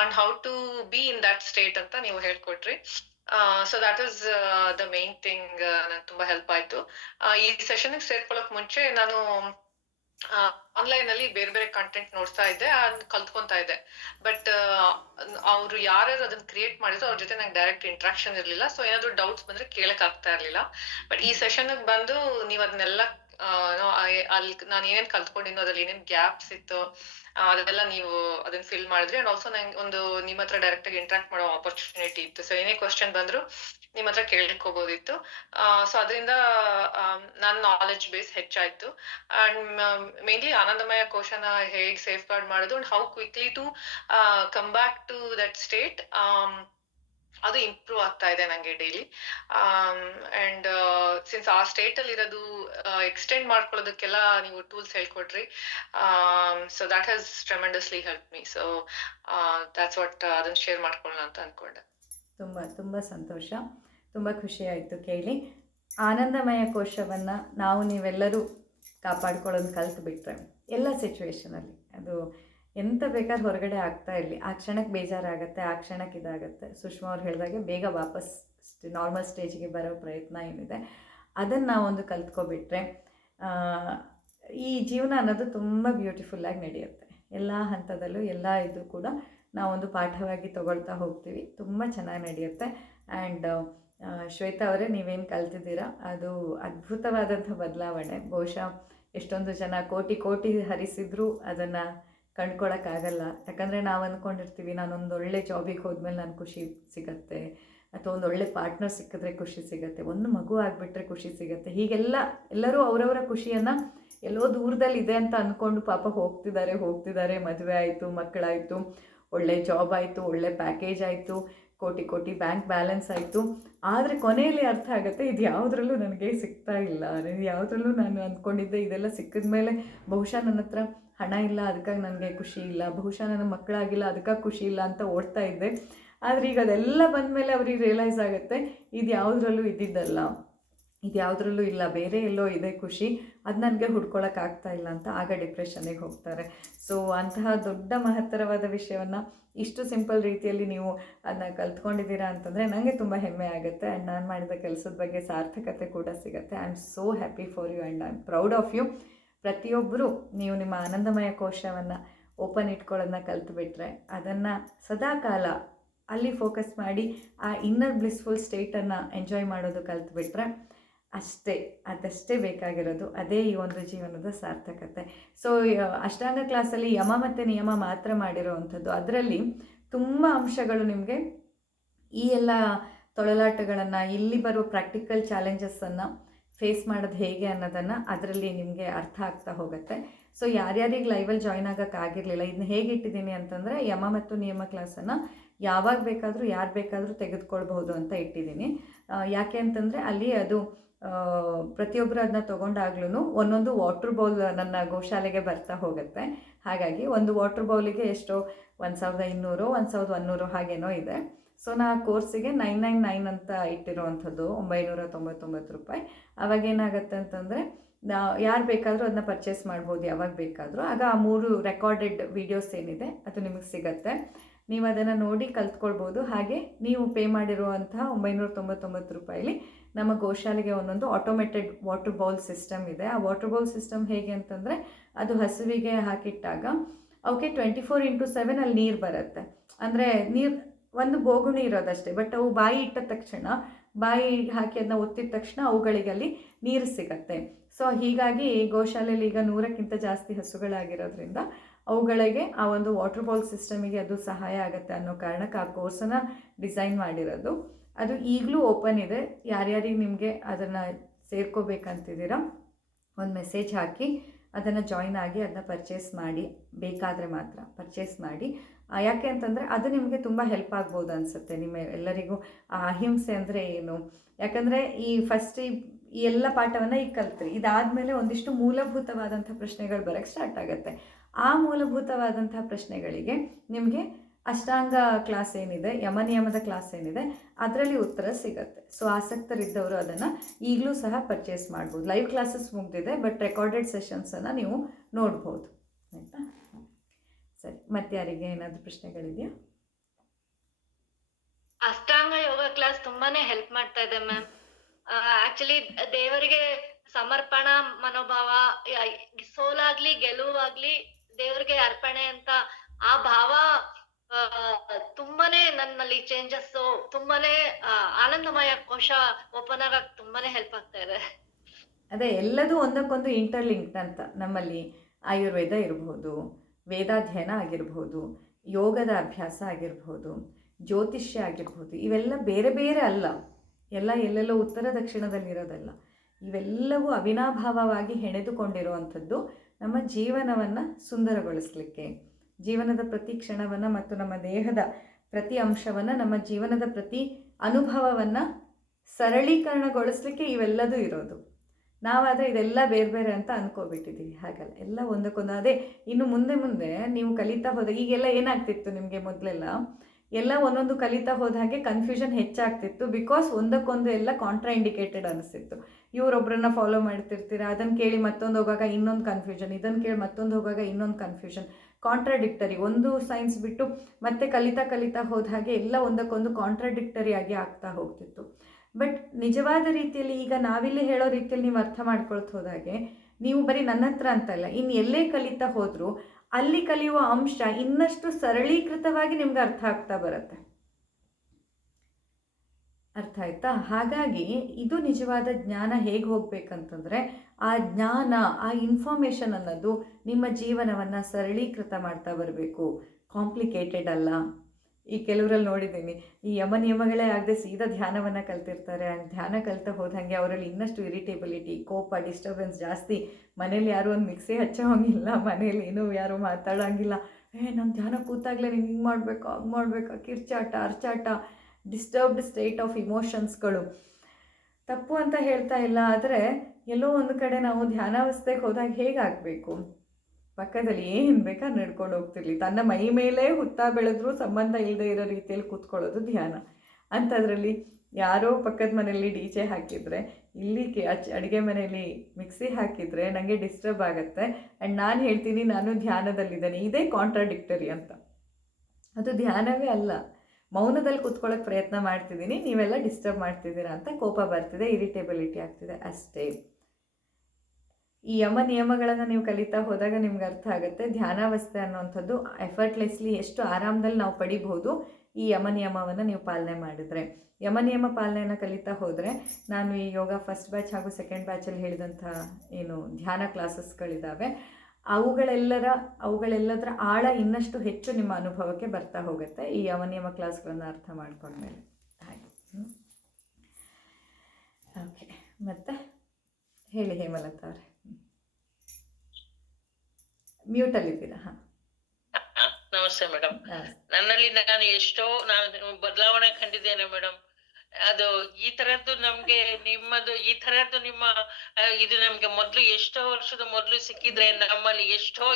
and how to be in that state ಅಂತ ನೀವು ಹೇಳ್ಕೊಟ್ರಿ. So that is the main thing. ನಂಗೆ ತುಂಬಾ ಹೆಲ್ಪ್ ಆಯ್ತು. ಈ ಸೆಷನ್ ಸೇರ್ಕೊಳ್ಳೋಕ್ ಮುಂಚೆ ನಾನು ಆನ್ಲೈನ್ ಅಲ್ಲಿ ಬೇರೆ ಬೇರೆ ಕಂಟೆಂಟ್ ನೋಡ್ತಾ ಇದ್ದೆ, ಅದ್ ಕಲ್ತ್ಕೊಂತಾ ಇದ್ದೆ. ಬಟ್ ಅವ್ರು ಯಾರ್ಯಾರು ಅದನ್ನ ಕ್ರಿಯೇಟ್ ಮಾಡಿದ್ರು ಅವ್ರ ಜೊತೆ ನಂಗೆ ಡೈರೆಕ್ಟ್ ಇಂಟ್ರಾಕ್ಷನ್ ಇರ್ಲಿಲ್ಲ. ಸೊ ಏನಾದ್ರು ಡೌಟ್ಸ್ ಬಂದ್ರೆ ಕೇಳಕ್ ಆಗ್ತಾ ಇರ್ಲಿಲ್ಲ. ಬಟ್ ಈ ಸೆಷನ್ ಬಂದು ನೀವ್ ಅದನ್ನೆಲ್ಲ ಅಲ್ಲಿ ನಾನು ಏನೇನ್ ಕಲ್ತ್ಕೊಂಡಿನೋ ಅದ್ರಲ್ಲಿ ಏನೇನ್ ಗ್ಯಾಪ್ಸ್ ಇತ್ತು ಅದೆಲ್ಲ ನೀವು ಅದನ್ನ ಫಿಲ್ ಮಾಡಿದ್ರಿ. ಅಂಡ್ ಆಲ್ಸೋ ನಂಗೆ ಒಂದು ನಿಮ್ಮ ಹತ್ರ ಡೈರೆಕ್ಟ್ ಆಗಿ ಇಂಟ್ರಾಕ್ಟ್ ಮಾಡೋ ಆಪರ್ಚುನಿಟಿ ಇತ್ತು. ಸೊ ಏನೇ ಕ್ವಶನ್ ಬಂದ್ರು ನಿಮ್ಮ ಹತ್ರ ಕೇಳ್ಕೋಬಹುದಿತ್ತು. ಸೊ ಅದರಿಂದ ನನ್ನ ನಾಲೆಜ್ ಬೇಸ್ ಹೆಚ್ಚಾಯ್ತು. ಅಂಡ್ ಮೇನ್ಲಿ ಆನಂದಮಯ ಕೋಶನ ಹೇಗ್ ಸೇಫ್ ಗಾರ್ಡ್ ಮಾಡೋದು and how quickly to come back to that state, ಅದು ಇಂಪ್ರೂವ್ ಆಗ್ತಾ ಇದೆ ನಂಗೆ ಡೈಲಿ. ಅಂಡ್ ಸಿನ್ಸ್ ಆ ಸ್ಟೇಟ್ ಅಲ್ಲಿ ಇರೋದು ಎಕ್ಸ್ಟೆಂಡ್ ಮಾಡ್ಕೊಳ್ಳೋದಕ್ಕೆಲ್ಲ ನೀವು ಟೂಲ್ಸ್ ಹೇಳ್ಕೊಟ್ರಿ. So that has tremendously help me. So that's what ಅದನ್ನ ಶೇರ್ ಮಾಡ್ಕೊಳ್ಳೋಣ ಅಂತ ಅನ್ಕೊಂಡೆ. ತುಂಬ ತುಂಬ ಸಂತೋಷ, ತುಂಬ ಖುಷಿ ಆಯಿತು ಕೇಳಿ. ಆನಂದಮಯ ಕೋಶವನ್ನು ನಾವು ನೀವೆಲ್ಲರೂ ಕಾಪಾಡ್ಕೊಳ್ಳೋದು ಕಲ್ತು ಬಿಟ್ಟರೆ ಎಲ್ಲ ಸಿಚುವೇಷನಲ್ಲಿ ಅದು ಎಂತ ಬೇಕಾದ್ರೆ ಹೊರಗಡೆ ಆಗ್ತಾ ಇರಲಿ, ಆ ಕ್ಷಣಕ್ಕೆ ಬೇಜಾರಾಗುತ್ತೆ, ಆ ಕ್ಷಣಕ್ಕೆ ಇದಾಗುತ್ತೆ. ಸುಷ್ಮಾ ಅವ್ರು ಹೇಳಿದಾಗೆ ಬೇಗ ವಾಪಸ್ ನಾರ್ಮಲ್ ಸ್ಟೇಜಿಗೆ ಬರೋ ಪ್ರಯತ್ನ ಏನಿದೆ ಅದನ್ನು ನಾವೊಂದು ಕಲ್ತ್ಕೊಬಿಟ್ರೆ ಈ ಜೀವನ ಅನ್ನೋದು ತುಂಬ ಬ್ಯೂಟಿಫುಲ್ಲಾಗಿ ನಡೆಯುತ್ತೆ. ಎಲ್ಲ ಹಂತದಲ್ಲೂ ಎಲ್ಲ ಇದು ಕೂಡ ನಾವೊಂದು ಪಾಠವಾಗಿ ತಗೊಳ್ತಾ ಹೋಗ್ತೀವಿ, ತುಂಬ ಚೆನ್ನಾಗಿ ನಡೆಯುತ್ತೆ. ಆ್ಯಂಡ್ ಶ್ವೇತಾ ಅವರೇ, ನೀವೇನು ಕಲ್ತಿದ್ದೀರಾ ಅದು ಅದ್ಭುತವಾದಂಥ ಬದಲಾವಣೆ. ಬಹುಶಃ ಎಷ್ಟೊಂದು ಜನ ಕೋಟಿ ಕೋಟಿ ಹರಿಸಿದ್ರೂ ಅದನ್ನು ಕಂಡ್ಕೊಳಕ್ಕಾಗಲ್ಲ. ಯಾಕಂದರೆ ನಾವು ಅಂದ್ಕೊಂಡಿರ್ತೀವಿ ನಾನೊಂದು ಒಳ್ಳೆ ಜಾಬಿಗೆ ಹೋದ್ಮೇಲೆ ನಾನು ಖುಷಿ ಸಿಗುತ್ತೆ, ಅಥವಾ ಒಂದು ಒಳ್ಳೆ ಪಾರ್ಟ್ನರ್ ಸಿಕ್ಕಿದ್ರೆ ಖುಷಿ ಸಿಗುತ್ತೆ, ಒಂದು ಮಗು ಆಗಿಬಿಟ್ರೆ ಖುಷಿ ಸಿಗುತ್ತೆ. ಹೀಗೆಲ್ಲ ಎಲ್ಲರೂ ಅವರವರ ಖುಷಿಯನ್ನು ಎಲ್ಲೋ ದೂರದಲ್ಲಿದೆ ಅಂತ ಅಂದ್ಕೊಂಡು ಪಾಪ ಹೋಗ್ತಿದ್ದಾರೆ. ಮದುವೆ ಆಯಿತು, ಮಕ್ಕಳಾಯಿತು, ಒಳ್ಳೆ ಜಾಬ್ ಆಯಿತು, ಒಳ್ಳೆ ಪ್ಯಾಕೇಜ್ ಆಯಿತು, ಕೋಟಿ ಕೋಟಿ ಬ್ಯಾಂಕ್ ಬ್ಯಾಲೆನ್ಸ್ ಆಯಿತು. ಆದರೆ ಕೊನೆಯಲ್ಲಿ ಅರ್ಥ ಆಗುತ್ತೆ ಇದು ಯಾವುದ್ರಲ್ಲೂ ನನಗೆ ಸಿಗ್ತಾ ಇಲ್ಲ, ಯಾವುದ್ರಲ್ಲೂ ನಾನು ಅಂದ್ಕೊಂಡಿದ್ದೆ ಇದೆಲ್ಲ ಸಿಕ್ಕಿದ ಮೇಲೆ ಬಹುಶಃ ನನ್ನ ಹತ್ರ ಹಣ ಇಲ್ಲ ಅದಕ್ಕಾಗಿ ನನಗೆ ಖುಷಿ ಇಲ್ಲ, ಬಹುಶಃ ನನ್ನ ಮಕ್ಕಳಾಗಿಲ್ಲ ಅದಕ್ಕಾಗಿ ಖುಷಿ ಇಲ್ಲ ಅಂತ ಓಡ್ತಾ ಇದ್ದೆ. ಆದರೆ ಈಗ ಅದೆಲ್ಲ ಬಂದಮೇಲೆ ಅವ್ರಿಗೆ ರಿಯಲೈಸ್ ಆಗುತ್ತೆ ಇದು ಯಾವುದ್ರಲ್ಲೂ ಇದ್ದಿದ್ದಲ್ಲ, ಇದು ಯಾವುದ್ರಲ್ಲೂ ಇಲ್ಲ, ಬೇರೆ ಎಲ್ಲೋ ಇದೆ ಖುಷಿ, ಅದು ನನಗೆ ಹುಡ್ಕೊಳಕ್ಕಾಗ್ತಾ ಇಲ್ಲ ಅಂತ ಆಗ ಡಿಪ್ರೆಷನ್ನಿಗೆ ಹೋಗ್ತಾರೆ. ಸೊ ಅಂತಹ ದೊಡ್ಡ ಮಹತ್ತರವಾದ ವಿಷಯವನ್ನು ಇಷ್ಟು ಸಿಂಪಲ್ ರೀತಿಯಲ್ಲಿ ನೀವು ಅದನ್ನ ಕಲ್ತ್ಕೊಂಡಿದ್ದೀರಾ ಅಂತಂದರೆ ನನಗೆ ತುಂಬ ಹೆಮ್ಮೆ ಆಗುತ್ತೆ. ಆ್ಯಂಡ್ ನಾನು ಮಾಡಿದ ಕೆಲಸದ ಬಗ್ಗೆ ಸಾರ್ಥಕತೆ ಕೂಡ ಸಿಗುತ್ತೆ. I am so happy for you and I am proud of you. ಪ್ರತಿಯೊಬ್ಬರು ನೀವು ನಿಮ್ಮ ಆನಂದಮಯ ಕೋಶವನ್ನು ಓಪನ್ ಇಟ್ಕೊಳ್ಳೋದನ್ನ ಕಲ್ತ್ಬಿಟ್ರೆ ಅದನ್ನು ಸದಾಕಾಲ ಅಲ್ಲಿ ಫೋಕಸ್ ಮಾಡಿ ಆ ಇನ್ನರ್ ಬ್ಲಿಸ್ಫುಲ್ ಸ್ಟೇಟನ್ನು ಎಂಜಾಯ್ ಮಾಡೋದು ಕಲ್ತ್ಬಿಟ್ರೆ ಅದಷ್ಟೇ ಬೇಕಾಗಿರೋದು. ಅದೇ ಈ ಒಂದು ಜೀವನದ ಸಾರ್ಥಕತೆ. ಸೊ ಅಷ್ಟಾಂಗ ಕ್ಲಾಸಲ್ಲಿ ಯಮ ಮತ್ತು ನಿಯಮ ಮಾತ್ರ ಮಾಡಿರೋವಂಥದ್ದು, ಅದರಲ್ಲಿ ತುಂಬ ಅಂಶಗಳು ನಿಮಗೆ ಈ ಎಲ್ಲ ತೊಳಲಾಟಗಳನ್ನು, ಇಲ್ಲಿ ಬರುವ ಪ್ರಾಕ್ಟಿಕಲ್ ಚಾಲೆಂಜಸ್ಸನ್ನು ಫೇಸ್ ಮಾಡೋದು ಹೇಗೆ ಅನ್ನೋದನ್ನು ಅದರಲ್ಲಿ ನಿಮಗೆ ಅರ್ಥ ಆಗ್ತಾ ಹೋಗುತ್ತೆ. ಸೊ ಯಾರ್ಯಾರಿಗೆ ಲೈವಲ್ಲಿ ಜಾಯ್ನ್ ಆಗೋಕ್ಕಾಗಿರಲಿಲ್ಲ, ಇದನ್ನ ಹೇಗೆ ಇಟ್ಟಿದ್ದೀನಿ ಅಂತಂದರೆ ಯಮ ಮತ್ತು ನಿಯಮ ಕ್ಲಾಸನ್ನು ಯಾವಾಗ ಬೇಕಾದರೂ ಯಾರು ಬೇಕಾದರೂ ತೆಗೆದುಕೊಳ್ಬಹುದು ಅಂತ ಇಟ್ಟಿದ್ದೀನಿ. ಯಾಕೆ ಅಂತಂದರೆ ಅಲ್ಲಿ ಅದು ಪ್ರತಿಯೊಬ್ಬರು ಅದನ್ನ ತೊಗೊಂಡಾಗ್ಲೂ ಒಂದೊಂದು ವಾಟ್ರ್ ಬೌಲ್ ನನ್ನ ಗೋಶಾಲೆಗೆ ಬರ್ತಾ ಹೋಗುತ್ತೆ. ಹಾಗಾಗಿ ಒಂದು ವಾಟ್ರ್ ಬೌಲಿಗೆ ಎಷ್ಟೋ 1200 1100 ಹಾಗೇನೋ ಇದೆ. ಸೊ ನಾ ಕೋರ್ಸಿಗೆ 999 ಅಂತ ಇಟ್ಟಿರುವಂಥದ್ದು, 999 ರೂಪಾಯಿ. ಅವಾಗೇನಾಗುತ್ತೆ ಅಂತಂದರೆ ಯಾರು ಬೇಕಾದರೂ ಅದನ್ನ ಪರ್ಚೇಸ್ ಮಾಡ್ಬೋದು ಯಾವಾಗ ಬೇಕಾದರೂ. ಆಗ ಆ 3 ರೆಕಾರ್ಡೆಡ್ ವೀಡಿಯೋಸ್ ಏನಿದೆ ಅದು ನಿಮಗೆ ಸಿಗುತ್ತೆ, ನೀವು ಅದನ್ನು ನೋಡಿ ಕಲ್ತ್ಕೊಳ್ಬೋದು. ಹಾಗೆ ನೀವು ಪೇ ಮಾಡಿರುವಂತಹ 999 ರೂಪಾಯಿಲಿ ನಮ್ಮ ಗೋಶಾಲೆಗೆ ಒಂದೊಂದು ಆಟೋಮೇಟೆಡ್ ವಾಟರ್ ಬೌಲ್ ಸಿಸ್ಟಮ್ ಇದೆ. ಆ ವಾಟರ್ ಬೌಲ್ ಸಿಸ್ಟಮ್ ಹೇಗೆ ಅಂತಂದರೆ ಅದು ಹಸುವಿಗೆ ಹಾಕಿಟ್ಟಾಗ ಅವಕ್ಕೆ 24x7 ಅಲ್ಲಿ ನೀರು ಬರುತ್ತೆ. ಅಂದರೆ ನೀರು ಒಂದು ಬೋಗುಣಿ ಇರೋದಷ್ಟೇ, ಬಟ್ ಅವು ಬಾಯಿ ಇಟ್ಟ ತಕ್ಷಣ, ಬಾಯಿ ಹಾಕಿ ಅದನ್ನ ಒತ್ತಿದ ತಕ್ಷಣ ಅವುಗಳಿಗೆ ಅಲ್ಲಿ ನೀರು ಸಿಗತ್ತೆ. ಸೊ ಹೀಗಾಗಿ ಗೋಶಾಲೆಯಲ್ಲಿ ಈಗ 100ಕ್ಕಿಂತ ಜಾಸ್ತಿ ಹಸುಗಳಾಗಿರೋದ್ರಿಂದ ಅವುಗಳಿಗೆ ಆ ಒಂದು ವಾಟರ್ ಬಾಲ್ ಸಿಸ್ಟಮಿಗೆ ಅದು ಸಹಾಯ ಆಗುತ್ತೆ ಅನ್ನೋ ಕಾರಣಕ್ಕೆ ಆ ಕೋರ್ಸನ್ನು ಡಿಸೈನ್ ಮಾಡಿರೋದು. ಅದು ಈಗಲೂ ಓಪನ್ ಇದೆ. ಯಾರ್ಯಾರಿಗೆ ನಿಮಗೆ ಅದನ್ನು ಸೇರ್ಕೋಬೇಕಂತಿದ್ದೀರಾ ಒಂದು ಮೆಸೇಜ್ ಹಾಕಿ ಅದನ್ನು ಜಾಯಿನ್ ಆಗಿ ಅದನ್ನ ಪರ್ಚೇಸ್ ಮಾಡಿ, ಬೇಕಾದರೆ ಮಾತ್ರ ಪರ್ಚೇಸ್ ಮಾಡಿ. ಯಾಕೆ ಅಂತಂದರೆ ಅದು ನಿಮಗೆ ತುಂಬ ಹೆಲ್ಪ್ ಆಗ್ಬೋದು ಅನಿಸುತ್ತೆ ನಿಮ್ಮ ಎಲ್ಲರಿಗೂ. ಆ ಅಹಿಂಸೆ ಅಂದರೆ ಏನು, ಯಾಕಂದರೆ ಈ ಫಸ್ಟ್ ಈ ಎಲ್ಲ ಪಾಠವನ್ನು ಈಗ ಕಲ್ತ್ರಿ, ಇದಾದಮೇಲೆ ಒಂದಿಷ್ಟು ಮೂಲಭೂತವಾದಂಥ ಪ್ರಶ್ನೆಗಳು ಬರೋಕ್ಕೆ ಸ್ಟಾರ್ಟ್ ಆಗುತ್ತೆ. ಆ ಮೂಲಭೂತವಾದಂಥ ಪ್ರಶ್ನೆಗಳಿಗೆ ನಿಮಗೆ ಅಷ್ಟಾಂಗ ಕ್ಲಾಸ್ ಏನಿದೆ, ಯಮನಿಯಮದ ಕ್ಲಾಸ್ ಏನಿದೆ, ಅದರಲ್ಲಿ ಉತ್ತರ ಸಿಗುತ್ತೆ. ಸೊ ಆಸಕ್ತರಿದ್ದವರು ಅದನ್ನು ಈಗಲೂ ಸಹ ಪರ್ಚೇಸ್ ಮಾಡ್ಬೋದು. ಲೈವ್ ಕ್ಲಾಸಸ್ ಮುಗಿದಿದೆ, ಬಟ್ ರೆಕಾರ್ಡೆಡ್ ಸೆಷನ್ಸನ್ನು ನೀವು ನೋಡ್ಬೋದು. ಆಯಿತಾ? ಸರಿ, ಮತ್ತೆ ಯಾರಿಗೆ ಏನಾದರೂ ಪ್ರಶ್ನೆಗಳಿದೆಯಾ? ಅಷ್ಟಾಂಗ ಯೋಗ ಕ್ಲಾಸ್ ತುಂಬಾನೇ ಹೆಲ್ಪ್ ಮಾಡ್ತಾ ಇದೆ ಮ್ಯಾಮ್. ಆಕ್ಚುಲಿ ದೇವರಿಗೆ ಸಮರ್ಪಣಾ ಮನೋಭಾವ, ಸೋಲಾಗ್ಲಿ ಗೆಲುವಾಗ್ಲಿ ದೇವರಿಗೆ ಅರ್ಪಣೆ ಅಂತ ಆ ಭಾವ ತುಂಬಾನೇ ನನ್ನಲ್ಲಿ ಚೇಂಜಸ್, ತುಂಬಾನೇ ಆನಂದಮಯ ಕೋಶ ಓಪನ್ ಆಗಕ್ಕೆ ತುಂಬಾನೇ ಹೆಲ್ಪ್ ಆಗ್ತಾ ಇದೆ. ಅದೇ ಎಲ್ಲದೂ ಒಂದಕ್ಕೊಂದು ಇಂಟರ್ಲಿಂಕ್ಡ್ ಅಂತ. ನಮ್ಮಲ್ಲಿ ಆಯುರ್ವೇದ ಇರ್ಬೋದು, ವೇದಾಧ್ಯಯನ ಆಗಿರ್ಬೋದು, ಯೋಗದ ಅಭ್ಯಾಸ ಆಗಿರ್ಬೋದು, ಜ್ಯೋತಿಷ್ಯ ಆಗಿರ್ಬೋದು, ಇವೆಲ್ಲ ಬೇರೆ ಬೇರೆ ಅಲ್ಲ, ಎಲ್ಲ ಎಲ್ಲೆಲ್ಲೋ ಉತ್ತರ ದಕ್ಷಿಣದಲ್ಲಿರೋದಲ್ಲ. ಇವೆಲ್ಲವೂ ಅವಿನಾಭಾವವಾಗಿ ಹೆಣೆದುಕೊಂಡಿರುವಂಥದ್ದು ನಮ್ಮ ಜೀವನವನ್ನು ಸುಂದರಗೊಳಿಸಲಿಕ್ಕೆ, ಜೀವನದ ಪ್ರತಿ ಕ್ಷಣವನ್ನು ಮತ್ತು ನಮ್ಮ ದೇಹದ ಪ್ರತಿ ಅಂಶವನ್ನು, ನಮ್ಮ ಜೀವನದ ಪ್ರತಿ ಅನುಭವವನ್ನು ಸರಳೀಕರಣಗೊಳಿಸ್ಲಿಕ್ಕೆ ಇವೆಲ್ಲದೂ ಇರೋದು. ನಾವಾದರೆ ಇದೆಲ್ಲ ಬೇರೆ ಬೇರೆ ಅಂತ ಅಂದ್ಕೊಬಿಟ್ಟಿದ್ದೀವಿ. ಹಾಗಲ್ಲ, ಎಲ್ಲ ಒಂದಕ್ಕೊಂದು. ಅದೇ ಇನ್ನು ಮುಂದೆ ಮುಂದೆ ನೀವು ಕಲಿತಾ ಹೋದ, ಈಗೆಲ್ಲ ಏನಾಗ್ತಿತ್ತು ನಿಮಗೆ ಮೊದಲೆಲ್ಲ, ಎಲ್ಲ ಒಂದೊಂದು ಕಲಿತಾ ಹೋದ ಹಾಗೆ ಕನ್ಫ್ಯೂಷನ್ ಹೆಚ್ಚಾಗ್ತಿತ್ತು. ಬಿಕಾಸ್ ಒಂದಕ್ಕೊಂದು ಎಲ್ಲ ಕಾಂಟ್ರಾ ಇಂಡಿಕೇಟೆಡ್ ಅನಿಸ್ತಿತ್ತು. ಇವರೊಬ್ಬರನ್ನ ಫಾಲೋ ಮಾಡ್ತಿರ್ತೀರ, ಅದನ್ನು ಕೇಳಿ ಮತ್ತೊಂದು ಹೋಗಾಗ ಇನ್ನೊಂದು ಕನ್ಫ್ಯೂಷನ್, ಇದನ್ನು ಕೇಳಿ ಮತ್ತೊಂದು ಹೋಗಾಗ ಇನ್ನೊಂದು ಕನ್ಫ್ಯೂಷನ್, ಕಾಂಟ್ರಾಡಿಕ್ಟರಿ. ಒಂದು ಸೈನ್ಸ್ ಬಿಟ್ಟು ಮತ್ತೆ ಕಲಿತಾ ಹೋದ ಹಾಗೆ ಎಲ್ಲ ಒಂದಕ್ಕೊಂದು ಕಾಂಟ್ರಾಡಿಕ್ಟರಿ ಆಗಿ ಆಗ್ತಾ ಹೋಗ್ತಿತ್ತು. ಬಟ್ ನಿಜವಾದ ರೀತಿಯಲ್ಲಿ ಈಗ ನಾವಿಲ್ಲಿ ಹೇಳೋ ರೀತಿಯಲ್ಲಿ ನೀವು ಅರ್ಥ ಮಾಡ್ಕೊಳ್ತಾ ಹೋದಾಗೆ, ನೀವು ಬರೀ ನನ್ನ ಹತ್ರ ಅಂತಲ್ಲ, ಇನ್ನು ಎಲ್ಲೇ ಕಲಿತಾ ಹೋದರೂ ಅಲ್ಲಿ ಕಲಿಯುವ ಅಂಶ ಇನ್ನಷ್ಟು ಸರಳೀಕೃತವಾಗಿ ನಿಮ್ಗೆ ಅರ್ಥ ಆಗ್ತಾ ಬರುತ್ತೆ. ಅರ್ಥ ಆಯ್ತಾ? ಹಾಗಾಗಿ ಇದು ನಿಜವಾದ ಜ್ಞಾನ ಹೇಗೆ ಹೋಗ್ಬೇಕಂತಂದರೆ, ಆ ಜ್ಞಾನ, ಆ ಇನ್ಫಾರ್ಮೇಷನ್ ಅನ್ನೋದು ನಿಮ್ಮ ಜೀವನವನ್ನು ಸರಳೀಕೃತ ಮಾಡ್ತಾ ಬರಬೇಕು, ಕಾಂಪ್ಲಿಕೇಟೆಡ್ ಅಲ್ಲ. ಈ ಕೆಲವರಲ್ಲಿ ನೋಡಿದ್ದೀನಿ, ಈ ಯಮನಿಯಮಗಳೇ ಆಗದೆ ಸೀದಾ ಧ್ಯಾನವನ್ನು ಕಲ್ತಿರ್ತಾರೆ. ಧ್ಯಾನ ಕಲಿತಾ ಹೋದಂಗೆ ಅವರಲ್ಲಿ ಇನ್ನಷ್ಟು ಇರಿಟೇಬಿಲಿಟಿ, ಕೋಪ, ಡಿಸ್ಟರ್ಬೆನ್ಸ್ ಜಾಸ್ತಿ. ಮನೇಲಿ ಯಾರು ಒಂದು ಮಿಕ್ಸಿ ಹಚ್ಚೋಂಗಿಲ್ಲ, ಮನೇಲಿ ಏನೂ ಯಾರು ಮಾತಾಡೋಂಗಿಲ್ಲ. ನಾನು ಧ್ಯಾನ ಕೂತಾಗಲೇ ನೀನು ಹಿಂಗೆ ಮಾಡಬೇಕು, ಹಾಗೆ ಮಾಡಬೇಕು, ಕಿರ್ಚಾಟ, ಅರ್ಚಾಟ, ಡಿಸ್ಟರ್ಬ್ಡ್ ಸ್ಟೇಟ್ ಆಫ್ ಇಮೋಷನ್ಸ್ಗಳು. ತಪ್ಪು ಅಂತ ಹೇಳ್ತಾ ಇಲ್ಲ, ಆದರೆ ಎಲ್ಲೋ ಒಂದು ಕಡೆ ನಾವು ಧ್ಯಾನಾವಸ್ಥೆಗೆ ಹೋದಾಗ ಹೇಗಾಗಬೇಕು, ಪಕ್ಕದಲ್ಲಿ ಏನು ಬೇಕಾದ್ರೆ ನಡ್ಕೊಂಡು ಹೋಗ್ತಿರ್ಲಿ, ತನ್ನ ಮೈ ಮೇಲೆ ಹುತ್ತಾ ಬೆಳೆದ್ರೂ ಸಂಬಂಧ ಇಲ್ಲದೆ ಇರೋ ರೀತಿಯಲ್ಲಿ ಕೂತ್ಕೊಳ್ಳೋದು ಧ್ಯಾನ. ಅಂಥದ್ರಲ್ಲಿ ಯಾರೋ ಪಕ್ಕದ ಮನೆಯಲ್ಲಿ ಡಿಜೆ ಹಾಕಿದರೆ, ಇಲ್ಲಿ ಅಡುಗೆ ಮನೆಯಲ್ಲಿ ಮಿಕ್ಸಿ ಹಾಕಿದರೆ ನನಗೆ ಡಿಸ್ಟರ್ಬ್ ಆಗುತ್ತೆ. ಆ್ಯಂಡ್ ನಾನು ಹೇಳ್ತೀನಿ ನಾನು ಧ್ಯಾನದಲ್ಲಿದ್ದೇನೆ, ಇದೇ ಕಾಂಟ್ರಾಡಿಕ್ಟರಿ ಅಂತ. ಅದು ಧ್ಯಾನವೇ ಅಲ್ಲ. ಮೌನದಲ್ಲಿ ಕೂತ್ಕೊಳ್ಳೋಕೆ ಪ್ರಯತ್ನ ಮಾಡ್ತಿದ್ದೀನಿ, ನೀವೆಲ್ಲ ಡಿಸ್ಟರ್ಬ್ ಮಾಡ್ತಿದ್ದೀರಾ ಅಂತ ಕೋಪ ಬರ್ತಿದೆ, ಇರಿಟೇಬಿಲಿಟಿ ಆಗ್ತಿದೆ ಅಷ್ಟೇ. ಈ ಯಮ ನಿಯಮಗಳನ್ನು ನೀವು ಕಲಿತಾ ಹೋದಾಗ ನಿಮ್ಗೆ ಅರ್ಥ ಆಗುತ್ತೆ, ಧ್ಯಾನಾವಸ್ಥೆ ಅನ್ನೋವಂಥದ್ದು ಎಫರ್ಟ್ಲೆಸ್ಲಿ ಎಷ್ಟು ಆರಾಮದಲ್ಲಿ ನಾವು ಪಡಿಬಹುದು ಈ ಯಮ ನಿಯಮವನ್ನು ನೀವು ಪಾಲನೆ ಮಾಡಿದರೆ. ಯಮ ನಿಯಮ ಪಾಲನೆಯನ್ನು ಕಲಿತಾ ಹೋದರೆ, ನಾನು ಈ ಯೋಗ ಫಸ್ಟ್ ಬ್ಯಾಚ್ ಹಾಗೂ ಸೆಕೆಂಡ್ ಬ್ಯಾಚಲ್ಲಿ ಹೇಳಿದಂಥ ಏನು ಧ್ಯಾನ ಕ್ಲಾಸಸ್ಗಳಿದ್ದಾವೆ, ಅವುಗಳೆಲ್ಲದರ ಆಳ ಇನ್ನಷ್ಟು ಹೆಚ್ಚು ನಿಮ್ಮ ಅನುಭವಕ್ಕೆ ಬರ್ತಾ ಹೋಗುತ್ತೆ ಈ ಯಮ ನಿಯಮ ಕ್ಲಾಸ್ಗಳನ್ನು ಅರ್ಥ ಮಾಡ್ಕೊಂಡ್ಮೇಲೆ. ಹಾಗೆ ಓಕೆ, ಮತ್ತೆ ಹೇಳಿ ಹೇಮಲತಾ ಅವರೇ, ಮ್ಯೂಟಲ್ಲಿದ್ದೀರಾ? ಹಾಂ, ನಮಸ್ತೆ ಮೇಡಮ್. ನನ್ನಲ್ಲಿ ನಾನು ಬದಲಾವಣೆ ಕಂಡಿದ್ದೇನೆ ಮೇಡಮ್. ಅದು ಈ ತರದ್ದು ನಮ್ಗೆ ನಿಮ್ಮ ಇದು ನಮ್ಗೆ ಮೊದ್ಲು ಎಷ್ಟೋ ವರ್ಷದ ಮೊದ್ಲು ಸಿಕ್ಕಿದ್ರೆ ನಮ್ಮಲ್ಲಿ ಎಷ್ಟೋ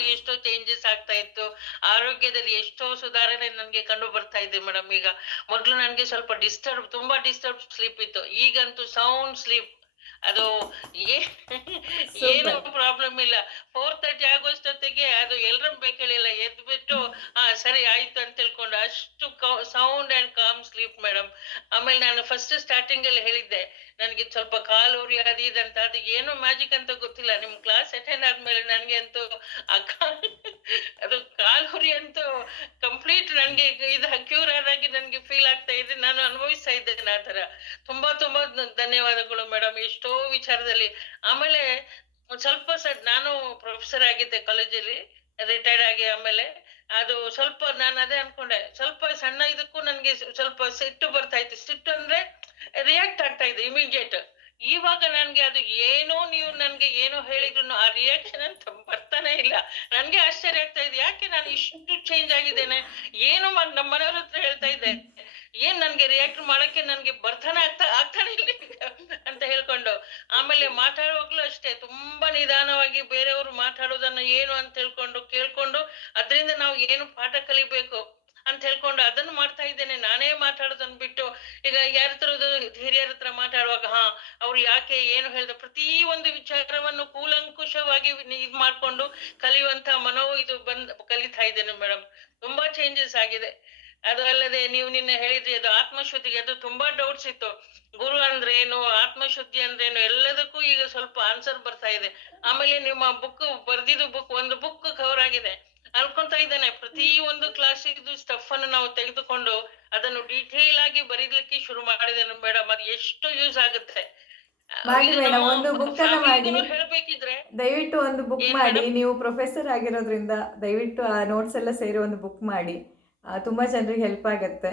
ಚೇಂಜಸ್ ಆಗ್ತಾ ಇತ್ತು. ಆರೋಗ್ಯದಲ್ಲಿ ಎಷ್ಟೋ ಸುಧಾರಣೆ ನನ್ಗೆ ಕಂಡು ಬರ್ತಾ ಇದೆ ಮೇಡಮ್. ಈಗ ಮೊದ್ಲು ನನ್ಗೆ ಸ್ವಲ್ಪ ತುಂಬಾ ಡಿಸ್ಟರ್ಬ್ ಸ್ಲೀಪ್ ಇತ್ತು, ಈಗಂತೂ ಸೌಂಡ್ ಸ್ಲೀಪ್. ಅದು ಏನು ಪ್ರಾಬ್ಲಮ್ ಇಲ್ಲ. 4:30 ಆಗೋಷ್ಟೊತ್ತಿಗೆ ಅದು ಎಲ್ರಂ ಬೇಕೇಳಿಲ್ಲ, ಎದ್ಬಿಟ್ಟು ಸರಿ ಆಯ್ತು ಅಂತ ತಿಳ್ಕೊಂಡು ಅಷ್ಟು sound and com sleep madam. ಆಮೇಲೆ ನಾನು ಫಸ್ಟ್ ಸ್ಟಾರ್ಟಿಂಗ್ ಅಲ್ಲಿ ಹೇಳಿದ್ದೆ ನನ್ಗೆ ಸ್ವಲ್ಪ ಕಾಲು ಉರಿ ಅದಿದಂತ, ಅದು ಏನು ಮ್ಯಾಜಿಕ್ ಅಂತ ಗೊತ್ತಿಲ್ಲ. ನಿಮ್ ಕ್ಲಾಸ್ ಅಟೆಂಡ್ ಆದ್ಮೇಲೆ ನನ್ಗೆ ಅಂತೂ ಅದು ಕಾಲು ಉರಿ ಅಂತೂ ಕಂಪ್ಲೀಟ್ ನನ್ಗೆ ಕ್ಯೂರ್ ಆದಾಗಿ ನನ್ಗೆ ಫೀಲ್ ಆಗ್ತಾ ಇದೆ. ನಾನು ಅನುಭವಿಸ್ತಾ ಇದ್ದೇನೆ ಆ ತರ. ತುಂಬಾ ಧನ್ಯವಾದಗಳು ಮೇಡಮ್ ಎಷ್ಟೋ ವಿಚಾರದಲ್ಲಿ. ಆಮೇಲೆ ಸ್ವಲ್ಪ ನಾನು ಪ್ರೊಫೆಸರ್ ಆಗಿದ್ದೆ ಕಾಲೇಜಲ್ಲಿ, ರಿಟೈರ್ಡ್ ಆಗಿ ಆಮೇಲೆ ಅದು ಸ್ವಲ್ಪ ನಾನು ಅದೇ ಅನ್ಕೊಂಡೆ, ಸ್ವಲ್ಪ ಸಣ್ಣ ಇದಕ್ಕೂ ನನ್ಗೆ ಸ್ವಲ್ಪ ಸಿಟ್ಟು ಬರ್ತಾ ಇತ್ತು. ಸಿಟ್ಟು ಅಂದ್ರೆ ರಿಯಾಕ್ಟ್ ಆಗ್ತಾ ಇದೆ ಇಮಿಡಿಯೇಟ್. ಇವಾಗ ನನ್ಗೆ ಅದು ಏನೋ ನೀವು ನನ್ಗೆ ಏನೋ ಹೇಳಿದ್ರು ಆ ರಿಯಾಕ್ಷನ್ ಅಂತ ಬರ್ತಾನೆ ಇಲ್ಲ. ನನ್ಗೆ ಆಶ್ಚರ್ಯ ಆಗ್ತಾ ಇದೆ, ಯಾಕೆ ನಾನು ಇಷ್ಟು ಚೇಂಜ್ ಆಗಿದ್ದೇನೆ, ಏನು ನಮ್ಮ ಮನೆಯವ್ರ ಹತ್ರ ಹೇಳ್ತಾ ಇದ್ದೆ, ಏನ್ ನನ್ಗೆ ರಿಯಾಕ್ಟ್ ಮಾಡಕ್ಕೆ ನನ್ಗೆ ಆಗ್ತಾನೆ ಇಲ್ಲ ಅಂತ ಹೇಳ್ಕೊಂಡು. ಆಮೇಲೆ ಮಾತಾಡುವಾಗ್ಲೂ ಅಷ್ಟೇ ತುಂಬಾ ನಿಧಾನವಾಗಿ ಬೇರೆಯವರು ಮಾತಾಡೋದನ್ನ ಏನು ಅಂತ ಕೇಳ್ಕೊಂಡು ಅದ್ರಿಂದ ನಾವು ಏನು ಪಾಠ ಕಲಿಬೇಕು ಅಂತ ಹೇಳ್ಕೊಂಡು ಅದನ್ನು ಮಾಡ್ತಾ ಇದ್ದೇನೆ. ನಾನೇ ಮಾತಾಡೋದನ್ನ ಬಿಟ್ಟು ಈಗ ಯಾರ ಹತ್ರದ ಹಿರಿಯರ ಹತ್ರ ಮಾತಾಡುವಾಗ ಅವ್ರು ಯಾಕೆ ಏನು ಹೇಳ್ದ ಪ್ರತಿ ಒಂದು ವಿಚಾರವನ್ನು ಕೂಲಂಕುಷವಾಗಿ ಇದ್ ಮಾಡ್ಕೊಂಡು ಕಲಿಯುವಂತ ಇದು ಕಲಿತಾ ಇದ್ದೇನೆ ಮೇಡಮ್. ತುಂಬಾ ಚೇಂಜಸ್ ಆಗಿದೆ. ಅದು ಅಲ್ಲದೆ ನೀವು ನಿನ್ನೆ ಹೇಳಿದ್ರಿ ಅದು ಆತ್ಮಶುದ್ಧಿಗೆ, ಅದು ತುಂಬಾ ಡೌಟ್ಸ್ ಇತ್ತು. ಗುರು ಅಂದ್ರೆ ಏನು, ಆತ್ಮಶುದ್ಧಿ ಅಂದ್ರೆ ಏನು, ಎಲ್ಲದಕ್ಕೂ ಈಗ ಸ್ವಲ್ಪ ಆನ್ಸರ್ ಬರ್ತಾ ಇದೆ. ಆಮೇಲೆ ನಿಮ್ಮ ಒಂದು ಬುಕ್ ಕವರ್ ಆಗಿದೆ. ಅನ್ಕೊಂತಾ ಇದ್ದೇನೆ ಪ್ರತಿ ಒಂದು ಕ್ಲಾಸಿದು ಸ್ಟಫ್ ಅನ್ನು ನಾವು ತೆಗೆದುಕೊಂಡು ಅದನ್ನು ಡೀಟೇಲ್ ಆಗಿ ಬರೀಲಿಕ್ಕೆ ಶುರು ಮಾಡಿದ್ದೇನೆ ಮೇಡಮ್. ಅದು ಎಷ್ಟು ಯೂಸ್ ಆಗುತ್ತೆ. ಮಾಡಿ ಮೇಡಮ್, ಒಂದು ಬುಕ್ ಅನ್ನ ಮಾಡಿ ಹೇಳ್ಬೇಕಿದ್ರೆ ದಯವಿಟ್ಟು ಒಂದು ಬುಕ್ ಮಾಡಿ. ನೀವು ಪ್ರೊಫೆಸರ್ ಆಗಿರೋದ್ರಿಂದ ದಯವಿಟ್ಟು ಆ ನೋಟ್ಸ್ ಎಲ್ಲ ಸೇರಿ ಒಂದು ಬುಕ್ ಮಾಡಿ. ತುಂಬ ಜನರಿಗೆ ಹೆಲ್ಪ್ ಆಗುತ್ತೆ.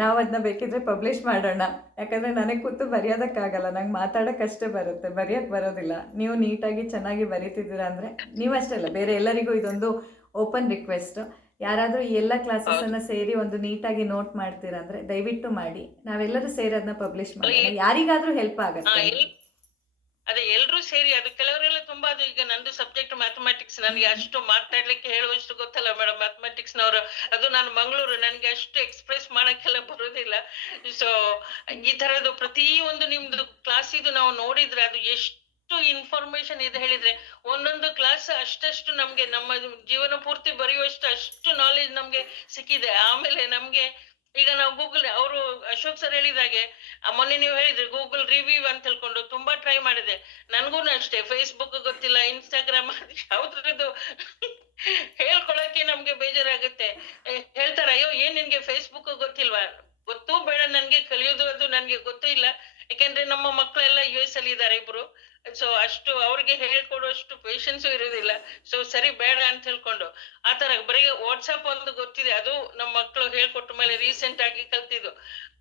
ನಾವು ಅದನ್ನ ಬೇಕಿದ್ರೆ ಪಬ್ಲಿಷ್ ಮಾಡೋಣ. ಯಾಕಂದರೆ ನನಗೆ ಕೂತು ಬರೆಯೋದಕ್ಕಾಗಲ್ಲ, ನಂಗೆ ಮಾತಾಡೋಕ್ಕಷ್ಟೇ ಬರುತ್ತೆ, ಬರೆಯೋಕ್ಕೆ ಬರೋದಿಲ್ಲ. ನೀವು ನೀಟಾಗಿ ಚೆನ್ನಾಗಿ ಬರೀತಿದ್ದೀರಾ ಅಂದರೆ, ನೀವಷ್ಟೇ ಅಲ್ಲ ಬೇರೆ ಎಲ್ಲರಿಗೂ ಇದೊಂದು ಓಪನ್ ರಿಕ್ವೆಸ್ಟ್. ಯಾರಾದರೂ ಈ ಎಲ್ಲ ಕ್ಲಾಸಸ್ಸನ್ನು ಸೇರಿ ಒಂದು ನೀಟಾಗಿ ನೋಟ್ ಮಾಡ್ತೀರಾ ಅಂದರೆ ದಯವಿಟ್ಟು ಮಾಡಿ. ನಾವೆಲ್ಲರೂ ಸೇರಿ ಅದನ್ನ ಪಬ್ಲಿಷ್ ಮಾಡೋಣ, ಯಾರಿಗಾದರೂ ಹೆಲ್ಪ್ ಆಗುತ್ತೆ. ಅದೇ ಎಲ್ರೂ ಸೇರಿ, ಅದು ಕೆಲವರೆಲ್ಲ ತುಂಬಾ ಅದು ಈಗ ನಂದು ಸಬ್ಜೆಕ್ಟ್ ಮ್ಯಾಥಮೆಟಿಕ್ಸ್, ನನಗೆ ಅಷ್ಟು ಮಾತಾಡ್ಲಿಕ್ಕೆ ಹೇಳುವಷ್ಟು ಗೊತ್ತಲ್ಲ ಮೇಡಮ್ ಮ್ಯಾಥಮೆಟಿಕ್ಸ್ ನವರು. ಅದು ನಾನು ಮಂಗಳೂರು, ನನಗೆ ಅಷ್ಟು ಎಕ್ಸ್ಪ್ರೆಸ್ ಮಾಡಕ್ಕೆಲ್ಲ ಬರೋದಿಲ್ಲ. ಸೊ ಈ ತರದ್ದು ಪ್ರತಿ ಒಂದು ನಿಮ್ದು ಕ್ಲಾಸ್ ಇದು ನಾವು ನೋಡಿದ್ರೆ ಅದು ಎಷ್ಟು ಇನ್ಫಾರ್ಮೇಶನ್ ಇದೆ ಹೇಳಿದ್ರೆ, ಒಂದೊಂದು ಕ್ಲಾಸ್ ಅಷ್ಟಷ್ಟು ನಮ್ಗೆ ನಮ್ಮ ಜೀವನ ಪೂರ್ತಿ ಬರೆಯುವಷ್ಟು ಅಷ್ಟು ನಾಲೆಜ್ ನಮ್ಗೆ ಸಿಕ್ಕಿದೆ. ಆಮೇಲೆ ನಮ್ಗೆ ಈಗ ನಾವು ಗೂಗಲ್, ಅವರು ಅಶೋಕ್ ಸರ್ ಹೇಳಿದಾಗೆ ಮೊನ್ನೆ ನೀವು ಹೇಳಿದ್ರಿ ಗೂಗಲ್ ರಿವ್ಯೂ ಅಂತ ಹೇಳ್ಕೊಂಡು ತುಂಬಾ ಟ್ರೈ ಮಾಡಿದೆ. ನನ್ಗೂ ಅಷ್ಟೇ ಫೇಸ್ಬುಕ್ ಗೊತ್ತಿಲ್ಲ, ಇನ್ಸ್ಟಾಗ್ರಾಮ್ ಯಾವ್ದ್ರದ್ದು ಹೇಳ್ಕೊಳಕ್ಕೆ ನಮ್ಗೆ ಬೇಜಾರಾಗುತ್ತೆ. ಹೇಳ್ತಾರ, ಅಯ್ಯೋ ಏನ್ ನಿನ್ಗೆ ಫೇಸ್ಬುಕ್ ಗೊತ್ತಿಲ್ವಾ? ಗೊತ್ತೂ ಬೇಡ, ನನ್ಗೆ ಕಲಿಯೋದು ಅದು ನನ್ಗೆ ಗೊತ್ತೂ ಇಲ್ಲ. ಯಾಕೆಂದ್ರೆ ನಮ್ಮ ಮಕ್ಕಳೆಲ್ಲ US ಅಲ್ಲಿ ಇದ್ದಾರೆ ಇಬ್ರು. ಸೊ ಅಷ್ಟು ಅವ್ರಿಗೆ ಹೇಳ್ಕೊಡುವಷ್ಟು ಪೇಷನ್ಸು ಇರುವುದಿಲ್ಲ. ಸೊ ಸರಿ ಬೇಡ ಅಂತ ಹೇಳ್ಕೊಂಡು ಆತರ ಬರೀ ವಾಟ್ಸಪ್ ಒಂದು ಗೊತ್ತಿದೆ, ಅದು ನಮ್ಮ ಮಕ್ಕಳು ಹೇಳ್ಕೊಟ್ಟ ಮೇಲೆ ರೀಸೆಂಟ್ ಆಗಿ ಕಲ್ತಿದ್ದು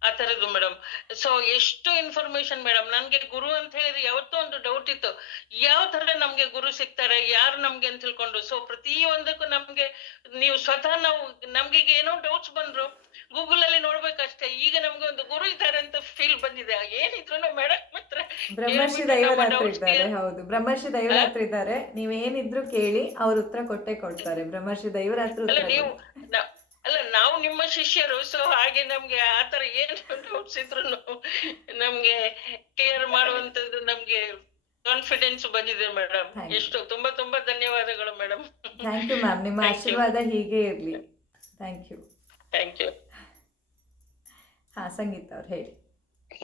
ಆ ತರದ್ದು ಮೇಡಮ್. ಸೊ ಎಷ್ಟು ಇನ್ಫಾರ್ಮೇಶನ್ ಮೇಡಮ್. ನನ್ಗೆ ಗುರು ಅಂತ ಹೇಳಿದ್ರೆ ಯಾವತ್ತೋ ಒಂದು ಡೌಟ್ ಇತ್ತು, ಯಾವ ತರ ನಮ್ಗೆ ಗುರು ಸಿಗ್ತಾರೆ, ಯಾರು ನಮ್ಗೆ ಅಂತ ಹೇಳ್ಕೊಂಡು. ಸೊ ಪ್ರತಿ ಒಂದಕ್ಕೂ ನಮ್ಗೆ ನೀವು ಸ್ವತಃ ನಮ್ಗೆ ಏನೋ ಡೌಟ್ಸ್ ಬಂದ್ರು ಗೂಗಲ್ ಅಲ್ಲಿ ನೋಡ್ಬೇಕಷ್ಟೇ. ಈಗ ನಮ್ಗೆ ಒಂದು ಗುರು ಇದ್ದಾರೆ ಅಂತ ಫೀಲ್ ಬಂದಿದೆ. ಏನಿದ್ರು ಮೇಡಮ್ ಹತ್ರ ಬ್ರಹ್ಮರ್ಷಿ ದೈವರಾತ್ರ ಇದ್ದಾರೆ. ಹೌದು, ಬ್ರಹ್ಮರ್ಷಿ ದೈವರಾತ್ರ ಇದ್ದಾರೆ. ನೀವೇನಿದ್ರು ಕೇಳಿ, ಅವ್ರ ಉತ್ತರ ಕೊಡ್ತಾರೆ. ಬ್ರಹ್ಮರ್ಷಿ ದೈವರಾತ್ರ ಉತ್ತರ ನಾವು ನಿಮ್ಮ ಶಿಷ್ಯರು. ಸೊ ಹಾಗೆ ನಮ್ಗೆ ಆತರ ಏನು ಡೌಟ್ಸ್ ಇದ್ರು ನಮ್ಗೆ ಕ್ಲಿಯರ್ ಮಾಡುವಂತದ್ದು ನಮ್ಗೆ ಕಾನ್ಫಿಡೆನ್ಸ್ ಬಂದಿದೆ ಮೇಡಮ್. ಎಷ್ಟು ತುಂಬಾ ತುಂಬಾ ಧನ್ಯವಾದಗಳು ಮೇಡಮ್. ಥ್ಯಾಂಕ್ ಯು ಮ್ಯಾಮ್, ನಿಮ್ಮ ಆಶೀರ್ವಾದ ಹೀಗೆ ಇರ್ಲಿ. Thank you. ಸಂಗೀತ ಅವ್ರು ಹೇಳಿ.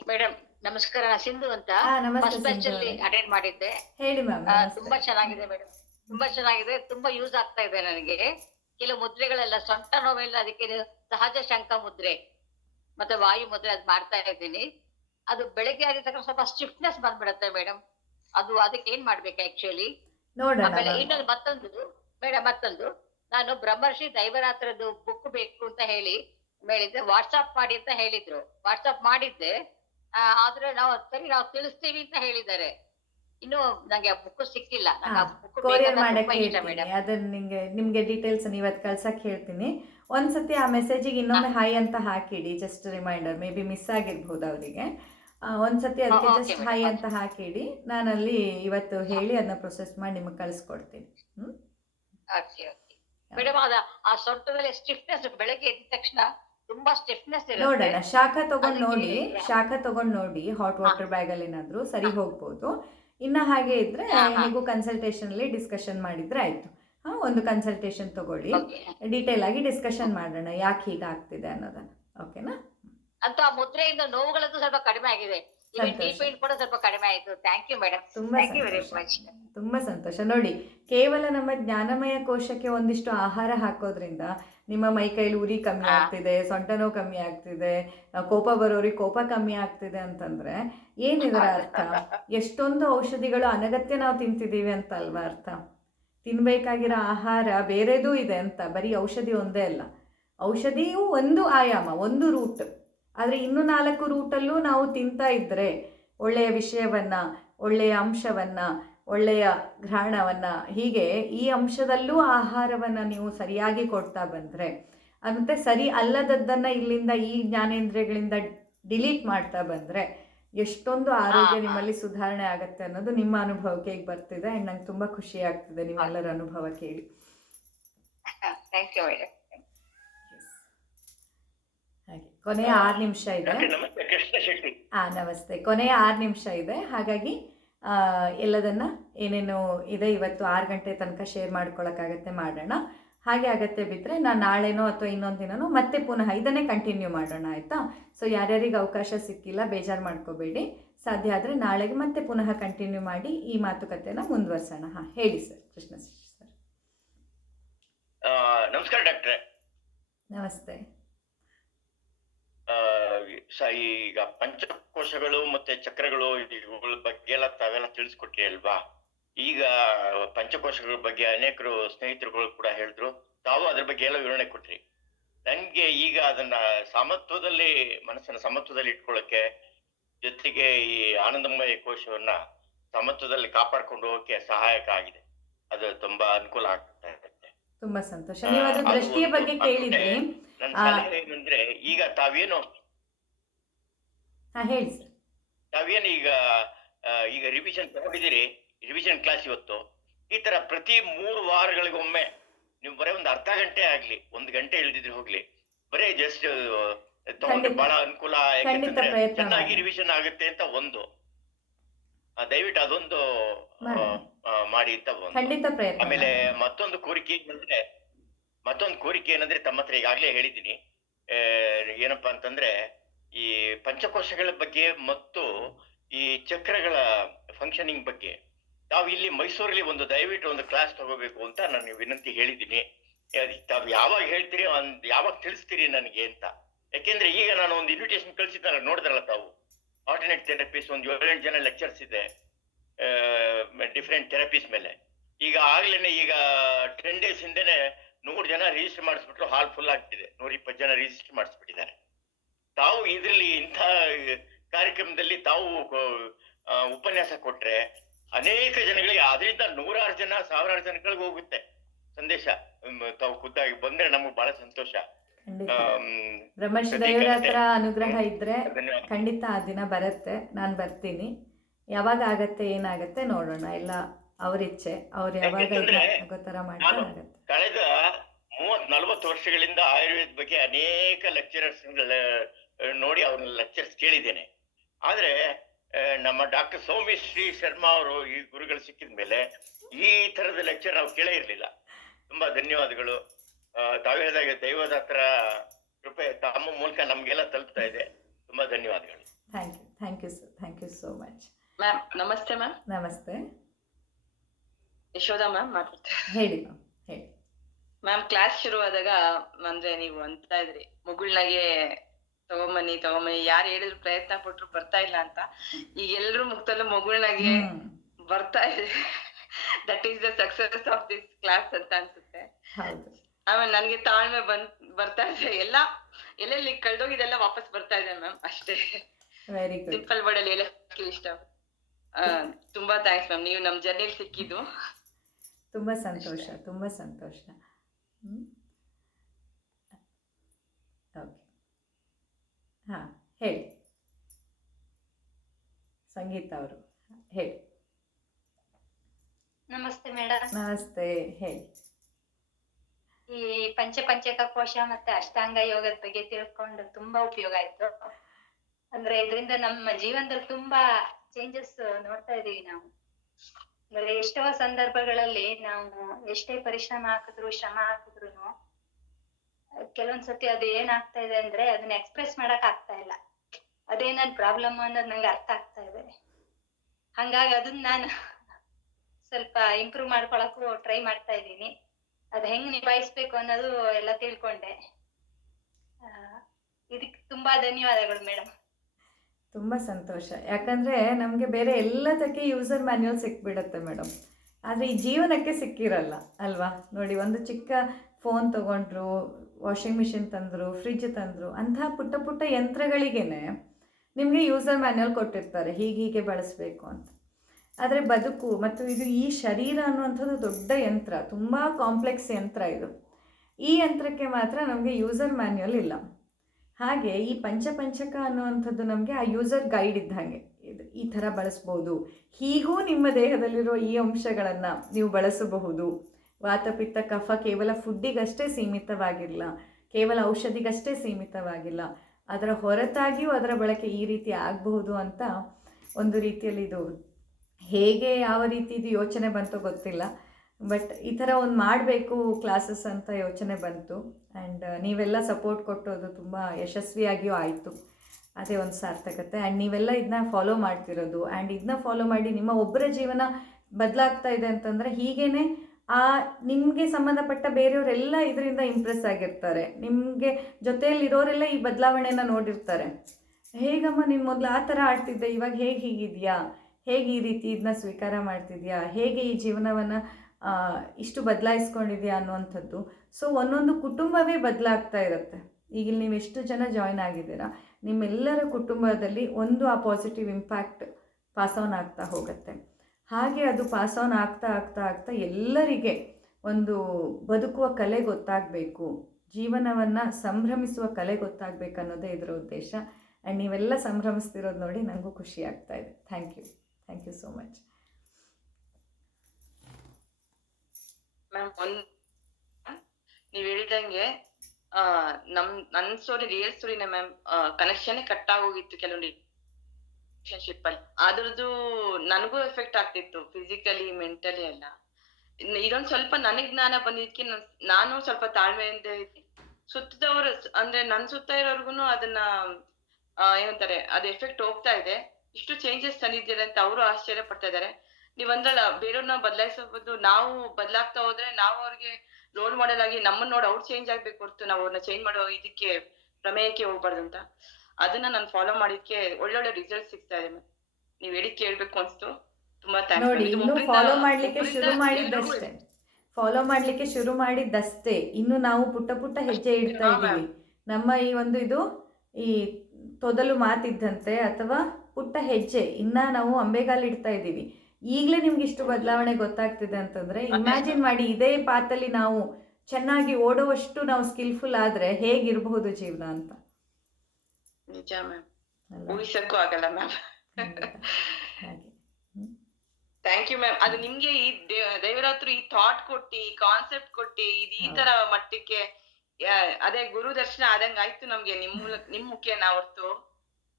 ಮೇಡಮ್ ನಮಸ್ಕಾರ, ಸಿಂಧು ಅಂತ ನಮಸ್ತೆ ಫಸ್ಟ್ ಬ್ಯಾಚ್ ಅಲ್ಲಿ ಅಟೆಂಡ್ ಮಾಡಿದ್ದೆ. ಹೇಳಿ ಮ್ಯಾಮ್. ತುಂಬಾ ಚೆನ್ನಾಗಿದೆ ಮೇಡಮ್, ತುಂಬಾ ಚೆನ್ನಾಗಿದೆ, ತುಂಬಾ ಯೂಸ್ ಆಗ್ತಾ ಇದೆ ನನಗೆ. ಕೆಲವು ಮುದ್ರೆಗಳೆಲ್ಲ ಸೊಂಟ ನೋವೆಲ್ಲ ಅದಕ್ಕೆ ಸಹಜ ಶಂಕ ಮುದ್ರೆ ಮತ್ತೆ ವಾಯು ಮುದ್ರೆ ಅದು ಮಾಡ್ತಾ ಇದ್ದೀನಿ. ಅದು ಬೆಳಗ್ಗೆ ಆಗಿದ ತಕ್ಷಣ ಸ್ವಲ್ಪ ಸ್ಟಿಫ್ನೆಸ್ ಬಂದ್ಬಿಡತ್ತೆ ಮೇಡಮ್. ಅದಕ್ಕೆ ಏನ್ ಮಾಡ್ಬೇಕು ಆಕ್ಚುಲಿ? ಆಮೇಲೆ ಇನ್ನೊಂದು ಮತ್ತೊಂದು ನಾನು ಬ್ರಹ್ಮರ್ಷಿ ದೈವರಾತ್ರದ್ದು ಬುಕ್ ಬೇಕು ಅಂತ ಹೇಳಿದ್ದೆ, ವಾಟ್ಸ್ಆಪ್ ಮಾಡಿ ಅಂತ ಹೇಳಿದ್ರು. ವಾಟ್ಸ್ಆಪ್ ಮಾಡಿದ್ದೆ, ಆದ್ರೆ ನಾವು ತಿಳಿಸ್ತೀವಿ ಅಂತ ಹೇಳಿದ್ದಾರೆ. ಇನ್ನು ನಂಗೆ ಬುಕ್ ಸಿಕ್ಕಿಲ್ಲ. ಕೊರಿಯರ್ ಮಾಡಕ್ಕೆ ಹೇಳ್ತೀನಿ, ಅದನ್ನ ನಿಮ್ಗೆ ಡೀಟೇಲ್ಸ್ ಇವತ್ತು ಕಳ್ಸಕ್ ಹೇಳ್ತೀನಿ. ಒಂದ್ಸತಿ ಆ ಮೆಸೇಜಿಗೆ ಇನ್ನೊಮ್ಮೆ ಹಾಯ್ ಅಂತ ಹಾಕಿಡಿ, just reminder. Maybe miss ಆಗಿರ್ಬೋದು ಅವರಿಗೆ. ಒಂದ್ಸತಿ ಅದಕ್ಕೆ ಜಸ್ಟ್ ಹಾಯ್ ಅಂತ ಹಾಕಿಡಿ. ನಾನಲ್ಲಿ ಇವತ್ತು ಹೇಳಿ ಅದನ್ನ ಪ್ರೊಸೆಸ್ ಮಾಡಿ ನಿಮಗೆ ಕಳಿಸ್ಕೊಡ್ತೀನಿ. ಮೇಡಮ್ ಆ ಸೊಂಟದಲ್ಲಿ ಸ್ಟಿಫ್ನೆಸ್ ಬೆಳಗ್ಗೆ ಎದ್ದ ತಕ್ಷಣ ತುಂಬಾ ಸ್ಟಿಫ್ನೆಸ್ ಇರುತ್ತೆ. ನೋಡೋಣ, ಶಾಖ ತಗೊಂಡ್ ನೋಡಿ ಹಾಟ್ ವಾಟರ್ ಬ್ಯಾಗ್ ಅಲ್ಲಿ ಏನಾದ್ರು ಸರಿ ಹೋಗ್ಬೋದು. ಇನ್ನ ಹಾಗೆ ಇದ್ರೆ ಹೇಗೂ ಕನ್ಸಲ್ಟೇಷನ್ ಅಲ್ಲಿ ಡಿಸ್ಕಷನ್ ಮಾಡಿದ್ರೆ ಆಯ್ತು. ಒಂದು ಕನ್ಸಲ್ಟೇಷನ್ ತಗೊಳ್ಳಿ, ಡೀಟೇಲ್ ಆಗಿ ಡಿಸ್ಕಷನ್ ಮಾಡೋಣ ಯಾಕೆ ಹೀಗಾಗ್ತಿದೆ ಅನ್ನೋದನ್ನ. ಓಕೆನಾ? ಅಂತ ಆ ಮುದ್ರೆಯಿಂದ ನೋವುಗಳದ್ದು ಸ್ವಲ್ಪ ಕಡಿಮೆ ಆಗಿದೆ, ಕೂಡ ಸ್ವಲ್ಪ ಕಡಿಮೆ ಆಯ್ತು. ಥ್ಯಾಂಕ್ ಯು ಮೇಡಮ್, ತುಂಬಾ ಸಂತೋಷ. ನೋಡಿ, ಕೇವಲ ನಮ್ಮ ಜ್ಞಾನಮಯ ಕೋಶಕ್ಕೆ ಒಂದಿಷ್ಟು ಆಹಾರ ಹಾಕೋದ್ರಿಂದ ನಿಮ್ಮ ಮೈ ಕೈಲಿ ಉರಿ ಕಮ್ಮಿ ಆಗ್ತಿದೆ, ಸೊಂಟ ನೋವು ಕಮ್ಮಿ ಆಗ್ತಿದೆ, ಕೋಪ ಬರೋರಿಗೆ ಕೋಪ ಕಮ್ಮಿ ಆಗ್ತಿದೆ ಅಂತಂದ್ರೆ ಏನಿದರ ಅರ್ಥ? ಎಷ್ಟೊಂದು ಔಷಧಿಗಳು ಅನಗತ್ಯ ನಾವು ತಿಂತಿದ್ದೀವಿ ಅಂತ ಅಲ್ವಾ ಅರ್ಥ? ತಿನ್ನಬೇಕಾಗಿರೋ ಆಹಾರ ಬೇರೆದೂ ಇದೆ ಅಂತ, ಬರೀ ಔಷಧಿ ಒಂದೇ ಅಲ್ಲ. ಔಷಧಿಯು ಒಂದು ಆಯಾಮ, ಒಂದು ರೂಟ್. ಆದರೆ ಇನ್ನೂ 4 ರೂಟಲ್ಲೂ ನಾವು ತಿಂತಾ ಇದ್ದರೆ ಒಳ್ಳೆಯ ವಿಷಯವನ್ನು, ಒಳ್ಳೆಯ ಅಂಶವನ್ನು, ಒಳ್ಳೆಯ ಘ್ರಾಣವನ್ನು, ಹೀಗೆ ಈ ಅಂಶದಲ್ಲೂ ಆಹಾರವನ್ನು ನೀವು ಸರಿಯಾಗಿ ಕೊಡ್ತಾ ಬಂದರೆ, ಮತ್ತು ಸರಿ ಅಲ್ಲದದ್ದನ್ನು ಇಲ್ಲಿಂದ ಈ ಜ್ಞಾನೇಂದ್ರಿಯಗಳಿಂದ ಡಿಲೀಟ್ ಮಾಡ್ತಾ ಬಂದರೆ ಎಷ್ಟೊಂದು ಆರೋಗ್ಯ ನಿಮ್ಮಲ್ಲಿ ಸುಧಾರಣೆ ಆಗುತ್ತೆ ಅನ್ನೋದು ನಿಮ್ಮ ಅನುಭವಕ್ಕೆ ಈಗ ಬರ್ತಿದೆ. ಆ್ಯಂಡ್ ನಂಗೆ ತುಂಬ ಖುಷಿ ಆಗ್ತಿದೆ ನಿಮ್ಮೆಲ್ಲರ ಅನುಭವ ಕೇಳಿ. Thank you madam. ಹಾಗೆ ಕೊನೆಯ 6 ನಿಮಿಷ ಇದೆ. ನಮಸ್ತೆ, ಕೃಷ್ಣ ಶೆಟ್ಟಿ. ನಮಸ್ತೆ. ಕೊನೆಯ 6 ನಿಮಿಷ ಇದೆ. ಹಾಗಾಗಿ ಎಲ್ಲದನ್ನು ಏನೇನು ಇದೆ ಇವತ್ತು 6 ಗಂಟೆ ತನಕ ಶೇರ್ ಮಾಡ್ಕೊಳಕ್ಕಾಗತ್ತೆ ಮಾಡೋಣ. ಹಾಗೆ ಅಗತ್ಯ ಬಿದ್ದರೆ ನಾನು ನಾಳೆನೋ ಅಥವಾ ಇನ್ನೊಂದು ದಿನನೋ ಮತ್ತೆ ಪುನಃ ಇದನ್ನೇ ಕಂಟಿನ್ಯೂ ಮಾಡೋಣ, ಆಯಿತಾ? ಸೊ ಯಾರ್ಯಾರಿಗೆ ಅವಕಾಶ ಸಿಕ್ಕಿಲ್ಲ ಬೇಜಾರು ಮಾಡ್ಕೋಬೇಡಿ. ಸಾಧ್ಯ ಆದರೆ ನಾಳೆಗೆ ಮತ್ತೆ ಪುನಃ ಕಂಟಿನ್ಯೂ ಮಾಡಿ ಈ ಮಾತುಕತೆನ ಮುಂದುವರ್ಸೋಣ. ಹಾಂ, ಹೇಳಿ ಸರ್. ಕೃಷ್ಣ ಸರ್. ನಮಸ್ಕಾರ ಡಾಕ್ಟ್ರೆ. ನಮಸ್ತೆ. ಈಗ ಪಂಚಕೋಶಗಳು ಮತ್ತೆ ಚಕ್ರಗಳು ಇವುಗಳ ಬಗ್ಗೆ ಎಲ್ಲ ತಾವೆಲ್ಲ ತಿಳಿಸ್ಕೊಟ್ರಿ ಅಲ್ವಾ? ಈಗ ಪಂಚಕೋಶಗಳ ಬಗ್ಗೆ ಅನೇಕರು ಸ್ನೇಹಿತರುಗಳು ಕೂಡ ಹೇಳಿದ್ರು, ತಾವು ಅದ್ರ ಬಗ್ಗೆ ಎಲ್ಲ ವಿವರಣೆ ಕೊಟ್ರಿ. ನನ್ಗೆ ಈಗ ಅದನ್ನ ಸಮತ್ವದಲ್ಲಿ, ಮನಸ್ಸನ್ನ ಸಮತ್ವದಲ್ಲಿ ಇಟ್ಕೊಳ್ಳಕ್ಕೆ, ಜೊತೆಗೆ ಈ ಆನಂದಮಯ ಕೋಶವನ್ನ ಸಮತ್ವದಲ್ಲಿ ಕಾಪಾಡ್ಕೊಂಡು ಹೋಗಕ್ಕೆ ಸಹಾಯಕ ಆಗಿದೆ. ಅದು ತುಂಬಾ ಅನುಕೂಲ ಆಗ್ತಾ ಇರುತ್ತೆ. ತುಂಬಾ ಸಂತೋಷ. ನೀವು ಅದ್ರ ದೃಷ್ಟಿಯ ಬಗ್ಗೆ ಕೇಳಿದ್ರಿ. ನನ್ನ ಸಲಹೆ ಏನಂದ್ರೆ, ಈಗ ತಾವೇನು ಹೇಳಿ ಸರ್. ತಾವೇನು ಈಗ ರಿವಿಷನ್ ತಗೊಂಡಿದ್ದೀರಿ, ರಿವಿಷನ್ ಕ್ಲಾಸ್ ಇವತ್ತು. ಈ ತರ ಪ್ರತಿ 3 ವಾರಗಳಿಗೊಮ್ಮೆ ನೀವು ಬರೀ ಒಂದು ಅರ್ಧ ಗಂಟೆ ಆಗ್ಲಿ, 1 ಗಂಟೆ ಇಳಿದಿದ್ರೆ ಹೋಗ್ಲಿ, ಬರೀ ಜಸ್ಟ್ ತಗೊಂಡ್ರೆ ಬಹಳ ಅನುಕೂಲ. ಯಾಕಂದ್ರೆ ಚೆನ್ನಾಗಿ ರಿವಿಷನ್ ಆಗುತ್ತೆ ಅಂತ ಒಂದು, ದಯವಿಟ್ಟು ಅದೊಂದು ಮಾಡಿ ಅಂತ ಒಂದು. ಆಮೇಲೆ ಮತ್ತೊಂದು ಕೋರಿಕೆ ಏನಂದ್ರೆ ತಮ್ಮ ಹತ್ರ ಈಗಾಗ್ಲೇ ಹೇಳಿದ್ದೀನಿ. ಏನಪ್ಪಾ ಅಂತಂದ್ರೆ, ಈ ಪಂಚಕೋಶಗಳ ಬಗ್ಗೆ ಮತ್ತು ಈ ಚಕ್ರಗಳ ಫಂಕ್ಷನಿಂಗ್ ಬಗ್ಗೆ ತಾವು ಇಲ್ಲಿ ಮೈಸೂರಲ್ಲಿ ದಯವಿಟ್ಟು ಒಂದು ಕ್ಲಾಸ್ ತಗೋಬೇಕು ಅಂತ ನಾನು ವಿನಂತಿ ಹೇಳಿದ್ದೀನಿ. ತಾವು ಯಾವಾಗ ಹೇಳ್ತೀರಿ, ಯಾವಾಗ ತಿಳಿಸ್ತೀರಿ ನನಗೆ ಅಂತ. ಯಾಕೆಂದ್ರೆ ಈಗ ನಾನು ಒಂದು ಇನ್ವಿಟೇಷನ್ ಕಳ್ಸಿದ್ನಲ್ಲ, ನೋಡಿದ್ರಲ್ಲ ತಾವು, ಆಲ್ಟರ್ನೇಟ್ ಥೆರಪೀಸ್ 7-8 ಜನ ಲೆಕ್ಚರ್ಸ್ ಇದೆ ಡಿಫ್ರೆಂಟ್ ಥೆರಪೀಸ್ ಮೇಲೆ. ಈಗ ಆಗ್ಲೇನೆ ಈಗ 10 days ಹಿಂದೆನೆ 100 ಜನ ರಿಜಿಸ್ಟರ್ ಮಾಡಿಸ್ಬಿಟ್ರು. ಹಾಲ್ ಫುಲ್ ಆಗ್ತಿದೆ. 120 ಜನ ರಿಜಿಸ್ಟರ್ ಮಾಡಿಸ್ಬಿಟ್ಟಿದ್ದಾರೆ. ತಾವು ಇದರಲ್ಲಿ ಇಂಥ ಕಾರ್ಯಕ್ರಮದಲ್ಲಿ ತಾವು ಉಪನ್ಯಾಸ ಕೊಟ್ರೆ ಅನೇಕ ಜನಗಳಿಗೆ, ಅದರಿಂದ 100 ಜನ 1000 ಜನಗಳಿಗೆ ಹೋಗುತ್ತೆ ಸಂದೇಶ. ತಾವು ಖುದ್ದಾಗಿ ಬಂದ್ರೆ ನಮ್ಗೆ ಬಹಳ ಸಂತೋಷ. ಬ್ರಹ್ಮಶ್ರೀ ದೇವರ ಹತ್ರ ಅನುಗ್ರಹ ಇದ್ರೆ ಖಂಡಿತ ಆ ದಿನ ಬರುತ್ತೆ. ನಾನು ಬರ್ತೀನಿ. ಯಾವಾಗ ಆಗತ್ತೆ ಏನಾಗತ್ತೆ ನೋಡೋಣ. ಎಲ್ಲ ಅವ್ರ ಇಚ್ಛೆ. ಅವ್ರು ಯಾವಾಗ ಆಗೋ ತರ ಮಾಡ್ತಾರೆ. ಕಳೆದ 30-40 ವರ್ಷಗಳಿಂದ ಆಯುರ್ವೇದ ಬಗ್ಗೆ ಅನೇಕ ಲೆಕ್ಚರರ್ಸ್ ನೋಡಿ ಅವ್ರನ್ನ ಲೆಕ್ಚರ್ಸ್ ಕೇಳಿದ್ದೇನೆ. ಆದ್ರೆ ನಮ್ಮ ಡಾಕ್ಟರ್ ಸೌಮಿಶ್ರೀ ಶರ್ಮಾ ಅವರು ಈ ಗುರುಗಳು ಸಿಕ್ಕಿದ ಮೇಲೆ ಈ ತರದ ಲೆಕ್ಚರ್ ನಾವು ಕೇಳೇ ಇರ್ಲಿಲ್ಲ. ತುಂಬಾ ಧನ್ಯವಾದಗಳು. ತಾವು ಹೇಳಿದಾಗ ದೈವದ ಹತ್ರ ಕೃಪೆ ತಮ್ಮ ಮೂಲಕ ನಮ್ಗೆಲ್ಲ ತಲುಪ್ತಾ ಇದೆ. ತುಂಬಾ ಧನ್ಯವಾದಗಳು. Thank you sir. Thank you so much. Ma'am ನಮಸ್ತೆ. ಮ್ಯಾಮ್ ನಮಸ್ತೆ. ಯಶೋಧ ಮ್ಯಾಮ್ ಮಾತಾಡ್ತೇನೆ. ಹೇಳಿ ಮ್ಯಾಮ್, ಹೇಳಿ ಮ್ಯಾಮ್. ಕ್ಲಾಸ್ ಶುರುವಾದಾಗ ಅಂದ್ರೆ ನೀವು ಅಂತ ಇದ್ರಿ, ಮಗುಳ್ನಾಗೆ ತಗೊಂಬನ್ನಿ ಯಾರು ಹೇಳಿದ್ರು ಪ್ರಯತ್ನ ಪಟ್ರು ಬರ್ತಾ ಇಲ್ಲ ಅಂತ. ಈಗ ಎಲ್ರು ಮುಕ್ತಲ್ಲೂ ಮಗುಳ್ನಾಗೆ ಬರ್ತಾ ಇದೆ. That is the success of this class ಅಂತ ಅನ್ಸುತ್ತೆ. ಆಮೇಲೆ ನನ್ಗೆ ತಾಳ್ಮೆ ಬರ್ತಾ ಇದೆ. ಎಲ್ಲೆಲ್ಲಿ ಕಳ್ದೋಗಿದೆಲ್ಲ ವಾಪಸ್ ಬರ್ತಾ ಇದೆ ಮ್ಯಾಮ್. ಅಷ್ಟೇ. ಸಿಂಪಲ್ ವರ್ಡ್ ಅಲ್ಲಿ ಎಲ್ಲ ಇಷ್ಟ. ತುಂಬಾ ಥ್ಯಾಂಕ್ಸ್ ಮ್ಯಾಮ್. ನೀವು ನಮ್ ಜರ್ನಿಲಿ ಸಿಕ್ಕಿದ್ದು ತುಂಬಾ ಸಂತೋಷ. ತುಂಬಾ ಸಂತೋಷ. ಓಕೆ. ಹಾಂ, ಹೇಳಿ ಸಂಗೀತ ಅವರು, ಹೇಳಿ. ನಮಸ್ತೆ ಮೇಡಮ್. ನಮಸ್ತೆ, ಹೇಳಿ. ಈ ಪಂಚಕ ಕೋಶ ಮತ್ತೆ ಅಷ್ಟಾಂಗ ಯೋಗದ ಬಗ್ಗೆ ತಿಳ್ಕೊಂಡು ತುಂಬಾ ಉಪಯೋಗ ಆಯ್ತು. ಅಂದ್ರೆ ಇದರಿಂದ ನಮ್ಮ ಜೀವನದಲ್ಲಿ ತುಂಬಾ ಚೇಂಜಸ್ ನೋಡ್ತಾ ಇದೀವಿ ನಾವು. ಅಂದ್ರೆ ಎಷ್ಟೋ ಸಂದರ್ಭಗಳಲ್ಲಿ ನಾವು ಎಷ್ಟೇ ಪರಿಶ್ರಮ ಹಾಕಿದ್ರು, ಶ್ರಮ ಹಾಕಿದ್ರು ಕೆಲವೊಂದ್ಸತಿ ಅದು ಏನಾಗ್ತಾ ಇದೆ ಅಂದ್ರೆ ಅದನ್ನ ಎಕ್ಸ್ಪ್ರೆಸ್ ಮಾಡಕ್ ಆಗ್ತಾ ಇಲ್ಲ. ಅದೇ ನನ್ ಪ್ರಾಬ್ಲಮ್ ಅನ್ನೋದು ನಂಗೆ ಅರ್ಥ ಆಗ್ತಾ ಇದೆ. ಹಂಗಾಗಿ ಅದನ್ನ ನಾನು ಸ್ವಲ್ಪ ಇಂಪ್ರೂವ್ ಮಾಡ್ಕೊಳಕ್ಕೂ ಟ್ರೈ ಮಾಡ್ತಾ ಇದ್ದೀನಿ. ಅದ್ ಹೆಂಗ್ ನಿಭಾಯಿಸ್ಬೇಕು ಅನ್ನೋದು ಎಲ್ಲ ತಿಳ್ಕೊಂಡೆ. ಇದಕ್ಕೆ ತುಂಬಾ ಧನ್ಯವಾದಗಳು ಮೇಡಮ್. ತುಂಬ ಸಂತೋಷ. ಯಾಕಂದರೆ ನಮಗೆ ಬೇರೆ ಎಲ್ಲದಕ್ಕೆ ಯೂಸರ್ ಮ್ಯಾನ್ಯುವಲ್ ಸಿಕ್ಬಿಡುತ್ತೆ ಮೇಡಮ್. ಆದರೆ ಈ ಜೀವನಕ್ಕೆ ಸಿಕ್ಕಿರಲ್ಲ ಅಲ್ವಾ. ನೋಡಿ, ಒಂದು ಚಿಕ್ಕ ಫೋನ್ ತೊಗೊಂಡ್ರು, ವಾಷಿಂಗ್ ಮಿಷಿನ್ ತಂದರು, ಫ್ರಿಜ್ ತಂದರು, ಅಂತಹ ಪುಟ್ಟ ಪುಟ್ಟ ಯಂತ್ರಗಳಿಗೇ ನಿಮಗೆ ಯೂಸರ್ ಮ್ಯಾನ್ಯಲ್ ಕೊಟ್ಟಿರ್ತಾರೆ, ಹೀಗೆ ಬಳಸಬೇಕು ಅಂತ. ಆದರೆ ಬದುಕು ಮತ್ತು ಇದು ಈ ಶರೀರ ಅನ್ನುವಂಥದ್ದು ದೊಡ್ಡ ಯಂತ್ರ, ತುಂಬ ಕಾಂಪ್ಲೆಕ್ಸ್ ಯಂತ್ರ ಇದು. ಈ ಯಂತ್ರಕ್ಕೆ ಮಾತ್ರ ನಮಗೆ ಯೂಸರ್ ಮ್ಯಾನ್ಯಲ್ ಇಲ್ಲ. ಹಾಗೆ ಈ ಪಂಚಪಂಚಕ ಅನ್ನುವಂಥದ್ದು ನಮಗೆ ಆ ಯೂಸರ್ ಗೈಡ್ ಇದ್ದ ಹಾಗೆ, ಇದು ಈ ಥರ ಬಳಸ್ಬೋದು, ಹೀಗೂ ನಿಮ್ಮ ದೇಹದಲ್ಲಿರೋ ಈ ಅಂಶಗಳನ್ನು ನೀವು ಬಳಸಬಹುದು. ವಾತ ಪಿತ್ತ ಕಫ ಕೇವಲ ಫುಡ್ಡಿಗಷ್ಟೇ ಸೀಮಿತವಾಗಿಲ್ಲ, ಕೇವಲ ಔಷಧಿಗಷ್ಟೇ ಸೀಮಿತವಾಗಿಲ್ಲ, ಅದರ ಹೊರತಾಗಿಯೂ ಅದರ ಬಳಕೆ ಈ ರೀತಿ ಆಗಬಹುದು ಅಂತ ಒಂದು ರೀತಿಯಲ್ಲಿ ಇದು ಹೇಗೆ ಯಾವ ರೀತಿ ಇದು ಯೋಚನೆ ಬಂತೋ ಗೊತ್ತಿಲ್ಲ. ಬಟ್ ಈ ಥರ ಒಂದು ಮಾಡಬೇಕು ಕ್ಲಾಸಸ್ ಅಂತ ಯೋಚನೆ ಬಂತು. ಆ್ಯಂಡ್ ನೀವೆಲ್ಲ ಸಪೋರ್ಟ್ ಕೊಟ್ಟು ಅದು ತುಂಬ ಯಶಸ್ವಿಯಾಗಿಯೂ ಆಯಿತು. ಅದೇ ಒಂದು ಸಾರ್ಥಕತೆ. ಆ್ಯಂಡ್ ನೀವೆಲ್ಲ ಇದನ್ನ ಫಾಲೋ ಮಾಡ್ತಿರೋದು, ಆ್ಯಂಡ್ ಇದನ್ನ ಫಾಲೋ ಮಾಡಿ ನಿಮ್ಮ ಒಬ್ಬರ ಜೀವನ ಬದಲಾಗ್ತಾ ಇದೆ ಅಂತಂದರೆ ಹೀಗೇ ನಿಮಗೆ ಸಂಬಂಧಪಟ್ಟ ಬೇರೆಯವರೆಲ್ಲ ಇದರಿಂದ ಇಂಪ್ರೆಸ್ ಆಗಿರ್ತಾರೆ. ನಿಮಗೆ ಜೊತೆಯಲ್ಲಿರೋರೆಲ್ಲ ಈ ಬದಲಾವಣೆನ ನೋಡಿರ್ತಾರೆ. ಹೇಗಮ್ಮ ನೀನು ಮೊದಲು ಆ ಥರ ಆಡ್ತಿದ್ದೆ, ಇವಾಗ ಹೇಗೆ ಹೀಗಿದೆಯಾ, ಹೇಗೆ ಈ ರೀತಿ ಇದನ್ನ ಸ್ವೀಕಾರ ಮಾಡ್ತಿದ್ಯಾ, ಹೇಗೆ ಈ ಜೀವನವನ್ನು ಇಷ್ಟು ಬದಲಾಯಿಸ್ಕೊಂಡಿದ್ಯಾ ಅನ್ನುವಂಥದ್ದು. ಸೊ ಒಂದೊಂದು ಕುಟುಂಬವೇ ಬದಲಾಗ್ತಾ ಇರುತ್ತೆ. ಈಗ ನೀವು ಎಷ್ಟು ಜನ ಜಾಯ್ನ್ ಆಗಿದ್ದೀರಾ, ನಿಮ್ಮೆಲ್ಲರ ಕುಟುಂಬದಲ್ಲಿ ಒಂದು ಆ ಪಾಸಿಟಿವ್ ಇಂಪ್ಯಾಕ್ಟ್ ಪಾಸ್ ಆನ್ ಆಗ್ತಾ ಹೋಗುತ್ತೆ. ಹಾಗೆ ಅದು ಪಾಸ್ ಆನ್ ಆಗ್ತಾ ಆಗ್ತಾ ಆಗ್ತಾ ಎಲ್ಲರಿಗೆ ಒಂದು ಬದುಕುವ ಕಲೆ ಗೊತ್ತಾಗಬೇಕು, ಜೀವನವನ್ನು ಸಂಭ್ರಮಿಸುವ ಕಲೆ ಗೊತ್ತಾಗಬೇಕು ಅನ್ನೋದೇ ಇದರ ಉದ್ದೇಶ. ಆ್ಯಂಡ್ ನೀವೆಲ್ಲ ಸಂಭ್ರಮಿಸ್ತಿರೋದು ನೋಡಿ ನನಗೂ ಖುಷಿ ಆಗ್ತಾ ಇದೆ. Thank you so much ma'am. ನೀವ್ ಹೇಳಿದಂಗೆ ನನ್ನ ಸ್ಟೋರಿ ರಿಯಲ್ ಸ್ಟೋರಿನೇ ಮ್ಯಾಮ್. ಕನೆಕ್ಷನ್ ಕಟ್ ಆಗೋಗಿತ್ತು ಕೆಲವೊಂದು ರಿಲೇಶನ್ಶಿಪ್ ಅಲ್ಲಿ, ಅದ್ರದ್ದು ನನಗೂ ಎಫೆಕ್ಟ್ ಆಗ್ತಿತ್ತು, ಫಿಸಿಕಲಿ ಮೆಂಟಲಿ ಎಲ್ಲ. ಇದೊಂದು ಸ್ವಲ್ಪ ನನಗ್ ಜ್ಞಾನ ಬಂದಿದ್ದಕ್ಕೆ ನಾನು ಸ್ವಲ್ಪ ತಾಳ್ಮೆಯಿಂದ ಇದ್ದೆ. ಸುತ್ತದವರು ಅಂದ್ರೆ ನನ್ ಸುತ್ತ ಇರೋರ್ಗುನು ಅದನ್ನ ಏನಂತಾರೆ, ಅದು ಎಫೆಕ್ಟ್ ಹೋಗ್ತಾ ಇದೆ. ಇಷ್ಟು ಚೇಂಜಸ್ ತಂದಿದ್ದೀರ ಅಂತ ಅವರು ಆಶ್ಚರ್ಯ ಪಡ್ತಾ ಇದಾರೆ. ನೀವ್ ಅಂದ್ರಲ್ಲ, ಬೇರೆಯವ್ರನ್ನ ಬದಲಾಯಿಸಬಹುದು, ನಾವು ಬದಲಾಗ್ತಾ ಹೋದ್ರೆ ನಾವು ಅವ್ರಿಗೆ ರೋಲ್ ಮಾಡೆಲ್ ಆಗಿ ನಮ್ಮನ್ನ ನೋಡಿ ಅವ್ರು ಚೇಂಜ್ ಆಗ್ಬೇಕು ಹೊರತು ನಾವು ಅವ್ರನ್ನ ಚೇಂಜ್ ಮಾಡೋ ಇದಕ್ಕೆ ಪ್ರಮೇಯಕ್ಕೆ ಹೋಗ್ಬಾರ್ದು ಅಂತ. ಅದನ್ನ ನಾನು ಫಾಲೋ ಮಾಡಿದ್ಕೆ ಒಳ್ಳೊಳ್ಳೆ ರಿಸಲ್ಟ್ ಸಿಗ್ತಾ ಇದೆ. ನೀವ್ ಹೇಳಿ ಕೇಳ್ಬೇಕು ಅನ್ಸ್ತು. ತುಂಬಾ ನೋಡಿ, ಇನ್ನು ಫಾಲೋ ಮಾಡಲಿಕ್ಕೆ ಶುರು ಮಾಡಿದ್ದಷ್ಟೇ. ಇನ್ನು ನಾವು ಪುಟ್ಟ ಪುಟ್ಟ ಹೆಜ್ಜೆ ಇಡ್ತಾ ಇದ್ದೀವಿ. ನಮ್ಮ ಈ ಒಂದು ಇದು ಈ ತೊದಲು ಮಾತಿದ್ದಂತೆ ಅಥವಾ ಪುಟ್ಟ ಹೆಜ್ಜೆ, ಇನ್ನ ನಾವು ಅಂಬೆಗಾಲು ಇಡ್ತಾ ಇದ್ದೀವಿ. ಈಗಲೇ ನಿಮ್ಗೆ ಇಷ್ಟು ಬದಲಾವಣೆ ಗೊತ್ತಾಗ್ತಿದೆ ಅಂತಂದ್ರೆ ಇಮ್ಯಾಜಿನ್ ಮಾಡಿ, ಇದೇ ಪಾತಲ್ಲಿ ನಾವು ಚೆನ್ನಾಗಿ ಓಡುವಷ್ಟು ನಾವು ಸ್ಕಿಲ್ಫುಲ್ ಆದ್ರೆ ಹೇಗಿರಬಹುದು ಜೀವನ ಅಂತ. ನಿಜ ಮ್ಯಾಮ್, ಊಹಿಸಕ್ಕೂ ಆಗಲ್ಲ ಮ್ಯಾಮ್. Thank you ma'am. ಅದು ನಿಮ್ಗೆ ಈ ದೇವರಾತ್ರು ಈ ಥಾಟ್ ಕೊಟ್ಟಿ, ಕಾನ್ಸೆಪ್ಟ್ ಕೊಟ್ಟಿ, ಇದು ಈ ತರ ಮಟ್ಟಕ್ಕೆ ಅದೇ ಗುರು ದರ್ಶನ ಆದಂಗ ಆಯ್ತು ನಮ್ಗೆ ನಿಮ್ ಮುಖೇನ ಹೊರ್ತು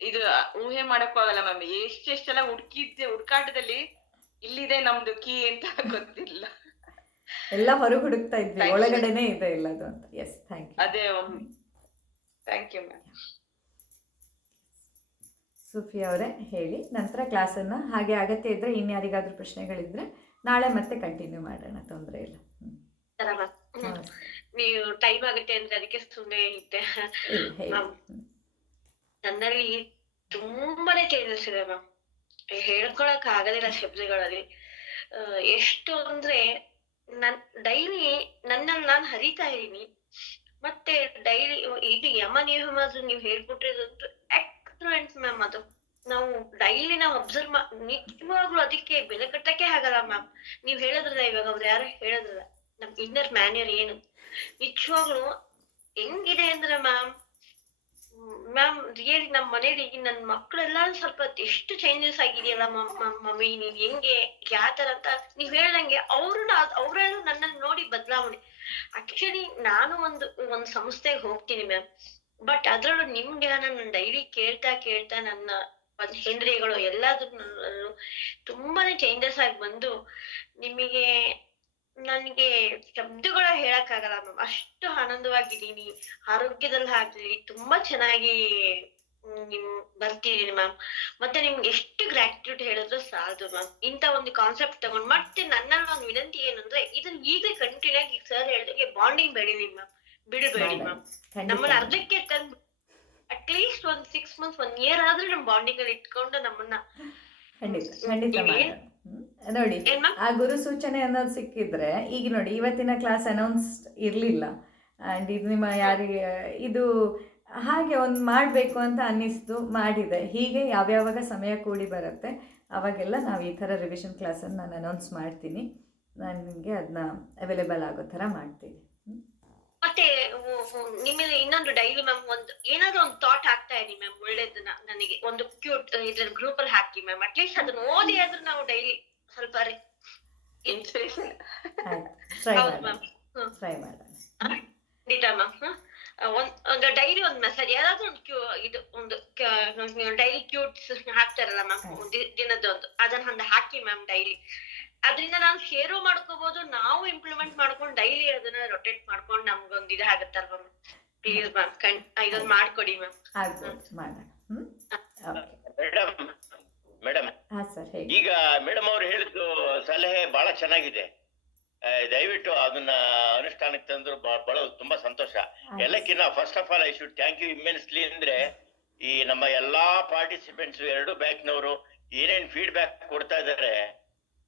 ಇದು ಊಹೆ ಮಾಡಕ್ಕೂ ಆಗಲ್ಲ ಮ್ಯಾಮ್. ಎಷ್ಟೆಲ್ಲ ಹುಡ್ಕಾಟದಲ್ಲಿ ಇಲ್ಲಿದೆ ನಮ್ದು ಕೀ ಅಂತ ಗೊತ್ತಿಲ್ಲ. ಎಲ್ಲ ಹೊರಗೆ ಹುಡುಕ್ತಾ ಇದ್ವಿ, ಒಳಗಡೆನೆ ಇದೆ ಎಲ್ಲದು ಅಂತ. Yes, thank you. ಅದೇ ಥ್ಯಾಂಕ್ ಯು ಮ್ಯಾಮ್. ಸೂಫಿ ಅವರೇ ಹೇಳಿ, ನಂತರ ಕ್ಲಾಸನ್ನು ಹಾಗೆ ಅಗತ್ಯ ಇದ್ದರೆ ಇನ್ಯಾರಿಗಾದ್ರೂ ಪ್ರಶ್ನೆಗಳಿದ್ರೆ ನಾಳೆ ಮತ್ತೆ ಕಂಟಿನ್ಯೂ ಮಾಡೋಣ, ತೊಂದರೆ ಇಲ್ಲ. ನೀವು ಟೈಮ್ ಆಗುತ್ತೆ ಅಂದ್ರೆ ಅದಕ್ಕೆ ಸುಮ್ಮನೆ ಇದ್ದೆ. ನನ್ನಲ್ಲಿ ತುಂಬಾನೇ ಚೇಂಜಸ್ ಇದೆ ಮ್ಯಾಮ್, ಹೇಳ್ಕೊಳಕ್ ಆಗೋದಿಲ್ಲ ಶಬ್ದಗಳಲ್ಲಿ. ಎಷ್ಟು ಅಂದ್ರೆ ನನ್ ಡೈಲಿ ನನ್ನನ್ನು ನಾನು ಹರಿತಾ ಇದೀನಿ. ಮತ್ತೆ ಡೈಲಿ ಇದು ಯಮ ನಿಯಮ ನೀವು ಹೇಳ್ಕೊಟ್ಟಿರೋದು ಎಕ್ಸಲೆಂಟ್ ಮ್ಯಾಮ್. ಅದು ನಾವು ಡೈಲಿ ನಾವು ಅಬ್ಸರ್ವ್ ನಿಜವಾಗ್ಲೂ ಅದಕ್ಕೆ ಬೆಲೆ ಕಟ್ಟಕ್ಕೆ ಆಗಲ್ಲ ಮ್ಯಾಮ್. ನೀವ್ ಹೇಳಿದ್ರಲ್ಲ ಇವಾಗ ಅವ್ರು ಯಾರು ಹೇಳಿದ್ರಲ್ಲ, ನಮ್ ಇನ್ನರ್ ಮ್ಯಾನ್ಯರ್ ಏನು ನಿಜವಾಗ್ಲು ಹೆಂಗಿದೆ ಅಂದ್ರೆ ಮ್ಯಾಮ್ ರಿಯಲಿ ನಮ್ ಮನೇಲಿ ನನ್ ಮಕ್ಳೆಲ್ಲ ಸ್ವಲ್ಪ ಎಷ್ಟು ಚೇಂಜಸ್ ಆಗಿದೆಯಲ್ಲ ಮಮ್ಮಿ, ನೀವ್ ಹೆಂಗೆ ಯಾತರ ಅಂತ ನೀವ್ ಹೇಳ್ದಂಗೆ ಅವ್ರೆಲ್ಲ ನನ್ನನ್ನು ನೋಡಿ ಬದಲಾವಣೆ. ಆಕ್ಚುಲಿ ನಾನು ಒಂದು ಸಂಸ್ಥೆಗೆ ಹೋಗ್ತೀನಿ ಮ್ಯಾಮ್, ಬಟ್ ಅದ್ರಲ್ಲೂ ನಿಮ್ ಜ್ಞಾನ ನಾನು ಡೈಲಿ ಕೇಳ್ತಾ ನನ್ನ ಇಂದ್ರಿಯಗಳು ಎಲ್ಲಾದ್ರೂ ತುಂಬಾನೇ ಚೇಂಜಸ್ ಆಗಿ ಬಂದು ನನಗೆ ಶಬ್ದಗಳು ಹೇಳಕ್ ಆಗಲ್ಲ ಮ್ಯಾಮ್. ಅಷ್ಟು ಆನಂದವಾಗಿದ್ದೀನಿ, ಆರೋಗ್ಯದಲ್ಲಿ ಆಗ್ಲಿ ತುಂಬಾ ಚೆನ್ನಾಗಿ ನಿಮ್ ಬರ್ತಿದೀನಿ ಮ್ಯಾಮ್. ಮತ್ತೆ ನಿಮ್ಗೆ ಎಷ್ಟು ಗ್ರಾಟಿಟ್ಯೂಡ್ ಹೇಳಿದ್ರು ಸಾಲದು ಮ್ಯಾಮ್. ಇಂತ ಒಂದು ಕಾನ್ಸೆಪ್ಟ್ ತಗೊಂಡ್ ಮತ್ತೆ ನನ್ನಲ್ಲಿ ಒಂದು ವಿನಂತಿ ಏನಂದ್ರೆ ಇದನ್ನ ಈಗಲೇ ಕಂಟಿನ್ಯೂ ಆಗಿ ಸರ್ ಹೇಳಿದಾಗೆ ಬಾಂಡಿಂಗ್ ಬೆಳೀಲಿ ಮ್ಯಾಮ್, ಬಿಡಬೇಡಿ ಮ್ಯಾಮ್. ನಮ್ಮನ್ನ ಅರ್ಧಕ್ಕೆ ತಂದು ಅಟ್ಲೀಸ್ಟ್ ಒಂದ್ 6 months 1 year ಆದ್ರೂ ನಮ್ ಬಾಂಡಿಂಗ್ ಅಲ್ಲಿ ಇಟ್ಕೊಂಡು ನಮ್ಮನ್ನ ನೋಡಿ ಏನ್ ಮ್ಯಾಮ್? ಆ ಗುರು ಸೂಚನೆ ಅನ್ನೋದು ಸಿಕ್ಕಿದ್ರೆ ಈಗ ನೋಡಿ ಇವತ್ತಿನ ಕ್ಲಾಸ್ ಅನೌನ್ಸ್ ಇರಲಿಲ್ಲ. ಆ್ಯಂಡ್ ಇದು ನಿಮ್ಮ ಯಾರಿಗೆ ಇದು ಹಾಗೆ ಒಂದು ಮಾಡಬೇಕು ಅಂತ ಅನ್ನಿಸ್ತು, ಮಾಡಿದೆ. ಹೀಗೆ ಯಾವ್ಯಾವಾಗ ಸಮಯ ಕೂಡಿ ಬರುತ್ತೆ ಆವಾಗೆಲ್ಲ ನಾವು ಈ ಥರ ರಿವಿಷನ್ ಕ್ಲಾಸನ್ನು ನಾನು ಅನೌನ್ಸ್ ಮಾಡ್ತೀನಿ. ನಾನು ನಿಮಗೆ ಅದನ್ನ ಅವೈಲೇಬಲ್ ಆಗೋ ಥರ ಮಾಡ್ತೀನಿ. ಮತ್ತೆ ನಿಮಗೆ ಇನ್ನೊಂದು ಡೈಲಿ ಮ್ಯಾಮ್ ಒಂದು ಏನಾದ್ರು ಒಂದು ಥಾಟ್ ಆಗ್ತಾ ಇದೆ ಮ್ಯಾಮ್, ಒಳ್ಳೇದನ್ನ ನನಗೆ ಒಂದು ಕ್ಯೂಟ್ ಇದ್ರ ಗ್ರೂಪ್ ಅಲ್ಲಿ ಹಾಕಿ ಮ್ಯಾಮ್. ಅಟ್ಲೀಸ್ಟ್ ಅದನ್ನ ಓದಿ ಆದ್ರೂ ನಾವು ಡೈಲಿ ಸ್ವಲ್ಪ ಇನ್ಸ್ಪಿರೇಷನ್. ಆಯ್ತು, ಟ್ರೈ ಹೌದು ಮಾಡೋಣ, ಮ್ಯಾಮ್. ಟ್ರೈ ಮಾಡೋಣ. ಖಂಡಿತ ಮ್ಯಾಮ್. ಒಂದು ಡೈಲಿ ಒಂದು ಮೆಸೇಜ್ ಯಾವ್ದಾದ್ರು ಒಂದು ಇದು ಒಂದು ಡೈಲಿ ಕ್ಯೂಟ್ಸ್ ಹಾಕ್ತಾರಲ್ಲ ಮ್ಯಾಮ್, ದಿನದೊಂದು ಅದನ್ನ ಒಂದು ಹಾಕಿ ಮ್ಯಾಮ್ ಡೈಲಿ. ಅದರಿಂದ ನಾವು ಶೇರು ಮಾಡ್ಕೋಬಹುದು, ನಾವು ಇಂಪ್ಲಿಮೆಂಟ್ ಮಾಡ್ಕೊಂಡು ಡೈಲಿ ಅದನ್ನ ರೊಟೇಟ್ ಮಾಡ್ಕೊಂಡು ನಮ್ಗೊಂದು ಇದಾಗತ್ತಲ್ವಾ ಮ್ಯಾಮ್. ಪ್ಲೀಸ್ ಮ್ಯಾಮ್ ಇದೊಂದು ಮಾಡ್ಕೊಡಿ ಮ್ಯಾಮ್. ಆಗ್ಬೋದು, ಮಾಡೋಣ. ಮೇಡಮ್ ಹಾಂ ಸರ್, ಹೇಳಿ. ಈಗ ಮೇಡಮ್ ಅವ್ರು ಹೇಳಿದ್ದು ಸಲಹೆ ಬಹಳ ಚೆನ್ನಾಗಿದೆ. ದಯವಿಟ್ಟು ಅದನ್ನ ಅನುಷ್ಠಾನಕ್ಕೆ ತಂದ್ರು ಬಹಳ ತುಂಬಾ ಸಂತೋಷ. ಎಲ್ಲಕ್ಕಿಂತ first of all I should thank you immensely. ಅಂದ್ರೆ ಈ ನಮ್ಮ ಎಲ್ಲಾ ಪಾರ್ಟಿಸಿಪೆಂಟ್ಸ್ ಎರಡು ಬ್ಯಾಕ್ನವರು ಏನೇನ್ ಫೀಡ್ಬ್ಯಾಕ್ ಕೊಡ್ತಾ ಇದಾರೆ,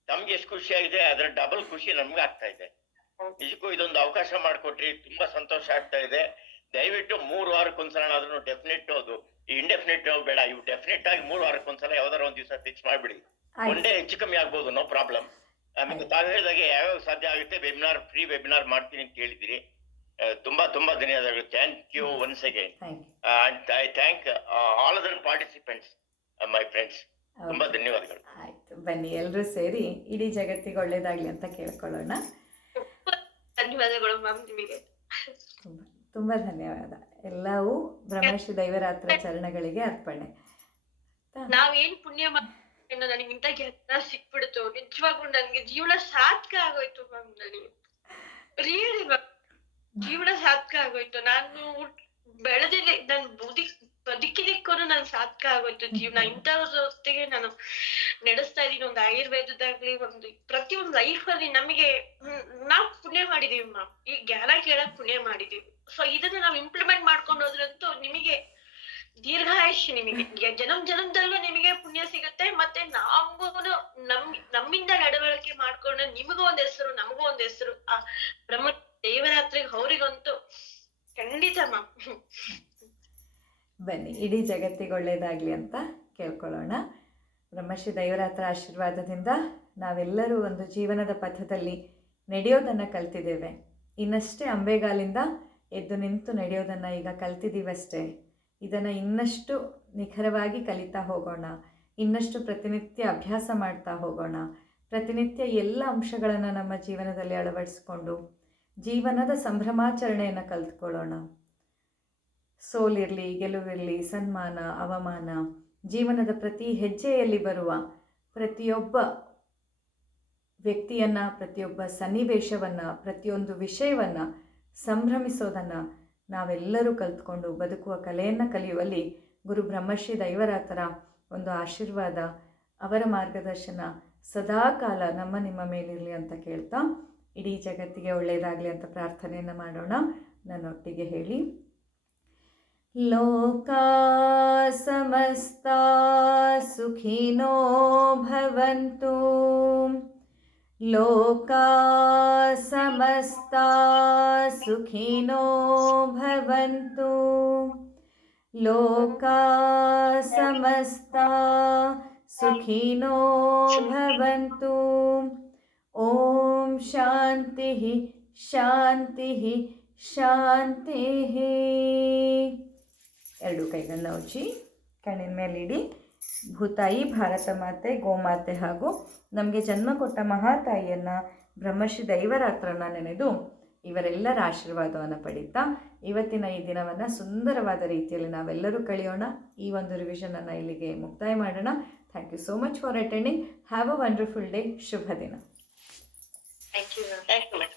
ತಮ್ಗೆ ಎಷ್ಟು ಖುಷಿ ಆಗಿದೆ ಅದರ ಡಬಲ್ ಖುಷಿ ನಮ್ಗೆ ಆಗ್ತಾ ಇದೆ. ನಿಜಕ್ಕೂ ಇದೊಂದು ಅವಕಾಶ ಮಾಡಿಕೊಟ್ರಿ, ತುಂಬಾ ಸಂತೋಷ ಆಗ್ತಾ ಇದೆ. ದಯವಿಟ್ಟು 3 ವಾರಕ್ಕೊಂದ್ಸಲ ಡೆಫಿನೆಟ್ ಅದು ಇಂಡೆಫಿನೆಟ್ ಬೇಡ, ಇವು ಡೆಫಿನೆಟ್ ಆಗಿ 3 ವಾರಕ್ಕೊಂದ್ಸಲ ಯಾವ್ದಾರ ಒಂದ್ ದಿವಸ ಫಿಕ್ಸ್ ಮಾಡ್ಬಿಡಿ. ಒನ್ ಡೇ ಹೆಚ್ಚು ಕಮ್ಮಿ ಆಗ್ಬೋದು, ನೋ ಪ್ರಾಬ್ಲಮ್. ಆಮೇಲೆ ತಾವು ಹೇಳಿದಾಗೆ ಯಾವ್ಯಾವ ಸಾಧ್ಯ ಆಗುತ್ತೆ ವೆಬಿನಾರ್, ಫ್ರೀ ವೆಬಿನಾರ್ ಮಾಡ್ತೀನಿ ಅಂತ ಹೇಳಿದಿರಿ. ತುಂಬಾ ತುಂಬಾ ಧನ್ಯವಾದಗಳು. Thank you once again. And I thank all other participants, my friends. ತುಂಬಾ ಧನ್ಯವಾದಗಳು. ಆಯ್ತು, ಬನ್ನಿ ಎಲ್ಲರೂ ಸೇರಿ ಇಡೀ ಜಗತ್ತಿಗೆ ಒಳ್ಳೇದಾಗ್ಲಿ ಅಂತ ಕೇಳ್ಕೊಳ್ಳೋಣ. ಧನ್ಯವಾದಗಳು ಮ್ಯಾಮ್ ನಿಮಗೆ. ತುಂಬ ಧನ್ಯವಾದ. ಎಲ್ಲವೂ ಬ್ರಹ್ಮಶ್ರೀ ದೈವರಾತ್ರ ಚರಣಗಳಿಗೆ ಅರ್ಪಣೆ. ನಾವೇನ್ ಪುಣ್ಯ ಏನೋ ನನಗೆ ಇಂತ ಕೆಲಸ ಸಿಕ್ಬಿಡ್ತು, ನಿಜವಾಗ್ಲೂ ನನ್ಗೆ ಜೀವನ ಸಾರ್ಥಕ ಆಗೋಯ್ತು ಮ್ಯಾಮ್. ನನಗೆ ರಿಯಲಿ ಜೀವನ ಸಾರ್ಥಕ ಆಗೋಯ್ತು. ನಾನು ಬೆಳೆದಿಲ್ಲ, ನನ್ ಬದುಕಿದಕ್ಕೂ ನನ್ ಸಾರ್ಥಕ ಆಗೋಯ್ತು ಜೀವನ. ಇಂಥವ್ರ ಜೊತೆಗೆ ನಾನು ನಡೆಸ್ತಾ ಇದೀನಿ. ಒಂದು ಆಯುರ್ವೇದದಾಗ್ಲಿ ಒಂದು ಪ್ರತಿಯೊಂದು ಲೈಫ್ ಅಲ್ಲಿ ನಮಗೆ ನಾವು ಪುಣ್ಯ ಮಾಡಿದೀವಿ ಮ್ಯಾಮ್. ಈ ಜ್ಞಾನ ಕೇಳಕ್ ಪುಣ್ಯ ಮಾಡಿದೀವಿ. ಸೊ ಇದನ್ನ ನಾವು ಇಂಪ್ಲಿಮೆಂಟ್ ಮಾಡ್ಕೊಂಡು ಹೋದ್ರಂತೂ ನಿಮಗೆ ದೀರ್ಘಾಯುಷ್ಯ, ನಿಮಗೆ ಜನ್ಮದಲ್ಲೂ ನಿಮಗೆ ಪುಣ್ಯ ಸಿಗುತ್ತೆ. ಮತ್ತೆ ನಮಗೂ ನಮ್ಮಿಂದ ನಡವಳಿಕೆ ಮಾಡ್ಕೊಂಡು ನಿಮಗೂ ಒಂದ್ ಹೆಸರು, ನಮಗೂ ಒಂದ್ ಹೆಸರು. ಆ ಬ್ರಹ್ಮ ದೇವರಾತ್ರಿಗೆ ಅವರಿಗಂತೂ ಖಂಡಿತ ಮ್ಯಾಮ್. ಬನ್ನಿ ಇಡೀ ಜಗತ್ತಿಗೆ ಒಳ್ಳೇದಾಗಲಿ ಅಂತ ಕೇಳ್ಕೊಳ್ಳೋಣ. ಬ್ರಹ್ಮಶ್ರೀ ದೈವರಾತ್ರ ಆಶೀರ್ವಾದದಿಂದ ನಾವೆಲ್ಲರೂ ಒಂದು ಜೀವನದ ಪಥದಲ್ಲಿ ನಡೆಯೋದನ್ನು ಕಲ್ತಿದ್ದೇವೆ. ಇನ್ನಷ್ಟೇ ಅಂಬೆಗಾಲಿಂದ ಎದ್ದು ನಿಂತು ನಡೆಯೋದನ್ನು ಈಗ ಕಲ್ತಿದ್ದೀವಷ್ಟೇ. ಇದನ್ನು ಇನ್ನಷ್ಟು ನಿಖರವಾಗಿ ಕಲಿತಾ ಹೋಗೋಣ, ಇನ್ನಷ್ಟು ಪ್ರತಿನಿತ್ಯ ಅಭ್ಯಾಸ ಮಾಡ್ತಾ ಹೋಗೋಣ. ಪ್ರತಿನಿತ್ಯ ಎಲ್ಲ ಅಂಶಗಳನ್ನು ನಮ್ಮ ಜೀವನದಲ್ಲಿ ಅಳವಡಿಸ್ಕೊಂಡು ಜೀವನದ ಸಂಭ್ರಮಾಚರಣೆಯನ್ನು ಕಲ್ತ್ಕೊಳ್ಳೋಣ. ಸೋಲಿರಲಿ, ಗೆಲುವಿರಲಿ, ಸನ್ಮಾನ, ಅವಮಾನ, ಜೀವನದ ಪ್ರತಿ ಹೆಜ್ಜೆಯಲ್ಲಿ ಬರುವ ಪ್ರತಿಯೊಬ್ಬ ವ್ಯಕ್ತಿಯನ್ನು, ಪ್ರತಿಯೊಬ್ಬ ಸನ್ನಿವೇಶವನ್ನು, ಪ್ರತಿಯೊಂದು ವಿಷಯವನ್ನು ಸಂಭ್ರಮಿಸೋದನ್ನು ನಾವೆಲ್ಲರೂ ಕಲ್ತ್ಕೊಂಡು ಬದುಕುವ ಕಲೆಯನ್ನು ಕಲಿಯುವಲ್ಲಿ ಗುರು ಬ್ರಹ್ಮಶ್ರೀ ದೈವರಾತರ ಒಂದು ಆಶೀರ್ವಾದ, ಅವರ ಮಾರ್ಗದರ್ಶನ ಸದಾಕಾಲ ನಮ್ಮ ನಿಮ್ಮ ಮೇಲಿರಲಿ ಅಂತ ಕೇಳ್ತಾ ಇಡೀ ಜಗತ್ತಿಗೆ ಒಳ್ಳೆಯದಾಗಲಿ ಅಂತ ಪ್ರಾರ್ಥನೆಯನ್ನು ಮಾಡೋಣ. ನನ್ನೊಟ್ಟಿಗೆ ಹೇಳಿ. ಲೋಕಾ ಸಮಸ್ತಾ ಸುಖಿನೋ ಭವಂತು, ಲೋಕಾ ಸಮಸ್ತಾ ಸುಖಿನೋ ಭವಂತು, ಲೋಕಾ ಸಮಸ್ತಾ ಸುಖಿನೋ ಭವಂತು. ಓಂ ಶಾಂತಿ ಶಾಂತಿ ಶಾಂತಿ. ಎರಡು ಕೈಗಳನ್ನ ಉಜ್ಜಿ ಕಣ್ಣಿನ ಮೇಲಿಡಿ. ಭೂತಾಯಿ, ಭಾರತ ಮಾತೆ, ಗೋಮಾತೆ ಹಾಗೂ ನಮಗೆ ಜನ್ಮ ಕೊಟ್ಟ ಮಹಾತಾಯಿಯನ್ನು ಬ್ರಹ್ಮಶ್ರೀ ದೈವರಾತ್ರನ ನೆನೆದು ಇವರೆಲ್ಲರ ಆಶೀರ್ವಾದವನ್ನು ಪಡೀತಾ ಇವತ್ತಿನ ಈ ದಿನವನ್ನು ಸುಂದರವಾದ ರೀತಿಯಲ್ಲಿ ನಾವೆಲ್ಲರೂ ಕಳೆಯೋಣ. ಈ ಒಂದು ರಿವಿಷನನ್ನು ಇಲ್ಲಿಗೆ ಮುಕ್ತಾಯ ಮಾಡೋಣ. Thank you so much for attending. Have a wonderful day. ಶುಭ ದಿನ. Thank you. Thank you.